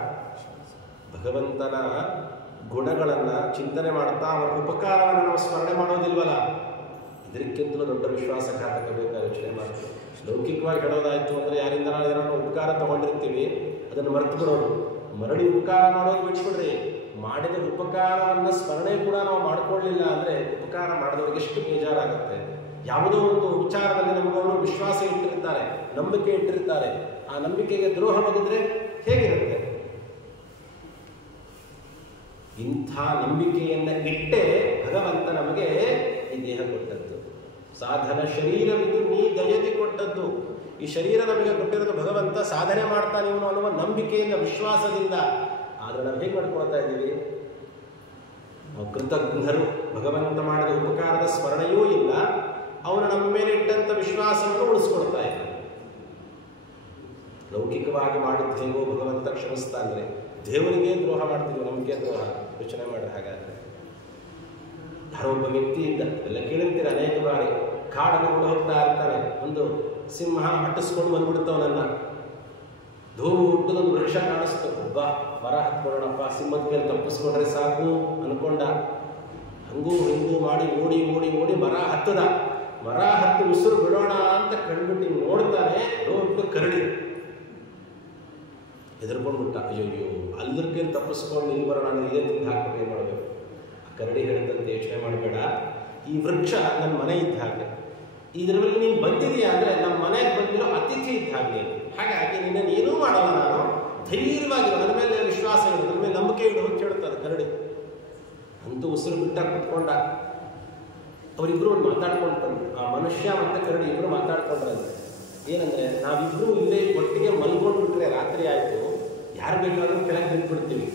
ಭಗವಂತನ ಗುಣಗಳನ್ನು ಚಿಂತನೆ ಮಾಡ್ತಾ ಅವರ ಉಪಕಾರವನ್ನು ನಾವು ಸ್ಮರಣೆ ಮಾಡೋದಿಲ್ವಲ್ಲ, ಇದಕ್ಕಿಂತಲೂ ದೊಡ್ಡ ವಿಶ್ವಾಸಘಾತಕ ಬೇಕಾದ ಯೋಚನೆ ಮಾಡ್ತೀವಿ. ಲೌಕಿಕವಾಗಿ ಹೇಳೋದಾಯಿತು ಅಂದರೆ ಯಾರಿಂದ ನಾವು ಏನಾದ್ರು ಉಪಕಾರ ತೊಗೊಂಡಿರ್ತೀವಿ, ಅದನ್ನು ಮರೆತು ಬಿಡೋದು. ಮರಳಿ ಉಪಕಾರ ಮಾಡೋದು ಬಿಟ್ಬಿಡ್ರಿ, ಮಾಡಿದ ಉಪಕಾರವನ್ನು ಸ್ಮರಣೆ ಕೂಡ ನಾವು ಮಾಡ್ಕೊಳ್ಳಿಲ್ಲ ಅಂದರೆ ಉಪಕಾರ ಮಾಡಿದವ್ರಿಗೆ ಎಷ್ಟು ಬೇಜಾರಾಗುತ್ತೆ. ಯಾವುದೋ ಒಂದು ವಿಚಾರದಲ್ಲಿ ನಮಗವರು ವಿಶ್ವಾಸ ಇಟ್ಟಿರ್ತಾರೆ, ನಂಬಿಕೆ ಇಟ್ಟಿರ್ತಾರೆ, ಆ ನಂಬಿಕೆಗೆ ದ್ರೋಹ ಬಗೆದ್ರೆ ಹೇಗಿರುತ್ತೆ? ಇಂಥ ನಂಬಿಕೆಯನ್ನು ಇಟ್ಟೇ ಭಗವಂತ ನಮಗೆ ಈ ದೇಹ ಕೊಟ್ಟದ್ದು. ಸಾಧನ ಶರೀರವಿದ್ದು ನೀ ದಯದಿ ಕೊಟ್ಟದ್ದು. ಈ ಶರೀರ ನಮಗೆ ಕೊಟ್ಟಿರೋದು ಭಗವಂತ ಸಾಧನೆ ಮಾಡ್ತಾನೆ ಇವನು ಅನ್ನುವ ನಂಬಿಕೆಯಿಂದ, ವಿಶ್ವಾಸದಿಂದ. ಆದರೆ ನಾವು ಹೇಗೆ ಮಾಡ್ಕೊಳ್ತಾ ಇದ್ದೀವಿ? ನಾವು ಕೃತಜ್ಞರು, ಭಗವಂತ ಮಾಡಿದ ಉಪಕಾರದ ಸ್ಮರಣೆಯೂ ಇಲ್ಲ, ಅವನು ನಮ್ಮ ಮೇಲೆ ಇಟ್ಟಂಥ ವಿಶ್ವಾಸವನ್ನು ಉಳಿಸ್ಕೊಡ್ತಾ ಇದ್ದಾನೆ. ಲೌಕಿಕವಾಗಿ ಮಾಡಿದ್ದು ಹೇಗೋ ಭಗವಂತ ಕ್ಷಮಿಸ್ತಾನೆ, ದೇವರಿಗೆ ದ್ರೋಹ ಮಾಡ್ತೀವಿ, ನಂಬಿಕೆ ದ್ರೋಹ. ಯೋಚನೆ ಮಾಡ್ರೆ ಹಾಗಾದ್ರೆ ಯಾರೋ ಒಬ್ಬ ವ್ಯಕ್ತಿ ಇದ್ದ, ಎಲ್ಲ ಕೇಳಿರ್ತೀರ ಅನೇಕ ಬಾರಿ, ಕಾಡನ್ನು ಕೂಡ ಹೋಗ್ತಾ ಇರ್ತಾನೆ, ಒಂದು ಸಿಂಹ ಅಟ್ಟಿಸ್ಕೊಂಡು ಬಂದ್ಬಿಡ್ತವನನ್ನ. ದೊಡ್ಡದೊಂದು ವೃಕ್ಷ ಕಾಣಿಸ್ತು, ಒಬ್ಬ ಮರ ಹತ್ಕೊಳ್ಳೋಣಪ್ಪ, ಸಿಂಹದ ಮೇಲೆ ತಪ್ಪಿಸ್ಕೊಂಡ್ರೆ ಸಾಕು ಅನ್ಕೊಂಡ. ಹಂಗೂ ಹಿಂಗೂ ಮಾಡಿ ಓಡಿ ಓಡಿ ಓಡಿ ಮರ ಹತ್ತದ. ಮರ ಹತ್ತಿ ಉಸಿರು ಬಿಡೋಣ ಅಂತ ಕಂಡುಬಿಟ್ಟು ನೋಡ್ತಾನೆ, ದೊಡ್ಡ ಕರಡಿ. ಹೆದರ್ಕೊಂಡ್ಬಿಟ್ಟ, ಅಯ್ಯೋ ಅಲ್ಲದಕ್ಕೆ ತಪ್ಪಿಸ್ಕೊಂಡು ಇಲ್ಲಿ ಬರೋಣ, ಇದೇ ತಿಂದು ಹಾಕ್ಬೇಕು, ಏನು ಮಾಡಬೇಕು? ಆ ಕರಡಿ ಹೇಳಿದಂತೆ ಯೋಚನೆ ಮಾಡಬೇಡ, ಈ ವೃಕ್ಷ ನನ್ನ ಮನೆ ಇದ್ದ ಹಾಗೆ, ಇದರಲ್ಲಿ ನೀನು ಬಂದಿದೆಯಾ ಅಂದರೆ ನಮ್ಮ ಮನೆಗೆ ಬಂದಿರೋ ಅತಿಥಿ ಇದ್ದ ಹಾಗೆ. ಹಾಗಾಗಿ ನಿನ್ನನ್ನು ಏನೂ ಮಾಡಲ್ಲ, ನಾನು ಧೈರ್ಯವಾಗಿರೋ, ನನ್ನ ಮೇಲೆ ವಿಶ್ವಾಸ ಇಡು, ನನ್ನ ಮೇಲೆ ನಂಬಿಕೆ ಇಡು ಅಂತ ಹೇಳ್ತಾರೆ ಕರಡಿ. ಅಂತೂ ಉಸಿರು ಬಿಟ್ಟಾಗ ಕುತ್ಕೊಂಡ. ಅವರಿಬ್ಬರು ಒಂದು ಮಾತಾಡ್ಕೊಂಡ್ಬಂದು, ಆ ಮನುಷ್ಯ ಮತ್ತು ಕರಡಿ ಇಬ್ಬರು ಮಾತಾಡ್ಕೊಂಡ್ರಂತೆ. ಏನಂದರೆ, ನಾವಿಬ್ಬರು ಇಲ್ಲೇ ಒಟ್ಟಿಗೆ ಮಲ್ಕೊಂಡ್ಬಿಟ್ರೆ ರಾತ್ರಿ ಆಯಿತು, ಯಾರು ಬೇಕಾದ್ರೂ ಕೆಳಗೆ ಬಿಟ್ಬಿಡ್ತೀವಿ,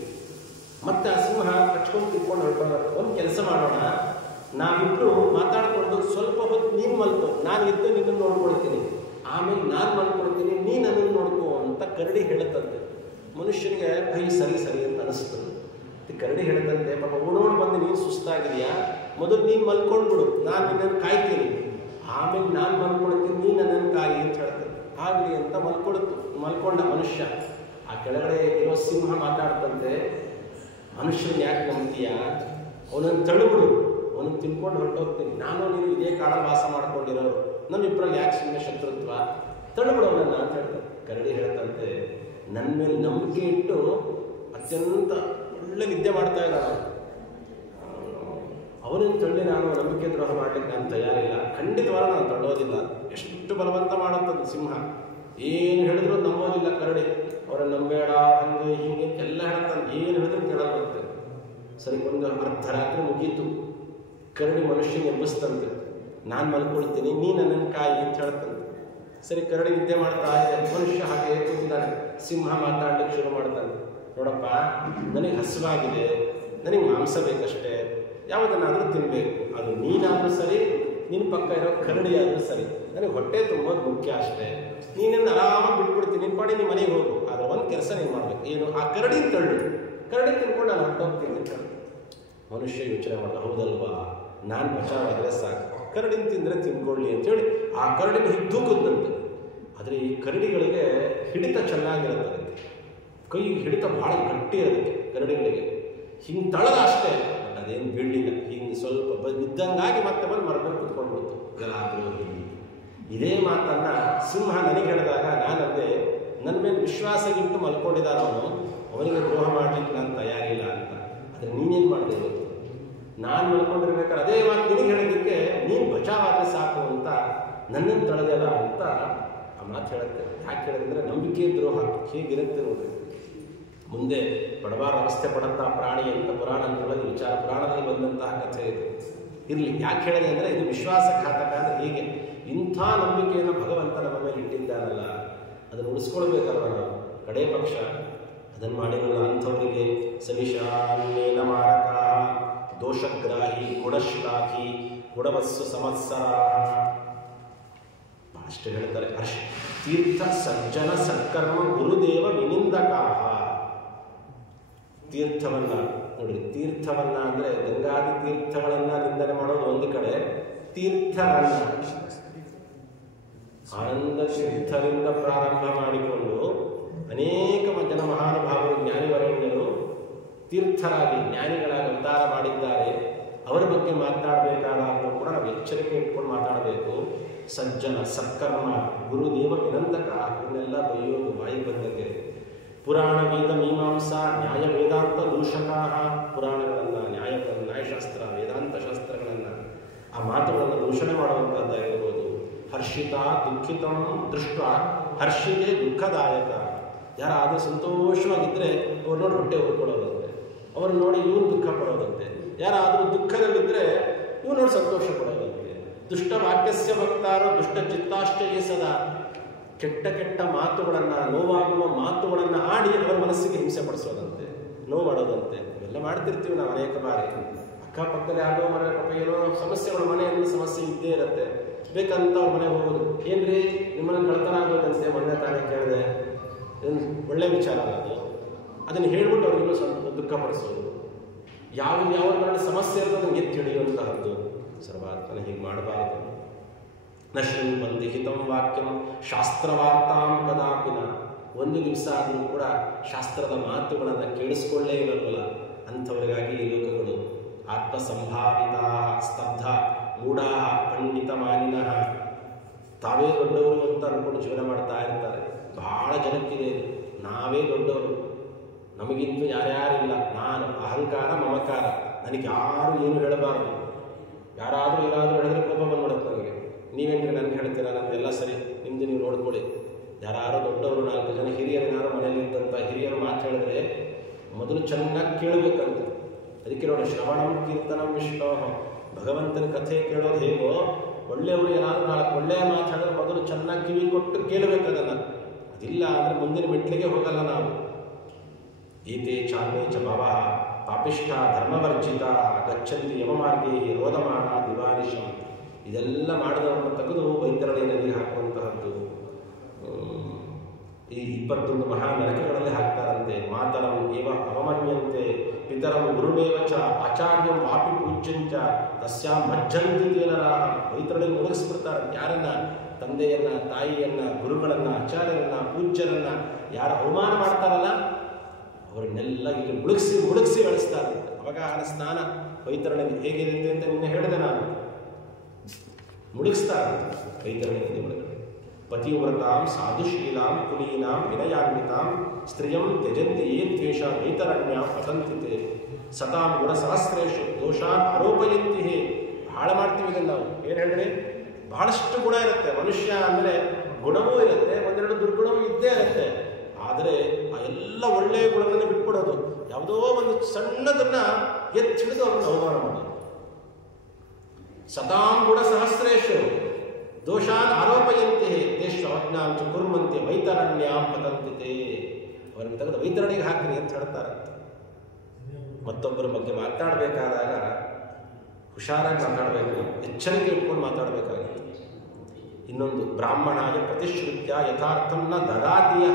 ಮತ್ತೆ ಆ ಸಿಂಹ ಕಚ್ಕೊಂಡು ತಿಳ್ಕೊಂಡು ಹೊರಟೋಣ. ಒಂದು ಕೆಲಸ ಮಾಡೋಣ, ನಾವಿಬ್ಬರು ಮಾತಾಡಿಕೊಂಡು ಸ್ವಲ್ಪ ಹೊತ್ತು ನೀನು ಮಲ್ಕೋ, ನಾನು ಇದ್ದು ನಿನ್ನನ್ನು ನೋಡ್ಕೊಳ್ತೀನಿ, ಆಮೇಲೆ ನಾನು ಮಲ್ಕೊಳ್ತೀನಿ, ನೀನು ನನ್ನನ್ನು ನೋಡ್ಕೋ ಅಂತ ಕರಡಿ ಹೇಳುತ್ತಂತೆ. ಮನುಷ್ಯನಿಗೆ ಭಯ ಸರಿ ಸರಿ ಅಂತ ಅನಿಸ್ತು. ಕರಡಿ ಹೇಳುತ್ತಂತೆ, ಪಾಪ ಓಡೋಡು ಬಂದು ನೀನು ಸುಸ್ತಾಗಿದೆಯಾ, ಮೊದಲು ನೀನು ಮಲ್ಕೊಂಡ್ಬಿಡು, ನಾನು ನಿನ್ನನ್ನು ಕಾಯ್ತೀನಿ, ಆಮೇಲೆ ನಾನು ಮಲ್ಕೊಳ್ತೀನಿ, ನೀನು ನನ್ನನ್ನು ಕಾಯಿ ಅಂತ ಹೇಳ್ತಾರೆ. ಆಗಲಿ ಅಂತ ಮಲ್ಕೊಂಡ ಮನುಷ್ಯ. ಆ ಕೆಳಗಡೆ ಇರೋ ಸಿಂಹ ಮಾತಾಡ್ತಂತೆ, ಮನುಷ್ಯನ ಯಾಕೆ ನಂಬ್ತೀಯ, ಅವನನ್ನು ತಳ್ಳಿಬಿಡು, ಅವನನ್ನು ತಿನ್ಕೊಂಡು ಹೊರಟೋಗ್ತೀನಿ, ನಾನು ನೀನು ಇದೇ ಕಾಡ ವಾಸ ಮಾಡ್ಕೊಂಡಿರೋರು, ನಮ್ಮಿಬ್ಬರಲ್ಲಿ ಯಾಕೆ ಸುಮ್ಮನೆ ಶತ್ರುತ್ವ, ತಳ್ಳಿಬಿಡು ಅವನನ್ನು ಅಂತ ಹೇಳ್ತಾರೆ. ಕರಡಿ ಹೇಳ್ತಂತೆ, ನನ್ನ ಮೇಲೆ ನಂಬಿಕೆ ಇಟ್ಟು ಅತ್ಯಂತ ಒಳ್ಳೆ ವಿದ್ಯೆ ಮಾಡ್ತಾ ಇದ್ದಾನೆ, ಅವನನ್ನು ತಳ್ಳಿ ನಾನು ನಂಬಿಕೆ ದ್ರೋಹ ಮಾಡಲಿಕ್ಕೆ ನಾನು ತಯಾರಿಲ್ಲ, ಖಂಡಿತವಾಗ ನಾನು ತಳ್ಳೋದಿಲ್ಲ. ಎಷ್ಟು ಬಲವಂತ ಮಾಡುತ್ತದೆ ಸಿಂಹ, ಏನು ಹೇಳಿದ್ರು ನಂಬೋದಿಲ್ಲ ಕರಡಿ. ಅವರನ್ನು ನಂಬೇಡ, ಹಂಗೆ ಹೀಗೆ ಎಲ್ಲ ಹೇಳ್ತಾನೆ, ಏನು ಹೇಳಿದ್ರು ಕೇಳಲ್ವಂತೆ. ಸರಿ, ಒಂದು ಅರ್ಧರಾತ್ರಿ ಮುಗೀತು, ಕರಡಿ ಮನುಷ್ಯನ ಎಬ್ಬಿಸ್ತಂತೆ, ನಾನು ಮಲ್ಕೊಳ್ತೀನಿ, ನೀ ನನ್ನನ್ನು ಕಾಯಿ ಅಂತ ಹೇಳ್ತಾನೆ. ಸರಿ, ಕರಡಿ ನಿದ್ದೆ ಮಾಡ್ತಾ ಇದೆ, ಮನುಷ್ಯ ಹಾಗೆ ಕೂತಿದ್ದಾನೆ. ಸಿಂಹ ಮಾತಾಡ್ಲಿಕ್ಕೆ ಶುರು ಮಾಡ್ತಾನೆ, ನೋಡಪ್ಪ, ನನಗೆ ಹಸಿವಾಗಿದೆ, ನನಗೆ ಮಾಂಸ ಬೇಕಷ್ಟೇ, ಯಾವುದನ್ನಾದರೂ ತಿನ್ನಬೇಕು, ಅದು ನೀನಾದರೂ ಸರಿ, ನಿನ್ನ ಪಕ್ಕ ಇರೋ ಕರಡಿ ಆದರೂ ಸರಿ, ನನಗೆ ಹೊಟ್ಟೆ ತುಂಬೋದು ಮುಖ್ಯ ಅಷ್ಟೇ. ನೀನಿಂದ ಆರಾಮಾಗಿ ಬಿಟ್ಬಿಡ್ತೀನಿ, ನಿನ್ನ ಪಾಡಿ ನಿಮ್ಮ ಮನೆಗೆ ಹೋಗು, ಆದರೆ ಒಂದು ಕೆಲಸ ನೀನು ಮಾಡಬೇಕು, ಏನು, ಆ ಕರಡಿ ತಳ್ಳು, ಕರಡಿ ತಿನ್ಕೊಂಡು ನಾನು ಹೊಟ್ಟೋಗ್ತೀನಿ ಅಂತ ಹೇಳಿ. ಮನುಷ್ಯ ಯೋಚನೆ ಮಾಡ್ದ, ಹೌದಲ್ವಾ, ನಾನು ಬಚಾವಾದರೆ ಸಾಕು, ಕರಡಿನ ತಿಂದರೆ ತಿನ್ಕೊಳ್ಳಿ ಅಂತೇಳಿ ಆ ಕರಡಿನ ಹಿದ್ದೂಕುತ್ತಂತೆ. ಆದರೆ ಈ ಕರಡಿಗಳಿಗೆ ಹಿಡಿತ ಚೆನ್ನಾಗಿರುತ್ತೆ, ಅದಕ್ಕೆ ಕೈ ಹಿಡಿತ ಭಾಳ ಗಟ್ಟಿ ಇರುತ್ತೆ ಕರಡಿಗಳಿಗೆ. ಹಿಂಗೆ ತಳದ ಅಷ್ಟೇ, ಅದೇನು ಬೀಳಲಿಲ್ಲ, ಹಿಂಗೆ ಸ್ವಲ್ಪ ಬಿದ್ದಂಗಾಗಿ ಮತ್ತೆ ಬಂದು ಮರದಲ್ಲಿ ಕುತ್ಕೊಂಡ್ಬಿಡ್ತು. ಎಲ್ಲಾದರೂ ಇದೇ ಮಾತನ್ನು ಸಿಂಹ ನನಗೆ ಹೇಳಿದಾಗ ನಾನಂದೆ, ನನ್ನ ಮೇಲೆ ವಿಶ್ವಾಸ ಇಟ್ಟು ಮಲ್ಕೊಂಡಿದ್ದಾರ ಅವನಿಗೆ ದ್ರೋಹ ಮಾಡಲಿಕ್ಕೆ ನಾನು ತಯಾರಿಲ್ಲ ಅಂತ. ಆದರೆ ನೀನೇನು ಮಾಡಿದೆ ಇವತ್ತು, ನಾನು ಮಲ್ಕೊಂಡಿರ್ಬೇಕಾದ್ರೆ ಅದೇ ಮಾತು ನಿನಗೆ ಹೇಳಿದ್ದಕ್ಕೆ ನೀನು ಬಚಾವಾದರೆ ಸಾಕು ಅಂತ ನನ್ನನ್ನು ತಳೆದಲ್ಲ ಅಂತ ಆ ಮಾತು ಹೇಳುತ್ತೆ. ಯಾಕೆ ಹೇಳಿದ್ರೆ ನಂಬಿಕೆ ದ್ರೋಹ ಹೇಗಿರುತ್ತೆ ನೋಡ್ರಿ. ಮುಂದೆ ಬಡವಾರ ಅವಸ್ಥೆ ಪಡಂತಹ ಪ್ರಾಣಿ ಅಂತ ಪುರಾಣ ಅಂತೇಳೋದು ವಿಚಾರ, ಪುರಾಣದಲ್ಲಿ ಬಂದಂತಹ ಕಥೆ ಇದು. ಇರಲಿ, ಯಾಕೆ ಹೇಳಿದೆ ಅಂದರೆ ಇದು ವಿಶ್ವಾಸಘಾತಕ ಅಂದರೆ ಹೀಗೆ. ಇಂಥ ನಂಬಿಕೆಯನ್ನು ಭಗವಂತ ನಮ್ಮ ಮೇಲೆ ಇಟ್ಟಿದ್ದಾನಲ್ಲ, ಅದನ್ನು ಉಳಿಸ್ಕೊಳ್ಬೇಕಲ್ವ ನಾವು. ಕಡೇ ಪಕ್ಷ ಅದನ್ನು ಮಾಡಿರಲ್ಲ ಅಂಥವರಿಗೆ ಸವಿಶಾನ್ಯೇನ ಮಾರಕ ದೋಷಗ್ರಾಹಿ ಗುಣಶ್ಲಾಘಿ ಗುಣವಸ್ಸು ಸಂವತ್ಸರ ಅಷ್ಟು ಹೇಳ್ತಾರೆ. ತೀರ್ಥ ಸಜ್ಜನ ಸತ್ಕರ್ಮ ಗುರುದೇವ ವಿನಿಂದಕಾಹ. ತೀರ್ಥವನ್ನ ನೋಡಿ, ತೀರ್ಥವನ್ನ ಅಂದರೆ ಗಂಗಾದಿ ತೀರ್ಥಗಳನ್ನ ನಿಂದನೆ ಮಾಡೋದು ಒಂದು ಕಡೆ, ತೀರ್ಥರನ್ನ ಆನಂದ ತೀರ್ಥರಿಂದ ಪ್ರಾರಂಭ ಮಾಡಿಕೊಂಡು ಅನೇಕ ಜನ ಮಹಾನುಭಾವರು ಜ್ಞಾನಿವರೇಣ್ಯರು ತೀರ್ಥರಾಗಿ ಜ್ಞಾನಿಗಳಾಗಿ ಅವತಾರ ಮಾಡಿದ್ದಾರೆ, ಅವರ ಬಗ್ಗೆ ಮಾತನಾಡಬೇಕಾದಾಗ ಕೂಡ ನಾವು ಎಚ್ಚರಿಕೆ ಇಟ್ಕೊಂಡು ಮಾತಾಡಬೇಕು. ಸಜ್ಜನ ಸತ್ಕರ್ಮ ಗುರುದೇವ ವಿನಂದಕ ಇವನ್ನೆಲ್ಲ ಬೈಯೋದು ಬಾಯಿ ಬಂದಂಗೆ. ಪುರಾಣ ವೇದ ಮೀಮಾಂಸಾ ನ್ಯಾಯ ವೇದಾಂತ ದೂಷಕಾ, ಪುರಾಣಗಳನ್ನು ನ್ಯಾಯಶಾಸ್ತ್ರ ವೇದಾಂತ ಶಾಸ್ತ್ರಗಳನ್ನು ಆ ಮಾತುಗಳನ್ನು ದೂಷಣೆ ಮಾಡುವಂಥದ್ದಾಗಿರ್ಬೋದು. ಹರ್ಷಿತ ದುಃಖಿತಂ ದೃಷ್ಟ ಹರ್ಷಿತೆ ದುಃಖದಾಯಕ, ಯಾರಾದರೂ ಸಂತೋಷವಾಗಿದ್ದರೆ ಅವ್ರು ನೋಡಿ ಹೊಟ್ಟೆ ಹೊರ್ಕೊಡೋದಂತೆ, ಅವ್ರು ನೋಡಿ ಇವನು ದುಃಖ ಪಡೋದಂತೆ. ಯಾರಾದರೂ ದುಃಖದಲ್ಲಿದ್ದರೆ ಇವ್ರು ನೋಡಿ ಸಂತೋಷ ಪಡೋದಂತೆ. ದುಷ್ಟ ವಾಕ್ಯಸ್ಯ ಭಕ್ತಾರು ದುಷ್ಟ ಚಿತ್ತಾಶ್ಚರ್ಯ ಸದಾ, ಕೆಟ್ಟ ಕೆಟ್ಟ ಮಾತುಗಳನ್ನು ನೋವಾಗುವ ಮಾತುಗಳನ್ನು ಆಡಿ ಅವರ ಮನಸ್ಸಿಗೆ ಹಿಂಸೆ ಪಡಿಸೋದಂತೆ, ನೋವು ಮಾಡೋದಂತೆ. ಇವೆಲ್ಲ ಮಾಡ್ತಿರ್ತೀವಿ ನಾವು ಅನೇಕ ಬಾರಿ. ಅಕ್ಕಪಕ್ಕದಲ್ಲಿ ಆಗೋ ಮನೆ ಪಾಪ ಏನೋ ಸಮಸ್ಯೆಗಳು, ಮನೆಯಲ್ಲಿ ಸಮಸ್ಯೆ ಇದ್ದೇ ಇರುತ್ತೆ. ಬೇಕಂತ ಅವ್ರ ಮನೆಗೆ ಹೋಗೋದು, ಏನ್ರಿ ನಿಮ್ಮನ್ನು ಕಳ್ತನ ಆಗೋದಂತೆ ಮೊನ್ನೆ ತಾನೇ ಕೇಳಿದೆ, ಒಳ್ಳೆ ವಿಚಾರ ಅದು. ಅದನ್ನು ಹೇಳ್ಬಿಟ್ಟು ಅವ್ರಿಗೂ ಸ್ವಲ್ಪ ದುಃಖಪಡಿಸೋದು. ಯಾವ ಮನೆ ಸಮಸ್ಯೆ ಇರೋದು ಅದನ್ನು ಎತ್ತಿ ಹಿಡಿಯುವಂತಹದ್ದು. ಸರ್ವಾತ್ಮನ ಹೀಗೆ ಮಾಡಬಾರದು. ನಶ್ಯನ್ ಬಂದಿ ಹಿತಂ ವಾಕ್ಯಂ ಶಾಸ್ತ್ರವಾರ್ತಾಂ ಕದಾಪಿನ, ಒಂದು ದಿವಸ ಆದರೂ ಕೂಡ ಶಾಸ್ತ್ರದ ಮಾತುಗಳನ್ನು ಕೇಳಿಸ್ಕೊಳ್ಳೇ ಇರಲ್ವಲ್ಲ ಅಂಥವರಿಗಾಗಿ ಈ ಲೋಕಗಳು. ಆತ್ಮಸಂಭಾವಿತ ಸ್ತಬ್ಧ ಮೂಢಾ ಪಂಡಿತ ಮಾನಿನಃ, ತಾವೇ ದೊಡ್ಡವರು ಅಂತ ಅಂದ್ಕೊಂಡು ಜೀವನ ಮಾಡ್ತಾ ಇರ್ತಾರೆ. ಬಹಳ ಜನಕ್ಕಿದೆ ಇದು, ನಾವೇ ದೊಡ್ಡವರು, ನಮಗಿಂತೂ ಯಾರ್ಯಾರಿಲ್ಲ, ನಾನು ಅಹಂಕಾರ ಮಮಕಾರ, ನನಗೆ ಯಾರು ಏನು ಹೇಳಬಾರದು. ಯಾರಾದರೂ ಏನಾದರೂ ಹೇಳಿದ್ರೆ ಕೋಪ ಬಂದ್ಬಿಡುತ್ತೆ ನನಗೆ. ನೀವೇನ್ರಿ ನನಗೆ ಹೇಳ್ತೀರಾ, ನಮ್ದೆಲ್ಲ ಸರಿ, ನಿಮ್ಮದು ನೀವು ನೋಡ್ಕೊಳ್ಳಿ. ಯಾರು ದೊಡ್ಡವರು 4 ಜನ ಹಿರಿಯರೇನಾರು ಮನೇಲಿ ಇದ್ದಂಥ ಹಿರಿಯರು ಮಾತು ಹೇಳಿದ್ರೆ ಮೊದಲು ಚೆನ್ನಾಗಿ ಕೇಳಬೇಕಂತ. ಅದಕ್ಕೆ ನೋಡಿ, ಶ್ರವಣಂ ಕೀರ್ತನಂ ವಿಷ್ಣು, ಭಗವಂತನ ಕಥೆ ಕೇಳೋದು ಹೇಗೋ, ಒಳ್ಳೆಯವರು ಏನಾದರೂ 4 ಒಳ್ಳೆಯ ಮಾತು ಹೇಳಿದ್ರೆ ಮೊದಲು ಚೆನ್ನಾಗಿ ಕಿವಿ ಕೊಟ್ಟು ಕೇಳಬೇಕದನ್ನು. ಅದಿಲ್ಲ ಅಂದರೆ ಮುಂದಿನ ಮೆಟ್ಲಿಗೆ ಹೋಗಲ್ಲ ನಾವು. ಗೀತೆ ಚಾನ್ಮೇ ಚ ಭವ ಪಾಪಿಷ್ಠ ಧರ್ಮವರ್ಜಿತ ಗಚ್ಚಂತಿ ಯಮಮಾರ್ಗೇ ರೋದಮಾನ ದಿವಾನಿಶಂ, ಇದೆಲ್ಲ ಮಾಡಿದವರನ್ನು ತೆಗೆದು ವೈತರಣಿ ನದಿಗೆ ಹಾಕುವಂತಹದ್ದು. ಈ 21 ಮಹಾ ನರಕಗಳಲ್ಲಿ ಹಾಕ್ತಾರಂತೆ. ಮಾತರಂ ಏವ ಅವಮನ್ಯಂತೆ ಪಿತರಂ ಗುರುಮೇವ ಚ ಆಚಾರ್ಯಂ ವಾಪಿ ಪೂಜ್ಯಂಚ ತಸ್ಯಾಂ ಮಜ್ಜಂತಿ ತೇನರಾಹ, ವೈತರಣಿ ಮುಳುಗಿಸ್ಬಿಡ್ತಾರೆ. ಯಾರನ್ನ? ತಂದೆಯನ್ನ, ತಾಯಿಯನ್ನ, ಗುರುಗಳನ್ನ, ಆಚಾರ್ಯರನ್ನ, ಪೂಜ್ಯರನ್ನ ಯಾರು ಅವಮಾನ ಮಾಡ್ತಾರಲ್ಲ ಅವರನ್ನೆಲ್ಲ ಇಲ್ಲಿ ಮುಳುಗಿಸಿ ಬೆಳೆಸ್ತಾರಂತೆ. ಅವಗಾಹನ ಸ್ನಾನ ವೈತರಣಿ ಹೇಗಿರುತ್ತೆ ಅಂತ ನಿನ್ನೆ ಹೇಳಿದೆ ನಾನು. ಮುಳುಗಿಸ್ತಾರಂತೆ ವೈತರಣಿ ನದಿ ಒಳಗಡೆ. ಪತಿವ್ರತಾಂ ಸಾಧುಶೀಲಾಂ ಕುಲೀನಾಂ ವಿನಯಾನ್ವಿತಾಂ ಸ್ತ್ರೀಯಂ ತ್ಯಜಂತಿ ಯೇ ದ್ವೇಷ ವೈತರಣ್ಯಾಂ ಪತಂತಿತೆ ಸತಾಂ ಗುಣಸಹಸ್ರೇಷು ದೋಷಾನ್ ಆರೋಪಯಂತಿ. ಬಹಳ ಮಾಡ್ತೀವಿ ಇದನ್ನು ನಾವು. ಏನು ಹೇಳಿದ್ರೆ ಬಹಳಷ್ಟು ಗುಣ ಇರುತ್ತೆ. ಮನುಷ್ಯ ಅಂದರೆ ಗುಣವೂ ಇರುತ್ತೆ, ಒಂದೆರಡು ದುರ್ಗುಣವೂ ಇದ್ದೇ ಇರುತ್ತೆ. ಆದರೆ ಆ ಎಲ್ಲ ಒಳ್ಳೆಯ ಗುಣಗಳನ್ನು ಬಿಟ್ಬಿಡೋದು, ಯಾವುದೋ ಒಂದು ಸಣ್ಣದನ್ನು ಎತ್ತಿ ಹಿಡಿದು ಅವರನ್ನು ಅವಮಾನ ಮಾಡೋದು. ಸತಾಂ ಗುಣ ಸಹಸ್ರೇಶು ದೋಷಾನ್ ಆರೋಪಯಂತೆ ದೇಶ ಅಜ್ಞಾಂಚ ಕುರ್ಮಂತೆ ವೈತರಣ್ಯಾಂ ಪತಂತಿತೆ, ಅವರನ್ನು ತೆಗೆದು ವೈತರಣಿಗೆ ಹಾಕ್ರಿ ಅಂತ ಹೇಳ್ತಾರಂತೆ. ಮತ್ತೊಬ್ಬರ ಬಗ್ಗೆ ಮಾತಾಡಬೇಕಾದಾಗ ಹುಷಾರಾಗಿ ಮಾತಾಡಬೇಕು, ಎಚ್ಚರಿಕೆ ಇಟ್ಕೊಂಡು ಮಾತಾಡಬೇಕಾಗುತ್ತೆ. ಇನ್ನೊಂದು, ಬ್ರಾಹ್ಮಣಾಯ ಪ್ರತಿಶ್ರುತ್ಯ ಯಥಾರ್ಥಂ ನ ದದಾತಿಯ,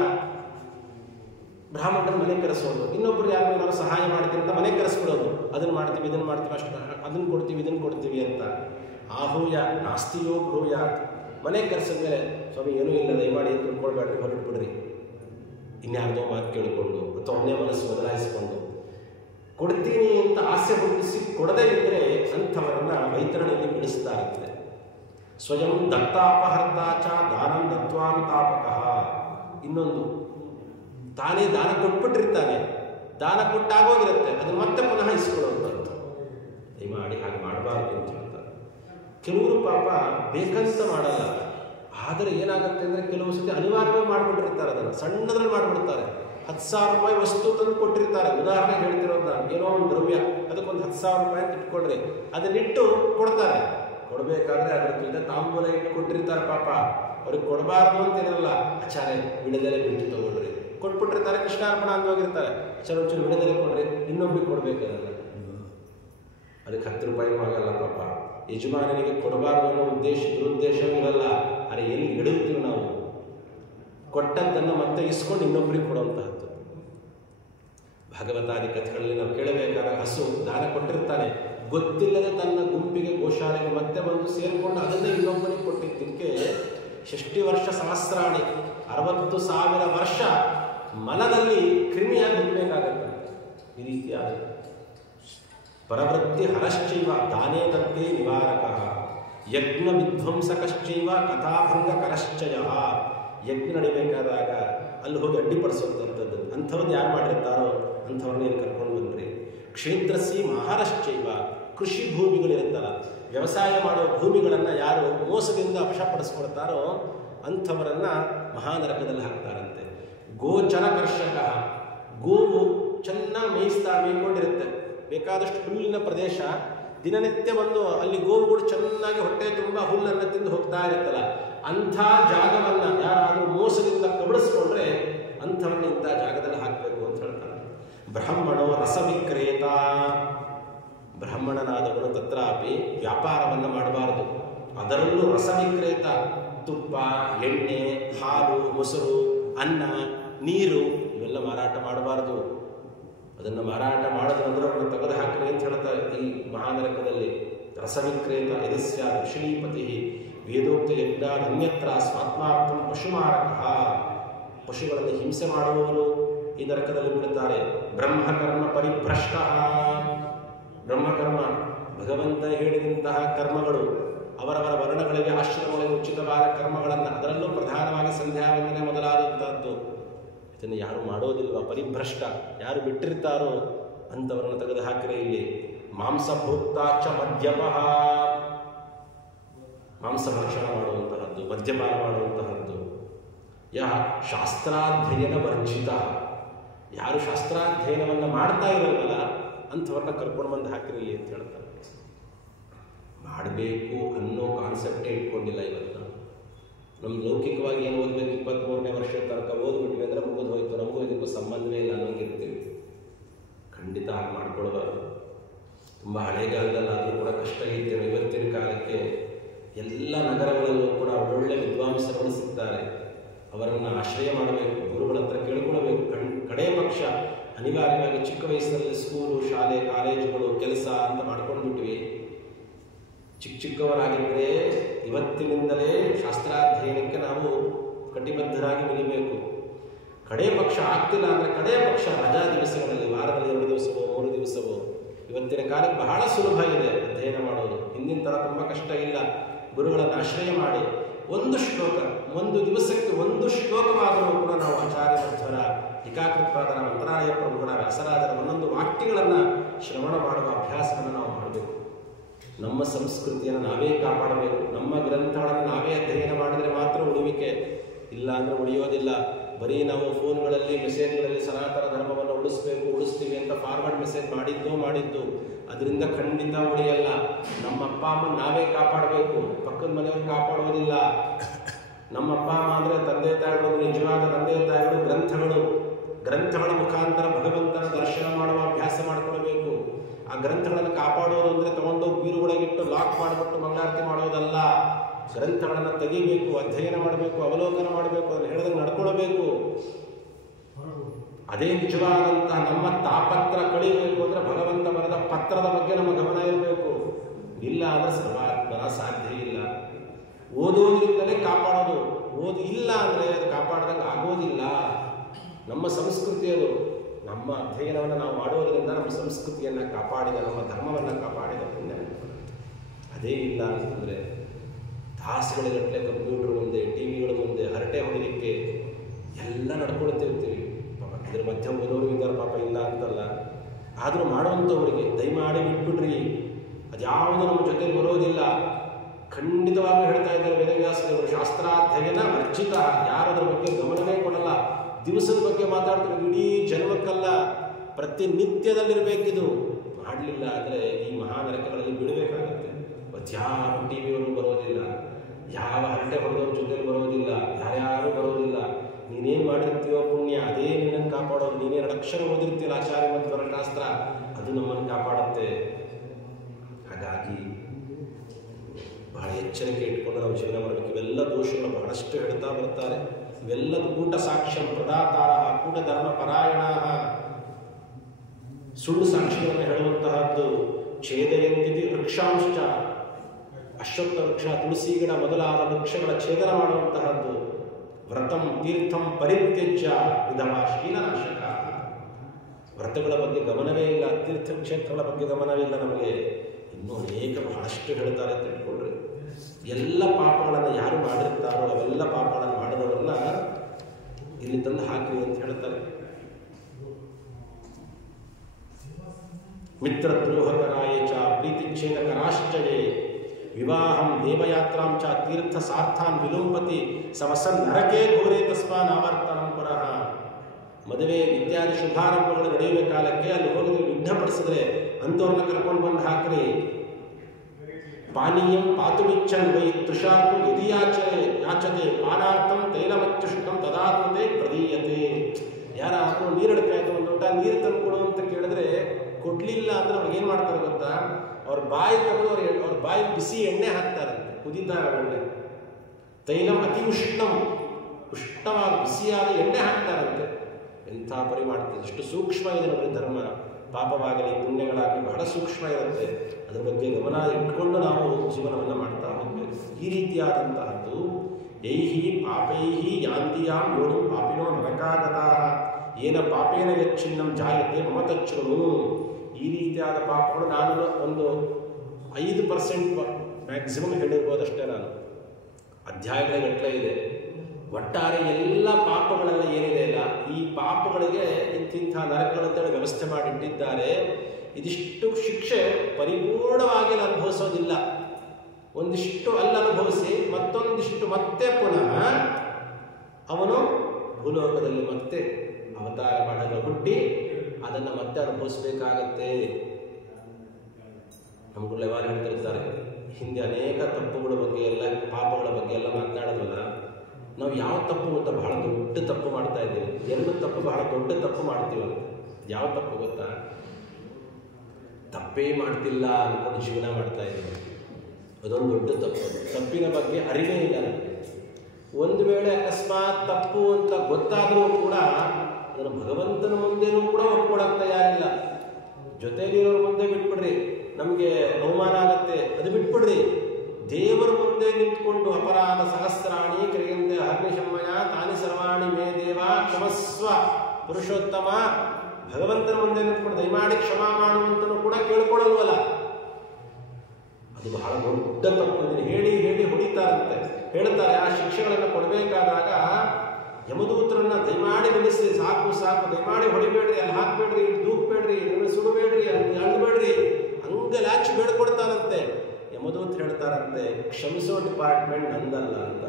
ಬ್ರಾಹ್ಮಣರ ಮನೆ ಕರೆಸೋದು. ಇನ್ನೊಬ್ರು ಯಾರು ಏನಾದ್ರು ಸಹಾಯ ಮಾಡ್ತೀವಿ ಅಂತ ಮನೆ ಕರೆಸ್ಬಿಡೋದು. ಅದನ್ನು ಮಾಡ್ತೀವಿ, ಇದನ್ನು ಮಾಡ್ತೀವಿ, ಅಷ್ಟು ಅದನ್ನು ಕೊಡ್ತೀವಿ, ಇದನ್ನು ಕೊಡ್ತೀವಿ ಅಂತ. ಆಹೂಯ ನಾಸ್ತಿಯೋ ಬ್ರೂಯಾತ್, ಮನೆ ಕರೆಸಿದ್ಮೇಲೆ ಸ್ವಾಮಿ ಏನೂ ಇಲ್ಲ ದಯಮಾಡಿ ಏನು ತಿಳ್ಕೊಳ್ಬೇಡ್ರಿ, ಹೊರಟ್ಬಿಡ್ರಿ, ಇನ್ಯಾರ್ದೋ ಮಾತು ಕೇಳಿಕೊಂಡು ಅಥವಾ ಅವನೇ ಮನಸ್ಸು ಬದಲಾಯಿಸಿಕೊಂಡು ಕೊಡ್ತೀನಿ ಅಂತ ಆಸೆ ಹುಟ್ಟಿಸಿ ಕೊಡದೇ ಇದ್ದರೆ ಅಂಥವರನ್ನ ವೈತರಣಿಯಲ್ಲಿ ಬಿಡಿಸ್ತಾ ಇರ್ತದೆ. ಸ್ವಯಂ ದತ್ತಾಪಹರ್ತ ಚ ದಾನಂ ದತ್ವಾಂತಾಪಕಃ. ಇನ್ನೊಂದು, ತಾನೇ ದಾನ ಕೊಟ್ಬಿಟ್ಟಿರ್ತಾನೆ, ದಾನ ಕೊಟ್ಟಾಗೋಗಿರುತ್ತೆ, ಅದನ್ನು ಮತ್ತೆ ಪುನಃ ಇಸ್ಕೊಳ್ಳೋದು. ದಯಮಾಡಿ ಹಾಗೆ ಮಾಡಬಾರ್ದು ಅಂತ ಹೇಳ್ತಾರೆ. ಕೆಲವರು ಪಾಪ ಬೇಕಂತ ಮಾಡಲ್ಲ, ಆದರೆ ಏನಾಗುತ್ತೆ ಅಂದರೆ ಕೆಲವು ಸತಿ ಅನಿವಾರ್ಯವಾಗಿ ಮಾಡಿಬಿಟ್ಟಿರ್ತಾರೆ. ಅದನ್ನು ಸಣ್ಣದ್ರಲ್ಲಿ ಮಾಡಿಬಿಡ್ತಾರೆ. 10,000 ರೂಪಾಯಿ ವಸ್ತು ತಂದು ಕೊಟ್ಟಿರ್ತಾರೆ. ಉದಾಹರಣೆಗೆ ಹೇಳ್ತಿರೋದು ನಾನು, ಏನೋ ಒಂದು ದ್ರವ್ಯ, ಅದಕ್ಕೊಂದು 10,000 ರೂಪಾಯಿ ಅಂತ ಇಟ್ಕೊಳ್ರಿ, ಅದನ್ನಿಟ್ಟು ಕೊಡ್ತಾರೆ. ಕೊಡಬೇಕಾದ್ರೆ ಅದ್ರ ಜೊತೆ ತಾಂಬೂಲ ಇಟ್ಟು ಕೊಟ್ಟಿರ್ತಾರೆ. ಪಾಪ ಅವ್ರಿಗೆ ಕೊಡಬಾರ್ದು ಅಂತ ಇರಲ್ಲ, ಆಚಾರ್ಯ ಬಿಡದಲ್ಲೇ ಬಿಟ್ಟು ತಗೊಳ್ರಿ, ಕೊಟ್ಬಿಟ್ಟಿರ್ತಾರೆ, ಕೃಷ್ಣಾರ್ಪಣ ಅಂತ ಹೋಗಿರ್ತಾರೆ. ಚಲೋ ಬಿಡದಲ್ಲೇ ಕೊಡ್ರಿ, ಇನ್ನೊಬ್ರಿಗೆ ಕೊಡ್ಬೇಕದಲ್ಲ, ಅದಕ್ಕೆ 10 ರೂಪಾಯಿನೂ ಆಗಲ್ಲ. ಪಾಪ ಯಜಮಾನನಿಗೆ ಕೊಡಬಾರ್ದು ಅನ್ನೋ ದುರುದ್ದೇಶವೂ ಇರಲ್ಲ. ಆದರೆ ಎಲ್ಲಿ ಇಡುತ್ತೀವಿ ನಾವು, ಕೊಟ್ಟದ್ದನ್ನು ಮತ್ತೆ ಇಸ್ಕೊಂಡು ಇನ್ನೊಬ್ಬರಿಗೆ ಕೊಡುವಂತಹದ್ದು. ಭಾಗವತಾದಿ ಕಥೆಗಳಲ್ಲಿ ನಾವು ಕೇಳಬೇಕಾದ, ಹಸು ದಾನ ಕೊಟ್ಟಿರ್ತಾನೆ, ಗೊತ್ತಿಲ್ಲದೆ ತನ್ನ ಗುಂಪಿಗೆ ಗೋಶಾಲೆಗೆ ಮತ್ತೆ ಬಂದು ಸೇರಿಕೊಂಡು ಅದನ್ನೇ ಇನ್ನೊಬ್ಬನಿಗೆ ಕೊಟ್ಟಿದ್ದಕ್ಕೆ ಷಷ್ಠಿ ವರ್ಷ ಸಹಸ್ರಾಣಿ 60,000 ವರ್ಷ ಮಲದಲ್ಲಿ ಕ್ರಿಮಿಯಾಗಿ ಹುಟ್ಟಬೇಕಾಗತ್ತೆ. ಈ ರೀತಿ ಆಗುತ್ತೆ. ಪರವೃತ್ತಿ ಹರಶ್ಚೈವ ದಾನೇ ದತ್ತೇ ನಿವಾರಕ ಯಜ್ಞ ವಿಧ್ವಂಸಕಶ್ಚೈವ ಕಥಾಭಂಗ ಕರಶ್ಚಯ. ಯಜ್ಞ ನಡಿಬೇಕಾದಾಗ ಅಲ್ಲಿ ಹೋಗಿ ಅಡ್ಡಿಪಡಿಸುವಂಥದ್ದು ಅಂಥವ್ರನ್ನ ಯಾರು ಮಾಡಿರ್ತಾರೋ ಅಂಥವ್ರನ್ನೇನು ಕರ್ಕೊಂಡು ಬಂದ್ರಿ. ಕ್ಷೇತ್ರಸಿ ಮಹಾರಶ್ಚೈವ ಕೃಷಿ ಭೂಮಿಗಳಿರುತ್ತಲ್ಲ, ವ್ಯವಸಾಯ ಮಾಡೋ ಭೂಮಿಗಳನ್ನು ಯಾರು ಮೋಸದಿಂದ ವಶಪಡಿಸ್ಕೊಳ್ತಾರೋ ಅಂಥವರನ್ನು ಮಹಾನರಕದಲ್ಲಿ ಹಾಕ್ತಾರಂತೆ. ಗೋಚರ ಕರ್ಷಕ, ಗೋವು ಚೆನ್ನಾಗಿ ಮೇಯ್ಕೊಂಡಿರುತ್ತೆ, ಬೇಕಾದಷ್ಟು ಹುಲ್ಲಿನ ಪ್ರದೇಶ, ದಿನನಿತ್ಯ ಬಂದು ಅಲ್ಲಿ ಗೋವುಗಳು ಚೆನ್ನಾಗಿ ಹೊಟ್ಟೆ ತುಂಬ ಹುಲ್ಲನ್ನು ತಿಂದು ಹೋಗ್ತಾ ಇರುತ್ತಲ್ಲ, ಅಂಥ ಜಾಗವನ್ನು ಯಾರಾದರೂ ಮೋಸದಿಂದ ಕಬಳಿಸ್ಕೊಂಡ್ರೆ ಅಂಥವನ್ನ ಇಂಥ ಜಾಗದಲ್ಲಿ ಹಾಕಬೇಕು ಅಂತ ಹೇಳ್ತಾರೆ. ಬ್ರಾಹ್ಮಣೋ ರಸವಿಕ್ರೇತ, ಬ್ರಾಹ್ಮಣನಾದವನು ತತ್ರಾಪಿ ವ್ಯಾಪಾರವನ್ನು ಮಾಡಬಾರದು. ಅದರಲ್ಲೂ ರಸವಿಕ್ರೇತ, ತುಪ್ಪ, ಎಣ್ಣೆ, ಹಾಲು, ಮೊಸರು, ಅನ್ನ, ನೀರು ಇವೆಲ್ಲ ಮಾರಾಟ ಮಾಡಬಾರದು. ಅದನ್ನು ಮಾರಾಟ ಮಾಡಿದ್ರು ಅಂದರೆ ಅವರನ್ನು ತೆಗೆದು ಹಾಕ್ರಿ ಅಂತ ಹೇಳ್ತಾರೆ ಈ ಮಹಾನರಕದಲ್ಲಿ. ರಸವಿಕ್ರೇತ ಯದಸ್ಯ ಋಷಿಣೀಪತಿ ವೇದೋಕ್ತ ಯಜ್ಞಾದ್ ಅನ್ಯತ್ರ ಸ್ವಾತ್ಮಾರ್ಥಂ ಪಶುಮಾರಕ, ಪಶುಗಳಲ್ಲಿ ಹಿಂಸೆ ಮಾಡುವವರು ಈ ನರಕದಲ್ಲಿ ಬಿಡುತ್ತಾರೆ. ಬ್ರಹ್ಮಕರ್ಮ ಪರಿಭ್ರಷ್ಟ, ಬ್ರಹ್ಮಕರ್ಮ ಭಗವಂತ ಹೇಳಿದಂತಹ ಕರ್ಮಗಳು, ಅವರವರ ವರ್ಣಗಳಿಗೆ ಆಶ್ರಮಗಳಿಗೆ ಉಚಿತವಾದ ಕರ್ಮಗಳನ್ನು, ಅದರಲ್ಲೂ ಪ್ರಧಾನವಾಗಿ ಸಂಧ್ಯಾ ವಂದನೆ ಮೊದಲಾದಂತಹದ್ದು, ಇದನ್ನು ಯಾರು ಮಾಡೋದಿಲ್ವ, ಪರಿಭ್ರಷ್ಟ, ಯಾರು ಬಿಟ್ಟಿರ್ತಾರೋ ಅಂಥವರನ್ನು ತೆಗೆದು ಹಾಕಿರಿ. ಇಲ್ಲಿ ಮಾಂಸಭೋಕ್ತಾಚ ಮದ್ಯಪ, ಮಾಂಸ ಭಕ್ಷಣ ಮಾಡುವಂತಹದ್ದು, ಮದ್ಯಪಾನ ಮಾಡುವಂತಹದ್ದು. ಶಾಸ್ತ್ರಾಧ್ಯಯನ ವರ್ಜಿತ, ಯಾರು ಶಾಸ್ತ್ರಾಧ್ಯಯನವನ್ನು ಮಾಡ್ತಾ ಇರೋಲ್ಲ ಅಂಥವ್ರನ್ನ ಕರ್ಕೊಂಡು ಬಂದು ಹಾಕಿರಿ ಅಂತ ಹೇಳ್ತಾರೆ. ಮಾಡಬೇಕು ಅನ್ನೋ ಕಾನ್ಸೆಪ್ಟೇ ಇಟ್ಕೊಂಡಿಲ್ಲ ಇವತ್ತು. ನಮ್ಮ ಲೌಕಿಕವಾಗಿ ಏನು ಓದಬೇಕು, 23ನೇ ವರ್ಷದ ತನಕ ಓದ್ಬಿಟ್ವಿ ಅಂದರೆ ಮುಗಿದು ಹೋಯ್ತು, ನಮಗೂ ಇದಕ್ಕೂ ಸಂಬಂಧವೇ ಇಲ್ಲ ಅನ್ನೋಂಗಿರ್ತೀವಿ. ಖಂಡಿತ ಹಾಗೆ ಮಾಡ್ಕೊಳ್ಬಾರ್ದು. ತುಂಬ ಹಳೆಗಾಲದಲ್ಲಾದರೂ ಕೂಡ ಕಷ್ಟ ಇದ್ದೇವೆ. ಇವತ್ತಿನ ಕಾಲಕ್ಕೆ ಎಲ್ಲ ನಗರಗಳಲ್ಲೂ ಕೂಡ ಒಳ್ಳೆ ವಿದ್ವಾಂಸರುಗಳು ಸಿಗ್ತಾರೆ. ಅವರನ್ನು ಆಶ್ರಯ ಮಾಡಬೇಕು, ಗುರುಗಳ ಹತ್ರ ಕೇಳ್ಕೊಳ್ಬೇಕು. ಕಡೇ ಪಕ್ಷ ಅನಿವಾರ್ಯವಾಗಿ ಚಿಕ್ಕ ವಯಸ್ಸಿನಲ್ಲಿ ಸ್ಕೂಲು, ಶಾಲೆ, ಕಾಲೇಜುಗಳು, ಕೆಲಸ ಅಂತ ಮಾಡ್ಕೊಂಡ್ಬಿಟ್ವಿ. ಚಿಕ್ಕವರಾಗಿದ್ದರೆ ಇವತ್ತಿನಿಂದಲೇ ಶಾಸ್ತ್ರಾಧ್ಯಯನಕ್ಕೆ ನಾವು ಕಟಿಬದ್ಧರಾಗಿ ನಿಲ್ಲಬೇಕು. ಕಡೇ ಪಕ್ಷ ಆಗ್ತಿಲ್ಲ ಅಂದರೆ ಕಡೇ ಪಕ್ಷ ರಜಾ ದಿವಸಗಳಲ್ಲಿ, ವಾರದಲ್ಲಿ 2 ದಿವಸವೋ 3 ದಿವಸವೋ, ಇವತ್ತಿನ ಕಾಲಕ್ಕೆ ಬಹಳ ಸುಲಭ ಇದೆ ಅಧ್ಯಯನ ಮಾಡೋದು. ಹಿಂದಿನ ಥರ ತುಂಬ ಕಷ್ಟ ಇಲ್ಲ. ಗುರುಗಳನ್ನು ಆಶ್ರಯ ಮಾಡಿ ಒಂದು ಶ್ಲೋಕ, ಒಂದು ದಿವಸಕ್ಕೆ ಒಂದು ಶ್ಲೋಕವಾದರೂ ಕೂಡ ನಾವು ಆಚಾರ್ಯ ಮಧ್ವರ ಟೀಕಾಕೃತ್ಪಾದರ ಮಂತ್ರಾಲಯ ಪ್ರಭುಗಳ ವ್ಯಾಸರಾಜರ ಒಂದೊಂದು ವಾಕ್ಯಗಳನ್ನು ಶ್ರವಣ ಮಾಡುವ ಅಭ್ಯಾಸವನ್ನು ನಾವು ಮಾಡಬೇಕು. ನಮ್ಮ ಸಂಸ್ಕೃತಿಯನ್ನು ನಾವೇ ಕಾಪಾಡಬೇಕು. ನಮ್ಮ ಗ್ರಂಥಗಳನ್ನು ನಾವೇ ಅಧ್ಯಯನ ಮಾಡಿದರೆ ಮಾತ್ರ ಉಳಿವಿಕೆ, ಇಲ್ಲ ಅಂದರೆ ಉಳಿಯೋದಿಲ್ಲ. ಬರೀ ನಾವು ಫೋನ್ಗಳಲ್ಲಿ, ಮೆಸೇಜ್ಗಳಲ್ಲಿ ಸನಾತನ ಧರ್ಮವನ್ನು ಉಳಿಸ್ತೀವಿ ಅಂತ ಫಾರ್ವರ್ಡ್ ಮೆಸೇಜ್ ಮಾಡಿದ್ದು ಅದರಿಂದ ಖಂಡಿತ ಉಳಿಯಲ್ಲ. ನಮ್ಮ ಅಪ್ಪ ಅಮ್ಮ ನಾವೇ ಕಾಪಾಡಬೇಕು, ಪಕ್ಕದ ಮನೆಯವರು ಕಾಪಾಡುವುದಿಲ್ಲ. ನಮ್ಮ ಅಪ್ಪ ಅಮ್ಮ ಅಂದರೆ ತಂದೆ ತಾಯಿಗಳು, ನಿಜವಾದ ತಂದೆ ತಾಯಿಗಳು, ಗ್ರಂಥಗಳ ಮುಖಾಂತರ ಭಗವಂತನ ದರ್ಶನ ಮಾಡುವ ಅಭ್ಯಾಸ ಮಾಡಿಕೊಳ್ಬೇಕು. ಆ ಗ್ರಂಥಗಳನ್ನು ಕಾಪಾಡೋದು ಅಂದರೆ ತಗೊಂಡೋಗಿ ಬೀರುಗಳಾಗಿಟ್ಟು ಲಾಕ್ ಮಾಡಿಬಿಟ್ಟು ಮಂಗಳಾರತಿ ಮಾಡೋದಲ್ಲ. ಗ್ರಂಥಗಳನ್ನು ತೆಗಿಬೇಕು, ಅಧ್ಯಯನ ಮಾಡಬೇಕು, ಅವಲೋಕನ ಮಾಡಬೇಕು, ಅದನ್ನು ಹೇಳಿದಂಗೆ ನಡ್ಕೊಳ್ಬೇಕು. ಅದೇ ನಿಜವಾದಂತಹ ನಮ್ಮ ತಾಪತ್ರ ಕಳಿಬೇಕು ಅಂದರೆ ಭಗವಂತ ಬರೆದ ಪತ್ರದ ಬಗ್ಗೆ ನಮ್ಮ ಗಮನ ಇರಬೇಕು. ಇಲ್ಲ ಅಂದರೆ ಸರ್ವಾತ್ಮನ ಸಾಧ್ಯ ಇಲ್ಲ. ಓದೋದ್ರಿಂದಲೇ ಕಾಪಾಡೋದು, ಇಲ್ಲ ಅಂದರೆ ಅದು ಕಾಪಾಡ್ದಂಗೆ ಆಗೋದಿಲ್ಲ. ನಮ್ಮ ಸಂಸ್ಕೃತಿಯದು. ನಮ್ಮ ಅಧ್ಯಯನವನ್ನು ನಾವು ಮಾಡೋದರಿಂದ ನಮ್ಮ ಸಂಸ್ಕೃತಿಯನ್ನು ಕಾಪಾಡಿದ, ನಮ್ಮ ಧರ್ಮವನ್ನು ಕಾಪಾಡಿದ ಪುಣ್ಯ. ಅದೇ ಇಲ್ಲ ಅಂತಂದರೆ ತಾಸುಗಳಿಗಟ್ಟಲೆ ಕಂಪ್ಯೂಟರ್ ಮುಂದೆ, ಟಿವಿಗಳ ಮುಂದೆ ಹರಟೆ ಹೊಡಿಲಿಕ್ಕೆ ಎಲ್ಲ ನಡ್ಕೊಳ್ತಿರ್ತೀವಿ. ಪಾಪ ಇದ್ರ ಮಧ್ಯ ಓದೋರು ಇದ್ದಾರೆ, ಪಾಪ ಇಲ್ಲ ಅಂತಲ್ಲ. ಆದರೂ ಮಾಡುವಂಥವ್ರಿಗೆ ದಯಮಾಡಿ ಬಿಟ್ಬಿಡ್ರಿ. ಅದ್ಯಾವುದು ನಮ್ಮ ಜೊತೆ ಬರೋದಿಲ್ಲ. ಖಂಡಿತವಾಗಿ ಹೇಳ್ತಾ ಇದ್ದಾರೆ ವೇದವ್ಯಾಸದೇವರು, ಶಾಸ್ತ್ರಾಧ್ಯಯನ ವರ್ಜಿತ. ಯಾರು ಅದರ ಬಗ್ಗೆ ಗಮನವೇ ಕೊಡಲ್ಲ. ದಿವಸದ ಬಗ್ಗೆ ಮಾತಾಡ್ತಾರೆ, ಇಡೀ ಜನ್ಮಕ್ಕಲ್ಲ, ಪ್ರತಿನಿತ್ಯದಲ್ಲಿರಬೇಕಿದು. ಮಾಡಲಿಲ್ಲ ಅಂದರೆ ಈ ಮಹಾನರಕಗಳಲ್ಲಿ ಬಿಡಬೇಕಾಗತ್ತೆ. ಯಾರು ಟಿವಿಯವರು ಬರೋದಿಲ್ಲ, ಯಾವ ಹರಟೆ ಹೊಡೆದವ್ರ ಜೊತೆಲಿ ಬರೋದಿಲ್ಲ, ಯಾರ್ಯಾರು ಬರೋದಿಲ್ಲ. ನೀನೇನು ಮಾಡಿರ್ತೀಯೋ ಪುಣ್ಯ, ಅದೇ ನಿನ್ನನ್ನು ಕಾಪಾಡೋದು. ನೀನೇನು ಅಕ್ಷರ ಓದಿರ್ತೀಯಲ್ಲ ಆಚಾರ್ಯ ಮಧ್ವರ ಶಾಸ್ತ್ರ, ಅದು ನಮ್ಮನ್ನು ಕಾಪಾಡುತ್ತೆ. ಹಾಗಾಗಿ ಬಹಳ ಎಚ್ಚರಿಕೆ ಇಟ್ಕೊಂಡು ನಾವು ಜೀವನ ಮಾಡಬೇಕು. ಇವೆಲ್ಲ ದೋಷಗಳು ಬಹಳಷ್ಟು ಹೇಳ್ತಾ ಬರ್ತಾರೆ. ಇವೆಲ್ಲದು ಕೂಟ ಸಾಕ್ಷ್ಯಂ ಪ್ರದಾತಾರ, ಕೂಟ ಧರ್ಮ ಪರಾಯಣ, ಸುಳ್ಳು ಸಾಕ್ಷಿಗಳನ್ನು ಹೇಳುವಂತಹದ್ದು. ಛೇದಯಂತಿತಿ ವೃಕ್ಷಾಂಶ, ಅಶ್ವತ್ಥ ವೃಕ್ಷ, ತುಳಸಿ ಗಿಡ ಮೊದಲಾದ ವೃಕ್ಷಗಳ ಛೇದನ ಮಾಡುವಂತಹದ್ದು. ವ್ರತಂ ತೀರ್ಥಂ ಪರಿತ್ಯಜ್ಯ ವಿಧವಾ ಶೀಲನಾಶಕ, ವ್ರತಗಳ ಬಗ್ಗೆ ಗಮನವೇ ಇಲ್ಲ, ತೀರ್ಥಕ್ಷೇತ್ರಗಳ ಬಗ್ಗೆ ಗಮನವೇ ಇಲ್ಲ ನಮಗೆ. ಇನ್ನೂ ಅನೇಕ ಬಹಳಷ್ಟು ಹೇಳ್ತಾರೆ ಅಂತ ಇಟ್ಕೊಳ್ರಿ. ಎಲ್ಲ ಪಾಪಗಳನ್ನು ಯಾರು ಮಾಡಿರ್ತಾರೋ ಅವೆಲ್ಲ ಪಾಪಗಳನ್ನು ಮಾಡಿದವರನ್ನ ಇಲ್ಲಿ ತಂದು ಹಾಕಿ ಅಂತ ಹೇಳ್ತಾರೆ. ಮಿತ್ರದ್ರೋಹಕರಾಯ ಚ ಪ್ರೀತಿಚ್ಛೇದಕರಾಶ್ಚಯೇ ವಿವಾಹಂ ದೇವಯಾತ್ರಾಂ ಚ ತೀರ್ಥ ಸಾರ್ಥಾನ್ ವಿಲೋಂಪತಿ ಸಮಸನ್ ನರಕೇ ಘೋರೇ ತಸ್ಮಾನ್ ಆವರ್ತನಂ ಪುನಃ. ಮದುವೆ ಇತ್ಯಾದಿ ಶುಭಾರಂಭಗಳು ನಡೆಯುವ ಕಾಲಕ್ಕೆ ಅಲ್ಲಿ ಹೋಗಿ ವಿಘ್ನಪಡಿಸಿದ್ರೆ ಅಂಥವ್ರನ್ನ ಕರ್ಕೊಂಡು ಬಂದು ಹಾಕ್ರಿ. ಪಾನೀಯಂ ಪಾತುಮಿಚ್ಚನ್ ವೈ ತೃಷಾರ್ತು ಯದಿ ಯಾಚತೆ ಪಾನಾರ್ಥಂ ತೈಲಮತ್ಯುಷ್ಕಂ ತದಾತ್ಮತೆ ಪ್ರದೀಯತೆ. ಯಾರಾದರೂ ನೀರಡಕಾಯ್ತು ಒಂದು ಊಟ ನೀರು ತಂದು ಕೊಡು ಅಂತ ಕೇಳಿದ್ರೆ ಕೊಡ್ಲಿಲ್ಲ ಅಂದ್ರೆ ಅವ್ರಿಗೆ ಏನು ಮಾಡ್ತಾರೆ ಗೊತ್ತಾ, ಅವ್ರ ಬಾಯಿ ತೆಗೆದು ಅವ್ರ ಬಾಯಿ ಬಿಸಿ ಎಣ್ಣೆ ಹಾಕ್ತಾರಂತೆ, ಕುದಿತಾರ ಎಣ್ಣೆ. ತೈಲಂ ಅತಿ ಉಷ್ಣವಾದ ಬಿಸಿಯಾದ ಎಣ್ಣೆ ಹಾಕ್ತಾರಂತೆ. ಎಂಥ ಪರಿ ಮಾಡ್ತದೆ, ಎಷ್ಟು ಸೂಕ್ಷ್ಮ ಇದೆ ನೋಡಿ ಧರ್ಮ. ಪಾಪವಾಗಲಿ ಪುಣ್ಯಗಳಾಗಲಿ ಬಹಳ ಸೂಕ್ಷ್ಮ ಇರುತ್ತೆ. ಅದರ ಬಗ್ಗೆ ಗಮನ ಇಟ್ಕೊಂಡು ನಾವು ಜೀವನವನ್ನು ಮಾಡ್ತಾ ಹೋಗಬೇಕು. ಈ ರೀತಿಯಾದಂತಹದ್ದು ಯೈಹಿ ಪಾಪೈಹಿ ಯಾಂತಿಯಾಂ ಯೋನಿಂ ಪಾಪಿನೋ ನರಕಾಗತಾ ಏನ ಪಾಪೇನ ಯಚ್ಛಿನ್ನಂ ಜಾಯತೆ ಮಮ ತಚ್ಛೃಣು. ಈ ರೀತಿಯಾದ ಪಾಪಗಳು ನಾನು ಒಂದು 5% ಮ್ಯಾಕ್ಸಿಮಮ್ ಹೇಳಿರ್ಬೋದಷ್ಟೇ. ನಾನು ಅಧ್ಯಾಯಗಳ ಗಟ್ಟಲೆ ಇದೆ. ಒಟ್ಟಾರೆ ಎಲ್ಲ ಪಾಪಗಳೆಲ್ಲ ಏನಿದೆ ಅಲ್ಲ, ಈ ಪಾಪಗಳಿಗೆ ಇಂತಿಂಥ ನರಕಗಳಂತೇಳಿ ವ್ಯವಸ್ಥೆ ಮಾಡಿಟ್ಟಿದ್ದಾರೆ. ಇದಿಷ್ಟು ಶಿಕ್ಷೆ ಪರಿಪೂರ್ಣವಾಗಿ ಅನುಭವಿಸೋದಿಲ್ಲ. ಒಂದಿಷ್ಟು ಅಲ್ಲಿ ಅನುಭವಿಸಿ ಮತ್ತೊಂದಿಷ್ಟು ಮತ್ತೆ ಪುನಃ ಅವನು ಭೂಲೋಕದಲ್ಲಿ ಮತ್ತೆ ಅವತಾರ ಮಾಡಲು ಹುಟ್ಟಿ ಅದನ್ನು ಮತ್ತೆ ಅನುಭವಿಸಬೇಕಾಗತ್ತೆ. ನಮ್ಗಳು ಯಾರು ಹೇಳ್ತಿರ್ತಾರೆ, ಹಿಂದೆ ಅನೇಕ ತಪ್ಪುಗಳ ಬಗ್ಗೆ ಎಲ್ಲ ಪಾಪಗಳ ಬಗ್ಗೆ ಎಲ್ಲ ಮಾತನಾಡೋದಲ್ಲ. ನಾವು ಯಾವ ತಪ್ಪು ಗೊತ್ತಾ, ಬಹಳ ದೊಡ್ಡ ತಪ್ಪು ಮಾಡ್ತಾ ಇದ್ದೀವಿ. ಎರಡು ತಪ್ಪು ಬಹಳ ದೊಡ್ಡ ತಪ್ಪು ಮಾಡ್ತೀವಂತೆ. ಯಾವ ತಪ್ಪು ಗೊತ್ತಾ, ತಪ್ಪೇ ಮಾಡ್ತಿಲ್ಲ ಅಂದ್ಕೊಂಡು ಜೀವನ ಮಾಡ್ತಾ ಇದ್ದೀವಿ. ಅದೊಂದು ದೊಡ್ಡ ತಪ್ಪು. ತಪ್ಪಿನ ಬಗ್ಗೆ ಅರಿವೇ ಇಲ್ಲ ನಮಗೆ. ಒಂದು ವೇಳೆ ಅಕಸ್ಮಾತ್ ತಪ್ಪು ಅಂತ ಗೊತ್ತಾದರೂ ಕೂಡ ಅದನ್ನು ಭಗವಂತನ ಮುಂದೆನೂ ಕೂಡ ಒಪ್ಕೊಳ್ಳೋಕೆ ತಯಾರಿಲ್ಲ. ಜೊತೆಲಿರೋರ ಮುಂದೆ ಬಿಟ್ಬಿಡ್ರಿ, ನಮಗೆ ಅವಮಾನ ಆಗತ್ತೆ, ಅದು ಬಿಟ್ಬಿಡ್ರಿ. ದೇವರ ಮುಂದೆ ನಿಂತ್ಕೊಂಡು ಅಪರಾಧ ಸಹಸ್ರಾಣಿ ಕ್ರಿಯಂತೆ ಅಗ್ನಿಶಮ್ಮಯ ತಾನಿ ಸರ್ವಾಣಿ ಮೇ ದೇವ ಕ್ಷಮಸ್ವ ಪುರುಷೋತ್ತಮ. ಭಗವಂತನ ಮುಂದೆ ನಿಂತ್ಕೊಂಡು ದಯಮಾಡಿ ಕ್ಷಮಾ ಮಾಡುವಂತನೂ ಕೂಡ ಕೇಳ್ಕೊಳ್ಳಲ್ವಲ್ಲ, ಅದು ಬಹಳ ದೊಡ್ಡ ತಪ್ಪು. ಇದನ್ನು ಹೇಳಿ ಹೇಳಿ ಹೊಡಿತಾರಂತೆ. ಹೇಳ್ತಾರೆ, ಆ ಶಿಕ್ಷೆಗಳನ್ನು ಕೊಡಬೇಕಾದಾಗ ಯಮದೂತರನ್ನ ದಯಮಾಡಿ ನಿಲ್ಲಿಸಿ, ಸಾಕು ಸಾಕು, ದಯಮಾಡಿ ಹೊಡಿಬೇಡ್ರಿ, ಅಲ್ಲಿ ಹಾಕ್ಬೇಡ್ರಿ, ದೂಕ್ಬೇಡ್ರಿ, ಸುಡಬೇಡ್ರಿ, ಅಳ್ಬೇಡ್ರಿ, ಅಂಗಲಾಚಿ ಬೇಡ್ಕೊಡ್ತಾರಂತೆ. ಯಮದೂತ್ ಹೇಳ್ತಾರಂತೆ, ಕ್ಷಮಿಸೋ ಡಿಪಾರ್ಟ್ಮೆಂಟ್ ನಂದಲ್ಲ ಅಂತ.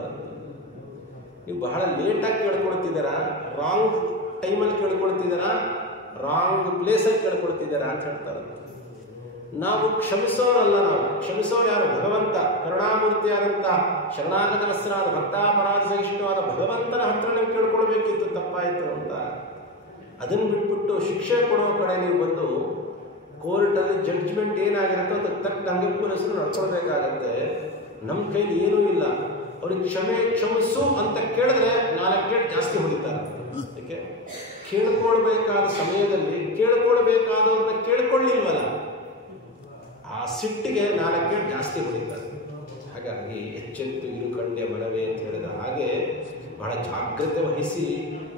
ನೀವು ಬಹಳ ಲೇಟಾಗಿ ಕೇಳ್ಕೊಳ್ತಿದ್ದೀರಾ, ರಾಂಗ್ ಟೈಮಲ್ಲಿ ಕೇಳ್ಕೊಳ್ತಿದ್ದೀರಾ, ರಾಂಗ್ ಪ್ಲೇಸಲ್ಲಿ ಕೇಳ್ಕೊಳ್ತಿದ್ದೀರಾ ಅಂತ ಹೇಳ್ತಾರಂತೆ. ನಾವು ಕ್ಷಮಿಸೋರಲ್ಲ, ನಾವು ಕ್ಷಮಿಸೋರು ಯಾರು? ಭಗವಂತ. ಕರುಣಾಮೂರ್ತಿಯಾದಂಥ ಶರಣಾಗತ ವಸ್ತ್ರಾದ ಭಕ್ತಾಪರಾಧ ಸಹಿಷ್ಣುವಾದ ಭಗವಂತನ ಹತ್ರ ನೀವು ಕೇಳ್ಕೊಳ್ಬೇಕಿತ್ತು, ತಪ್ಪಾಯಿತು ಅಂತ. ಅದನ್ನು ಬಿಟ್ಬಿಟ್ಟು ಶಿಕ್ಷೆ ಕೊಡೋ ಕಡೆ ನೀವು ಬಂದು ಕೋರ್ಟಲ್ಲಿ ಜಡ್ಜ್ಮೆಂಟ್ ಏನಾಗಿರುತ್ತೋ ಅದಕ್ಕೆ ತಕ್ಕಂಗೆ ಪೊಲೀಸರು ನಡ್ಕೊಳ್ಬೇಕಾಗತ್ತೆ. ನಮ್ಮ ಕೈಲಿ ಏನೂ ಇಲ್ಲ. ಅವ್ರಿಗೆ ಕ್ಷಮಿಸು ಅಂತ ಕೇಳಿದ್ರೆ 4 ಗೇಟ್ ಜಾಸ್ತಿ ಹೊಡಿತಾರೆ. ಯಾಕೆ? ಕೇಳ್ಕೊಳ್ಬೇಕಾದ ಸಮಯದಲ್ಲಿ ಕೇಳ್ಕೊಳ್ಬೇಕಾದವ್ರನ್ನ ಕೇಳ್ಕೊಳ್ಳಿಲ್ವಲ್ಲ, ಆ ಸಿಟ್ಟಿಗೆ 4 ಗೇಟ್ ಜಾಸ್ತಿ ಹೊಡಿತಾರೆ. ಹಾಗಾಗಿ ಎಚ್ಚೆತ್ತು ಇರುಕಂಡೆ ಮನವೇ ಅಂತ ಹೇಳಿದ ಹಾಗೆ ಬಹಳ ಜಾಗ್ರತೆ ವಹಿಸಿ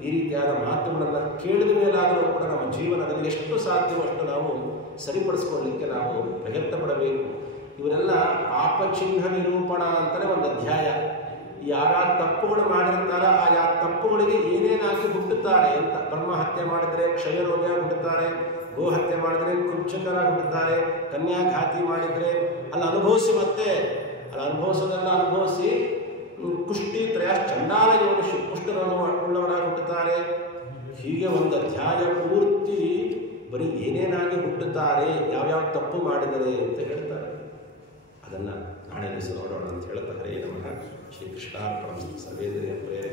ಈ ರೀತಿಯಾದ ಮಾತುಗಳನ್ನು ಕೇಳಿದ ಮೇಲಾದರೂ ಕೂಡ ನಮ್ಮ ಜೀವನದಲ್ಲಿ ಎಷ್ಟು ಸಾಧ್ಯವೋ ಅಷ್ಟು ನಾವು ಸರಿಪಡಿಸ್ಕೊಳ್ಳಲಿಕ್ಕೆ ನಾವು ಪ್ರಯತ್ನ ಪಡಬೇಕು. ಇವರೆಲ್ಲ ಪಾಪಚಿಹ್ನ ನಿರೂಪಣ ಅಂತಲೇ ಒಂದು ಅಧ್ಯಾಯ. ಯಾರ್ಯಾವ ತಪ್ಪುಗಳು ಮಾಡಿರ್ತಾರ ಆ ತಪ್ಪುಗಳಿಗೆ ಏನೇನಾಗಿ ಹುಟ್ಟುತ್ತಾರೆ ಅಂತ. ಬ್ರಹ್ಮ ಹತ್ಯೆ ಮಾಡಿದರೆ ಕ್ಷಯರೋಗ ಹುಟ್ಟುತ್ತಾರೆ, ಗೋ ಹತ್ಯೆ ಮಾಡಿದರೆ ಕೃಚ್ಛಕರಾಗಿ ಹುಟ್ಟುತ್ತಾರೆ, ಕನ್ಯಾಘಾತಿ ಮಾಡಿದರೆ ಅಲ್ಲಿ ಅನುಭವಿಸಿ, ಮತ್ತೆ ಅಲ್ಲಿ ಅನುಭವಿಸೋದೆಲ್ಲ ಅನುಭವಿಸಿ ಕುಷ್ಟಿ ತ್ರಯ ಚಂಡಾಲ ಯೋನಿಷು ಕುಷ್ಠರೋಗ ಉಳ್ಳವರಾಗಿ ಹುಟ್ಟುತ್ತಾರೆ. ಹೀಗೆ ಒಂದು ಅಧ್ಯಾಯ ಪೂರ್ತಿ ಬರೀ ಏನೇನಾಗಿ ಹುಟ್ಟುತ್ತಾರೆ, ಯಾವ್ಯಾವ ತಪ್ಪು ಮಾಡಿದರೆ ಅಂತ ಹೇಳ್ತಾರೆ. ಅದನ್ನು ನಾಳೆ ದಿವಸ ನೋಡೋಣ ಅಂತ ಹೇಳ್ತಾರೆ. ನಮಃ ಶ್ರೀಕೃಷ್ಣಾರ್ಪಣಂ. ಸರ್ವೇಂದ್ರಿಯ ಪ್ರೇರಣೆ.